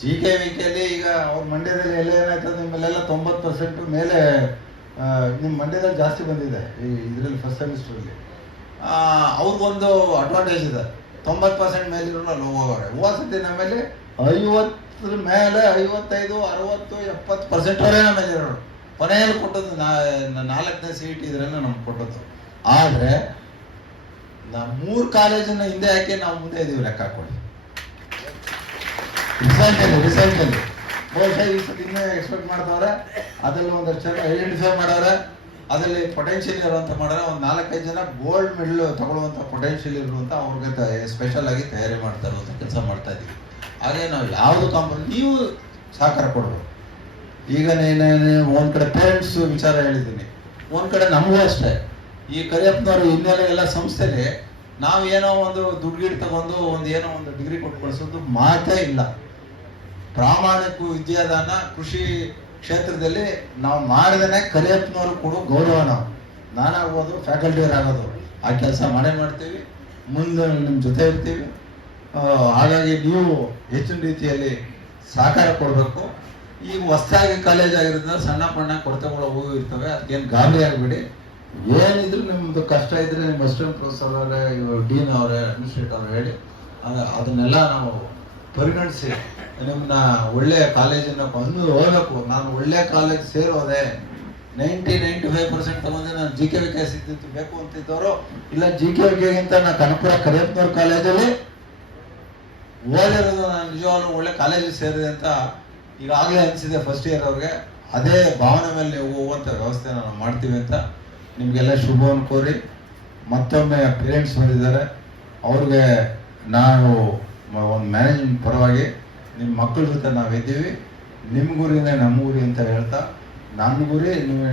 GKVKಯಲ್ಲಿ ಈಗ ಅವ್ರ ಮಂಡ್ಯದಲ್ಲಿ ಎಲ್ಲ ಏನಾಯ್ತದೆ, ನಿಮ್ಮಲ್ಲೆಲ್ಲ 90% ಮೇಲೆ ನಿಮ್ಮ ಮಂಡ್ಯದಲ್ಲಿ ಜಾಸ್ತಿ ಬಂದಿದೆ ಈ ಇದರಲ್ಲಿ ಫಸ್ಟ್ ಸೆಮಿಸ್ಟ್ರಲ್ಲಿ. ಅವ್ರಿಗೊಂದು ಅಡ್ವಾಂಟೇಜ್ ಇದೆ, 90% ಮೇಲಿರೋ ಅಲ್ಲಿ ಹೋಗೋರೆ. ಹೋಸತಿ ನಮ್ಮಲ್ಲಿ 50 ಅದ್ರ ಮೇಲೆ 55, 60, 70% ಮೇಲೆ ಇರೋರು. ಕೊನೆಯಲ್ಲಿ ಕೊಟ್ಟದ್ದು 4ನೇ CET ಇದ್ರನ್ನ ನಮ್ಗೆ ಕೊಟ್ಟದ್ದು. ಆದ್ರೆ ನಾವು 3 ಕಾಲೇಜನ್ನ ಹಿಂದೆ ಹಾಕಿ ನಾವು ಮುಂದೆ ಇದೀವಿ, ಲೆಕ್ಕ ಹಾಕೊಳ್ಳಿ. ರಿಸಲ್ಟ್ ಅಲ್ಲಿ ಬಹುಶಃ ಈ ಸತಿ ಇನ್ನೂ ಎಕ್ಸ್ಪೆಕ್ಟ್ ಮಾಡ್ದವ್ರೆ. ಅದರಲ್ಲಿ ಒಂದಷ್ಟು ಜನ ಐಡೆಂಟಿಫೈ ಮಾಡವ್ರೆ, ಅದರಲ್ಲಿ ಪೊಟೆನ್ಷಿಯಲ್ ಇರುವಂತ ಮಾಡೋರೆ. ಒಂದು 4-5 ಜನ ಗೋಲ್ಡ್ ಮೆಡಲ್ ತಗೊಳ್ಳುವಂತ ಪೊಟೆನ್ಷಿಯಲ್ ಇರುವಂತ ಅವ್ರಿಗೆ ಸ್ಪೆಷಲ್ ಆಗಿ ತಯಾರಿ ಮಾಡ್ತಾ ಇರುವಂತ ಕೆಲಸ ಮಾಡ್ತಾ ಇದೀವಿ. ಹಾಗೆ ನಾವು ಯಾವುದು ನೀವು ಸಹಕಾರ ಕೊಡ್ಬೇಕು. ಈಗ ಒಂದ್ ಕಡೆ ಪೇರೆಂಟ್ಸ್ ವಿಚಾರ ಹೇಳಿದ್ದೀನಿ, ಒಂದ್ ಕಡೆ ನಮಗೂ ಅಷ್ಟೇ. ಈ ಕರಿಯಪ್ಪನವರು ಹಿನ್ನೆಲೆ ಎಲ್ಲ ಸಂಸ್ಥೆಲಿ ನಾವು ಏನೋ ಒಂದು ದುಡ್ಡು ತಗೊಂಡು ಏನೋ ಒಂದು ಡಿಗ್ರಿ ಕೊಟ್ಟು ಕಳಿಸೋದು ಮಾತೇ ಇಲ್ಲ. ಪ್ರಾಮಾಣಿಕ ವಿದ್ಯಾದಾನ ಕೃಷಿ ಕ್ಷೇತ್ರದಲ್ಲಿ ನಾವು ಮಾಡಿದ್ರೆ ಕರಿಯಪ್ಪನವರು ಕೊಡೋ ಗೌರವ. ನಾನಾಗ್ಬೋದು, ಫ್ಯಾಕಲ್ಟಿಯರ್ ಆಗೋದು, ಆ ಕೆಲಸ ಮಾಡ್ತೀವಿ. ಮುಂದೆ ನಿಮ್ಮ ಜೊತೆ ಇರ್ತೀವಿ. ಹಾಗಾಗಿ ನೀವು ಹೆಚ್ಚಿನ ರೀತಿಯಲ್ಲಿ ಸಹಕಾರ ಕೊಡಬೇಕು. ಈಗ ಹೊಸದಾಗಿ ಕಾಲೇಜ್ ಆಗಿರೋದ್ರಿಂದ ಸಣ್ಣ ಪಣ್ಣ ಕೊರತೆಗಳು ಹೋಗಿ ಇರ್ತವೆ, ಅದಕ್ಕೇನು ಗಾಬರಿ ಆಗಬೇಡಿ. ಏನಿದ್ರು ನಿಮ್ದು ಕಷ್ಟ ಇದ್ರೆ ನಿಮ್ಮ ಅಸಿಸ್ಟೆಂಟ್ ಪ್ರೊಫೆಸರ್ ಅವರೇ, ಡೀನ್ ಅವರೇ, ಅಡ್ಮಿನಿಸ್ಟ್ರೇಟರ್ ಅವ್ರು ಹೇಳಿ ಅದನ್ನೆಲ್ಲ ನಾವು ಪರಿಗಣಿಸಿ ನಿಮ್ಮನ್ನ ಒಳ್ಳೆ ಕಾಲೇಜನ್ನ ಬಂದು ಹೋಗ್ಬೇಕು. ನಾನು ಒಳ್ಳೆ ಕಾಲೇಜ್ ಸೇರೋದೆ 90-95% ತಗೊಂಡೆ. ನಾನು GKVK ಸಿದ್ಧತೆ ಬೇಕು ಅಂತಿದ್ದವರು ಇಲ್ಲ, GKVKಗಿಂತ ನಾನು ಕನಕಪುರ ಕರಿಯಪ್ಪನವ್ರ ಕಾಲೇಜಲ್ಲಿ ಓದಿರೋದು ನಾನು ನಿಜವಾಗ್ಲೂ ಒಳ್ಳೆ ಕಾಲೇಜಿಗೆ ಸೇರಿದೆ ಅಂತ ಈಗಾಗಲೇ ಅನಿಸಿದೆ ಫಸ್ಟ್ ಇಯರ್ ಅವ್ರಿಗೆ. ಅದೇ ಭಾವನೆ ಮೇಲೆ ನೀವು ಹೋಗುವಂಥ ವ್ಯವಸ್ಥೆ ನಾವು ಮಾಡ್ತೀವಿ ಅಂತ ನಿಮಗೆಲ್ಲ ಶುಭವನ್ನು ಕೋರಿ, ಮತ್ತೊಮ್ಮೆ ಪೇರೆಂಟ್ಸ್ ಬಂದಿದ್ದಾರೆ, ಅವ್ರಿಗೆ ನಾವು ಒಂದು ಮ್ಯಾನೇಜ್ಮೆಂಟ್ ಪರವಾಗಿ ನಿಮ್ಮ ಮಕ್ಕಳ ಜೊತೆ ನಾವಿದ್ದೀವಿ. ನಿಮ್ಮ ಗುರಿನೇ ನಮ್ಮ ಗುರಿ ಅಂತ ಹೇಳ್ತಾ, ನನ್ನ ಗುರಿ ನೀವು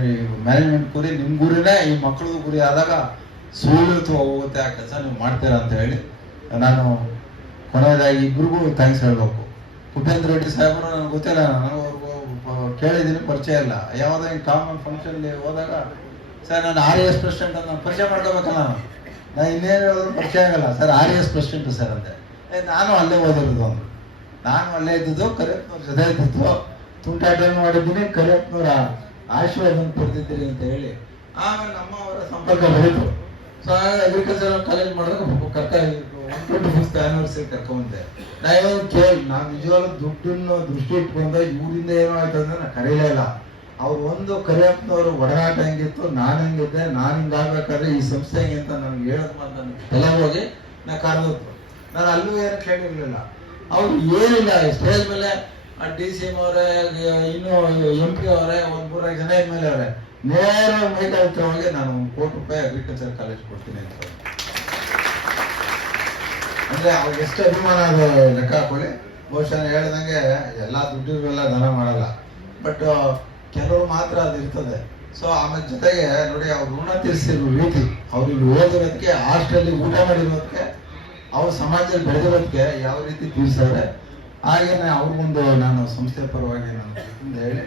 ಮ್ಯಾನೇಜ್ಮೆಂಟ್ ಗುರಿ, ನಿಮ್ಮ ಗುರಿನೇ ಈ ಮಕ್ಕಳದು ಗುರಿ ಆದಾಗ ಸುಲಭವಾಗಿ ಹೋಗುತ್ತೆ. ಆ ಕೆಲಸ ನೀವು ಮಾಡ್ತೀರಾ ಅಂತ ಹೇಳಿ ನಾನು ಕೊನೆಯದಾಗಿ ಇಬ್ರಿಗೂ ಥ್ಯಾಂಕ್ಸ್ ಹೇಳ್ಬೇಕು. ಉಪೇಂದ್ರ ರೆಡ್ಡಿ ಸಾಹೇಬರು ನನಗೆ ಗೊತ್ತಿಲ್ಲ, ನನಗೆ ಕೇಳಿದ್ದೀನಿ, ಪರಿಚಯ ಇಲ್ಲ. ಯಾವುದೋ ಹಿಂಗೆ ಕಾಮನ್ ಫಂಕ್ಷನ್ಲಿ ಹೋದಾಗ ಸರ್ ನಾನು RS ಪ್ರೆಸಿಡೆಂಟ್ ಅಂತ ನಾನು ಪರಿಚಯ ಮಾಡ್ಕೋಬೇಕಲ್ಲ. ನಾನು ಇನ್ನೇನು ಹೇಳಿದ್ರು ಪರಿಚಯ ಆಗಲ್ಲ. ಸರ್ RS ಪ್ರೆಸಿಡೆಂಟ್ ಸರ್ ಅಂತೆ. ನಾನು ಅಲ್ಲೇ ಓದಿರೋದು ಅಂದರು. ನಾನು ಅಲ್ಲೇ ಇದ್ದಿದ್ದು, ಕರಿಯಪ್ಪನವ್ರ ಜೊತೆ ಇದ್ದಿದ್ದು, ತುಂಟಾಟ ಮಾಡಿದ್ದೀನಿ, ಕರಿಯಪ್ಪನವರ ಆಶೀರ್ವಾದ ಪಡೆದಿದ್ದೀರಿ ಅಂತ ಹೇಳಿ ಆಮೇಲೆ ನಮ್ಮ ಅವರ ಸಂಪರ್ಕ ಬೆಳೀತು. ಸೊ ಅಗ್ರಿಕಲ್ಚರಲ್ ಕಾಲೇಜ್ ಮಾಡಿದಾಗ 125th ಆನಿವರ್ಸರಿ ಕರ್ಕೊಂಡೆ. ನಾನು ಕೇಳಿ, ನಾನು ನಿಜವಾಗ್ಲೂ ದುಡ್ಡನ್ನು ದೃಷ್ಟಿ ಇಟ್ಕೊಂಡ ಇವರಿಂದ ಏನೋ ಆಯ್ತು ಅಂದ್ರೆ ನಾನು ಕರೀಲೇ ಇಲ್ಲ. ಅವ್ರು ಒಂದು ಕರಿಯಪ್ಪನವರು ಒಡನಾಟ ಹೆಂಗಿತ್ತು, ನಾನು ಹೆಂಗಿದ್ದೆ, ನಾನು ಹಿಂಗಾಗ್ಬೇಕಾದ್ರೆ ಈ ಸಂಸ್ಥೆ ಹೆಂಗೆ ಅಂತ ನನಗೆ ಹೇಳೋದು ಮಾತು ನನಗೆ ತಲೆ ಹೋಗಿ ನಾ ಕರೆದದ್ದು. ನಾನು ಅಲ್ಲೂ ಏನು ಕೇಳಿರ್ಲಿಲ್ಲ. ಅವ್ರು ಏನಿಲ್ಲ, ಸ್ಟೇಜ್ ಮೇಲೆ DCM ಅವರೇ, ಇನ್ನು MP ಅವರೇ, 1-3 ಜನ ಮೇಲೆ ಅವರೇ ನೇರ ಮೈಕಲ್ ಹೋಗಿ ನಾನು ₹1 ಕೋಟಿ ಅಗ್ರಿಕಲ್ಚರ್ ಕಾಲೇಜ್ ಕೊಡ್ತೀನಿ ಅಂತ. ಅಂದ್ರೆ ಅವ್ರಿಗೆ ಎಷ್ಟು ಅಭಿಮಾನ ಅದು ಲೆಕ್ಕ ಹಾಕೊಳ್ಳಿ. ಬಹುಶಃ ಹೇಳ್ದಂಗೆ ಎಲ್ಲ ದುಡ್ಡಿಗೆಲ್ಲ ದಾನ ಮಾಡಲ್ಲ, ಬಟ್ ಕೆಲವರು ಮಾತ್ರ ಅದು ಇರ್ತದೆ. ಸೊ ಆಮೇಲೆ ಜೊತೆಗೆ ನೋಡಿ, ಅವ್ರು ಋಣ ತೀರಿಸಿರೋ ರೀತಿ, ಅವ್ರು ಇಲ್ಲಿ ಓದಿರೋದಕ್ಕೆ, ಹಾಸ್ಟೆಲ್ ಊಟ ಮಾಡಿರೋದಕ್ಕೆ, ಅವ್ರು ಸಮಾಜದಲ್ಲಿ ಬೆಳೆದಿರೋದಕ್ಕೆ ಯಾವ ರೀತಿ ತೀರಿಸಿದ್ರೆ, ಹಾಗೇನೆ ಅವ್ರಿಗೊಂದು ನಾನು ಸಂಸ್ಥೆ ಪರವಾಗಿ ನಾನು ಹೇಳಿ.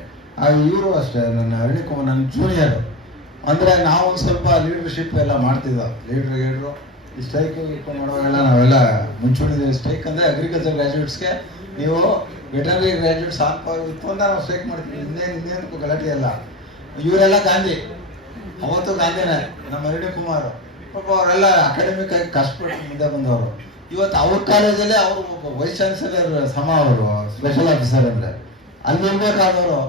ಇವರು ಅಷ್ಟೇ, ನನ್ನ ಅರಣಿಕುಮಾರ್ ನನ್ನ ಜೂನಿಯರ್. ಅಂದ್ರೆ ನಾವು ಒಂದು ಸ್ವಲ್ಪ ಲೀಡರ್ಶಿಪ್ ಎಲ್ಲ ಮಾಡ್ತಿದ್ದ, ಲೀಡ್ರು ಈ ಸ್ಟ್ರೈಕ್ ಮಾಡುವಾಗೆಲ್ಲ ನಾವೆಲ್ಲ ಮುಂಚೂಣಿ ಸ್ಟ್ರೈಕ್ ಅಂದರೆ ಅಗ್ರಿಕಲ್ಚರ್ ಗ್ರಾಜ್ಯುಯೇಟ್ಸ್ಗೆ ನೀವು ವೆಟರ್ನರಿ ಗ್ರಾಜ್ಯುಯೇಟ್ಸ್ ಇತ್ತು ಅಂತ ನಾವು ಸ್ಟ್ರೈಕ್ ಮಾಡ್ತೀವಿ. ಇನ್ನೇನು ಗಲಾಟೆ ಎಲ್ಲ. ಇವರೆಲ್ಲ ಗಾಂಧಿ, ಅವತ್ತು ಗಾಂಧಿನೇ ನಮ್ಮ ಅರಣಿಕುಮಾರ್. ಪಾಪ ಅವರೆಲ್ಲ ಅಕಾಡೆಮಿಕ್ ಆಗಿ ಕಷ್ಟಪಟ್ಟು ಮುಂದೆ ಬಂದವರು. ಇವತ್ತು ಅವ್ರ ಕಾಲೇಜಲ್ಲೇ ಅವರು ಒಬ್ಬ ವೈಸ್ ಚಾನ್ಸಲರ್ ಸಮ, ಅವರು ಸ್ಪೆಷಲ್ ಆಫೀಸರ್ ಅಂದರೆ ಅಲ್ಲಿ ಇರ್ಬೇಕಾದವರು.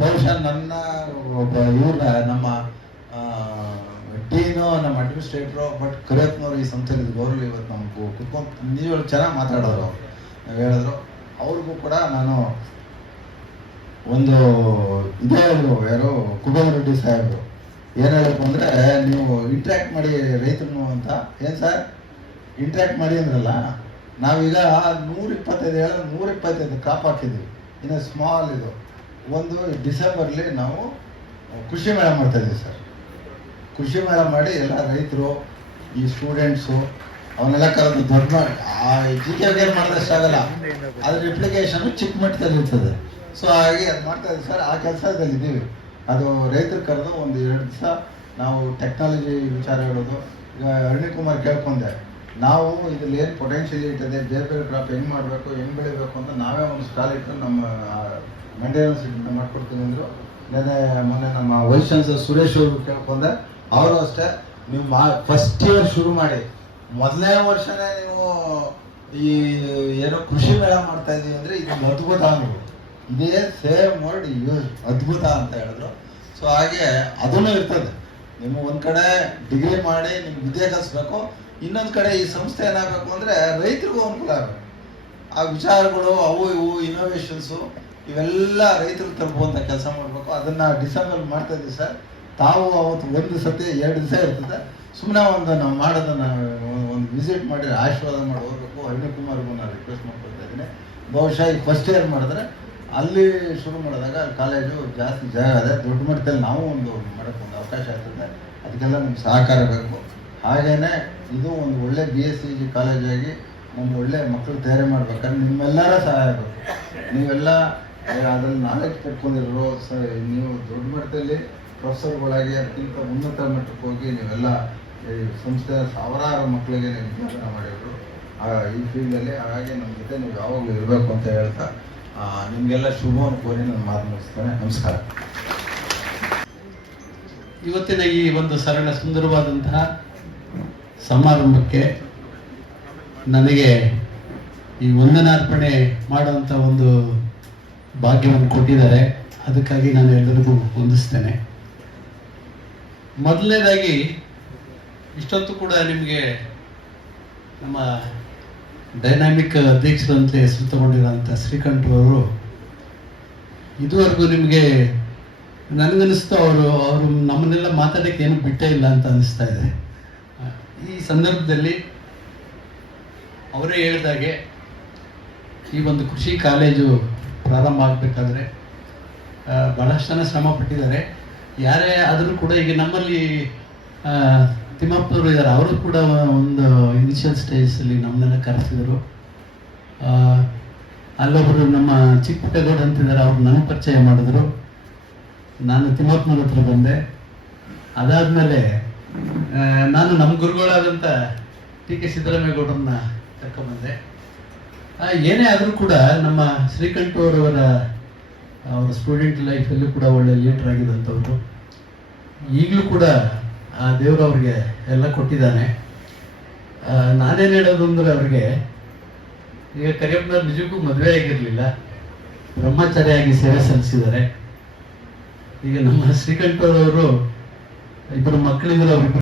ಬಹುಶಃ ನನ್ನ ಒಬ್ಬ ಇವ್ರನ್ನ ನಮ್ಮ ಡೀನು, ನಮ್ಮ ಅಡ್ಮಿನಿಸ್ಟ್ರೇಟ್ರು, ಬಟ್ ಕರಿಯಪ್ಪನವರು ಈ ಸಂಸ್ಥೆಯಲ್ಲಿ ಗೌರವ ಇವತ್ತು ನಮ್ಗೆ ಕುತ್ಕೊಂಡು ನೀವು ಚೆನ್ನಾಗಿ ಮಾತಾಡೋರು ನಾವು ಹೇಳಿದ್ರು. ಅವ್ರಿಗೂ ಕೂಡ ನಾನು ಒಂದು ಇದೇ ಹೇಳಿದ್ರು, ಯಾರು ಕುಬೇರ ರೆಡ್ಡಿ ಸಾಹೇಬರು ಏನು ಹೇಳಬೇಕು ಅಂದರೆ, ನೀವು ಇಂಟ್ರ್ಯಾಕ್ಟ್ ಮಾಡಿ ರೈತರನ್ನು ಅಂತ. ಏನು ಸರ್ ಇಂಟ್ರ್ಯಾಕ್ಟ್ ಮಾಡಿ ಅಂದ್ರಲ್ಲ, ನಾವೀಗ 125 ಕ್ರಾಪ್ ಹಾಕಿದ್ವಿ. ಇನ್ನು ಸ್ಮಾಲ್ ಇದು ಒಂದು ಡಿಸೆಂಬರ್ಲಿ ನಾವು ಕೃಷಿ ಮೇಳ ಮಾಡ್ತಾಯಿದ್ವಿ ಸರ್. ಕೃಷಿ ಮೇಳ ಮಾಡಿ ಎಲ್ಲ ರೈತರು, ಈ ಸ್ಟೂಡೆಂಟ್ಸು ಅವನ್ನೆಲ್ಲ ಕರೆದು ದೊಡ್ಡ GKVK ಮಾಡಿದಷ್ಟಾಗಲ್ಲ, ಅದ್ರ ರಿಪ್ಲಿಕೇಶನ್ ಚಿಕ್ಕ ಮಟ್ಟದಲ್ಲಿ ಇರ್ತದೆ. ಸೊ ಹಾಗೆ ಅದು ಮಾಡ್ತಾ ಇದ್ದೀವಿ ಸರ್. ಆ ಕೆಲಸದಲ್ಲಿ ಇದ್ದೀವಿ. ಅದು ರೈತರು ಕರೆದು 1-2 ದಿವಸ ನಾವು ಟೆಕ್ನಾಲಜಿ ವಿಚಾರ ಹೇಳೋದು. ಈಗ ಅರಣಿಕುಮಾರ್ ಕೇಳ್ಕೊಂಡೆ, ನಾವು ಇದ್ರಲ್ಲಿ ಏನು ಪೊಟೆನ್ಷಿಯಲ್ ಇರ್ತದೆ, ಬೇರೆ ಬೇರೆ ಕ್ರಾಪ್ ಹೆಂಗೆ ಮಾಡಬೇಕು, ಹೆಂಗೆ ಬೆಳಿಬೇಕು ಅಂತ ನಾವೇ ಒಂದು ಸ್ಟಾಲ್ ಇಟ್ಟು ನಮ್ಮ ಮಂಡ್ಯ ಯೂನಿವರ್ಸಿಟಿಯಿಂದ ಮಾಡ್ಕೊಡ್ತೀವಿ ಅಂದರು. ಮೊನ್ನೆ ನಮ್ಮ ವೈಸ್ ಚಾನ್ಸಲರ್ ಸುರೇಶ್ ಅವರು ಕೇಳ್ಕೊಂಡೆ, ಅವರು ಅಷ್ಟೇ, ನೀವು ಫಸ್ಟ್ ಇಯರ್ ಶುರು ಮಾಡಿ ಮೊದಲನೇ ವರ್ಷನೇ ನೀವು ಈ ಏನೋ ಕೃಷಿ ಮೇಳ ಮಾಡ್ತಾ ಇದೀವಿ ಅಂದ್ರೆ ಇದೊಂದು ಅದ್ಭುತ ಅಂದ್ರು. ಇದೇ ಸೇಮ್ ವರ್ಡ್ ಯೂಸ್, ಅದ್ಭುತ ಅಂತ ಹೇಳಿದ್ರು. ಸೊ ಹಾಗೆ ಅದನ್ನು ಇರ್ತದೆ. ನಿಮ್ಮ ಒಂದ್ ಕಡೆ ಡಿಗ್ರಿ ಮಾಡಿ ನಿಮ್ಗೆ ವಿದ್ಯೆ ಕಲಿಸ್ಬೇಕು, ಇನ್ನೊಂದ್ ಕಡೆ ಈ ಸಂಸ್ಥೆ ಏನಾಗಬೇಕು ಅಂದ್ರೆ ರೈತರಿಗೂ ಅನುಕೂಲ ಆಗಬೇಕು. ಆ ವಿಚಾರಗಳು ಅವು ಇವು ಇನ್ನೋವೇಷನ್ಸು ಇವೆಲ್ಲ ರೈತರು ತಲುಪುವಂಥ ಕೆಲಸ ಮಾಡಬೇಕು. ಅದನ್ನ ಡಿಸೆಂಬರ್ ಮಾಡ್ತಾ ಇದ್ದೀವಿ ಸರ್. ತಾವು ಅವತ್ತು 1 ಸತಿ 2 ದಿವಸ ಇರ್ತದೆ, ಸುಮ್ಮನೆ ನಾವು ಮಾಡೋದನ್ನ ಒಂದು ವಿಸಿಟ್ ಮಾಡಿ ಆಶೀರ್ವಾದ ಮಾಡಿ ಹೋಗ್ಬೇಕು. ಅರುಣಿಕುಮಾರ್ಗೂ ನಾನು ರಿಕ್ವೆಸ್ಟ್ ಮಾಡ್ಕೊಳ್ತಾ ಇದ್ದೀನಿ. ಬಹುಶಃ ಈ ಫಸ್ಟ್ ಇಯರ್ ಮಾಡಿದ್ರೆ ಅಲ್ಲಿ ಶುರು ಮಾಡಿದಾಗ ಕಾಲೇಜು ಜಾಸ್ತಿ ಜಾಗ ಇದೆ, ದೊಡ್ಡ ಮಟ್ಟದಲ್ಲಿ ನಾವು ಒಂದು ಮಾಡೋಕ್ಕೆ ಒಂದು ಅವಕಾಶ ಆಗ್ತದೆ. ಅದಕ್ಕೆಲ್ಲ ನಿಮ್ಗೆ ಸಹಕಾರ ಬೇಕು. ಹಾಗೇನೆ ಇದು ಒಂದು ಒಳ್ಳೆ BSCG ಕಾಲೇಜಾಗಿ ಒಂದು ಒಳ್ಳೆ ಮಕ್ಕಳು ತಯಾರಿ ಮಾಡ್ಬೇಕಾದ್ರೆ ನಿಮ್ಮೆಲ್ಲರ ಸಹಾಯ ಬೇಕು. ನೀವೆಲ್ಲ ಅದ್ರಲ್ಲಿ ನಾಲೆಜ್ ಪಡ್ಕೊಂಡಿರೋ ನೀವು ದೊಡ್ಡ ಮಟ್ಟದಲ್ಲಿ ಪ್ರೊಫೆಸರ್ಗಳಾಗಿ ಅದಕ್ಕಿಂತ ಉನ್ನತ ಮಟ್ಟಕ್ಕೆ ಹೋಗಿ ನೀವೆಲ್ಲ ಈ ಸಂಸ್ಥೆಯ ಸಾವಿರಾರು ಮಕ್ಕಳಿಗೆ ನೀವು ವಿದ್ಯಾಭ್ಯಾಸ ಮಾಡಿದ್ರು ಈ ಫೀಲ್ಡಲ್ಲಿ. ಹಾಗಾಗಿ ನಮ್ಮ ಜೊತೆ ನೀವು ಯಾವಾಗಲೂ ಇರಬೇಕು ಅಂತ ಹೇಳ್ತಾ ನಿಮಗೆಲ್ಲ ಶುಭವನ್ನು ಕೋರಿ ನಾನು ಮಾತು ಮುಗಿಸ್ತೇನೆ. ನಮಸ್ಕಾರ. ಇವತ್ತಿನ ಈ ಒಂದು ಸರಳ ಸುಂದರವಾದಂತಹ ಸಮಾರಂಭಕ್ಕೆ ನನಗೆ ಈ ವಂದನಾರ್ಪಣೆ ಮಾಡುವಂಥ ಒಂದು ಭಾಗ್ಯವನ್ನು ಕೊಟ್ಟಿದ್ದಾರೆ. ಅದಕ್ಕಾಗಿ ನಾನು ಎಲ್ಲರಿಗೂ ವಂದಿಸ್ತೇನೆ. ಮೊದಲನೇದಾಗಿ ಇಷ್ಟೊತ್ತು ಕೂಡ ನಿಮಗೆ ನಮ್ಮ ಡೈನಾಮಿಕ್ ಅಧ್ಯಕ್ಷರಂತೆ ಹೆಸರು ತಗೊಂಡಿರೋಂಥ ಶ್ರೀಕಂಠರವರು ಇದುವರೆಗೂ ನಿಮಗೆ ನನಗನ್ನಿಸ್ತು ಅವರು ನಮ್ಮನ್ನೆಲ್ಲ ಮಾತಾಡೋಕ್ಕೆ ಏನು ಬಿಟ್ಟೇ ಇಲ್ಲ ಅಂತ ಅನ್ನಿಸ್ತಾ ಇದೆ. ಈ ಸಂದರ್ಭದಲ್ಲಿ ಅವರೇ ಹೇಳಿದಾಗೆ ಈ ಒಂದು ಕೃಷಿ ಕಾಲೇಜು ಪ್ರಾರಂಭ ಆಗಬೇಕಾದ್ರೆ ಭಾಳಷ್ಟು ಜನ ಶ್ರಮ ಪಟ್ಟಿದ್ದಾರೆ. ಯಾರೇ ಆದರೂ ಕೂಡ ಈಗ ನಮ್ಮಲ್ಲಿ ತಿಮ್ಮಪ್ಪನವರು ಇದ್ದಾರೆ, ಅವರು ಕೂಡ ಒಂದು ಇನಿಷಿಯಲ್ ಸ್ಟೇಜಲ್ಲಿ ನಮ್ಮನ್ನೆಲ್ಲ ಕರೆಸಿದರು. ಅಲ್ಲೊಬ್ಬರು ನಮ್ಮ ಚಿಕ್ಕಪುಟ್ಟೇಗೌಡ ಅಂತಿದ್ದಾರೆ, ಅವ್ರು ನನಗೆ ಪರಿಚಯ ಮಾಡಿದ್ರು. ನಾನು ತಿಮ್ಮಪ್ಪನವ್ರ ಹತ್ರ ಬಂದೆ. ಅದಾದಮೇಲೆ ನಾನು ನಮ್ಮ ಗುರುಗಳಾದಂಥ TK ಸಿದ್ದರಾಮೇಗೌಡರನ್ನ ಕರ್ಕೊಂಡ್ಬಂದೆ. ಏನೇ ಆದರೂ ಕೂಡ ನಮ್ಮ ಶ್ರೀಕಂಠರವರ ಅವರ ಸ್ಟೂಡೆಂಟ್ ಲೈಫಲ್ಲೂ ಕೂಡ ಒಳ್ಳೆ ಲೀಡರ್ ಆಗಿದ್ದಂಥವ್ರು. ಈಗಲೂ ಕೂಡ ಆ ದೇವರು ಅವ್ರಿಗೆ ಎಲ್ಲ ಕೊಟ್ಟಿದ್ದಾನೆ. ನಾನೇನು ಹೇಳೋದು ಅಂದರೆ ಅವ್ರಿಗೆ ಈಗ ಕರಿಯಪ್ಪನವ್ರು ನಿಜಕ್ಕೂ ಮದುವೆ ಆಗಿರಲಿಲ್ಲ, ಬ್ರಹ್ಮಚಾರಿಯಾಗಿ ಸೇವೆ ಸಲ್ಲಿಸಿದ್ದಾರೆ. ಈಗ ನಮ್ಮ ಶ್ರೀಕಂಠರವರು 2 ಮಕ್ಕಳಿದ್ರು. ಅವ್ರಿಗೆ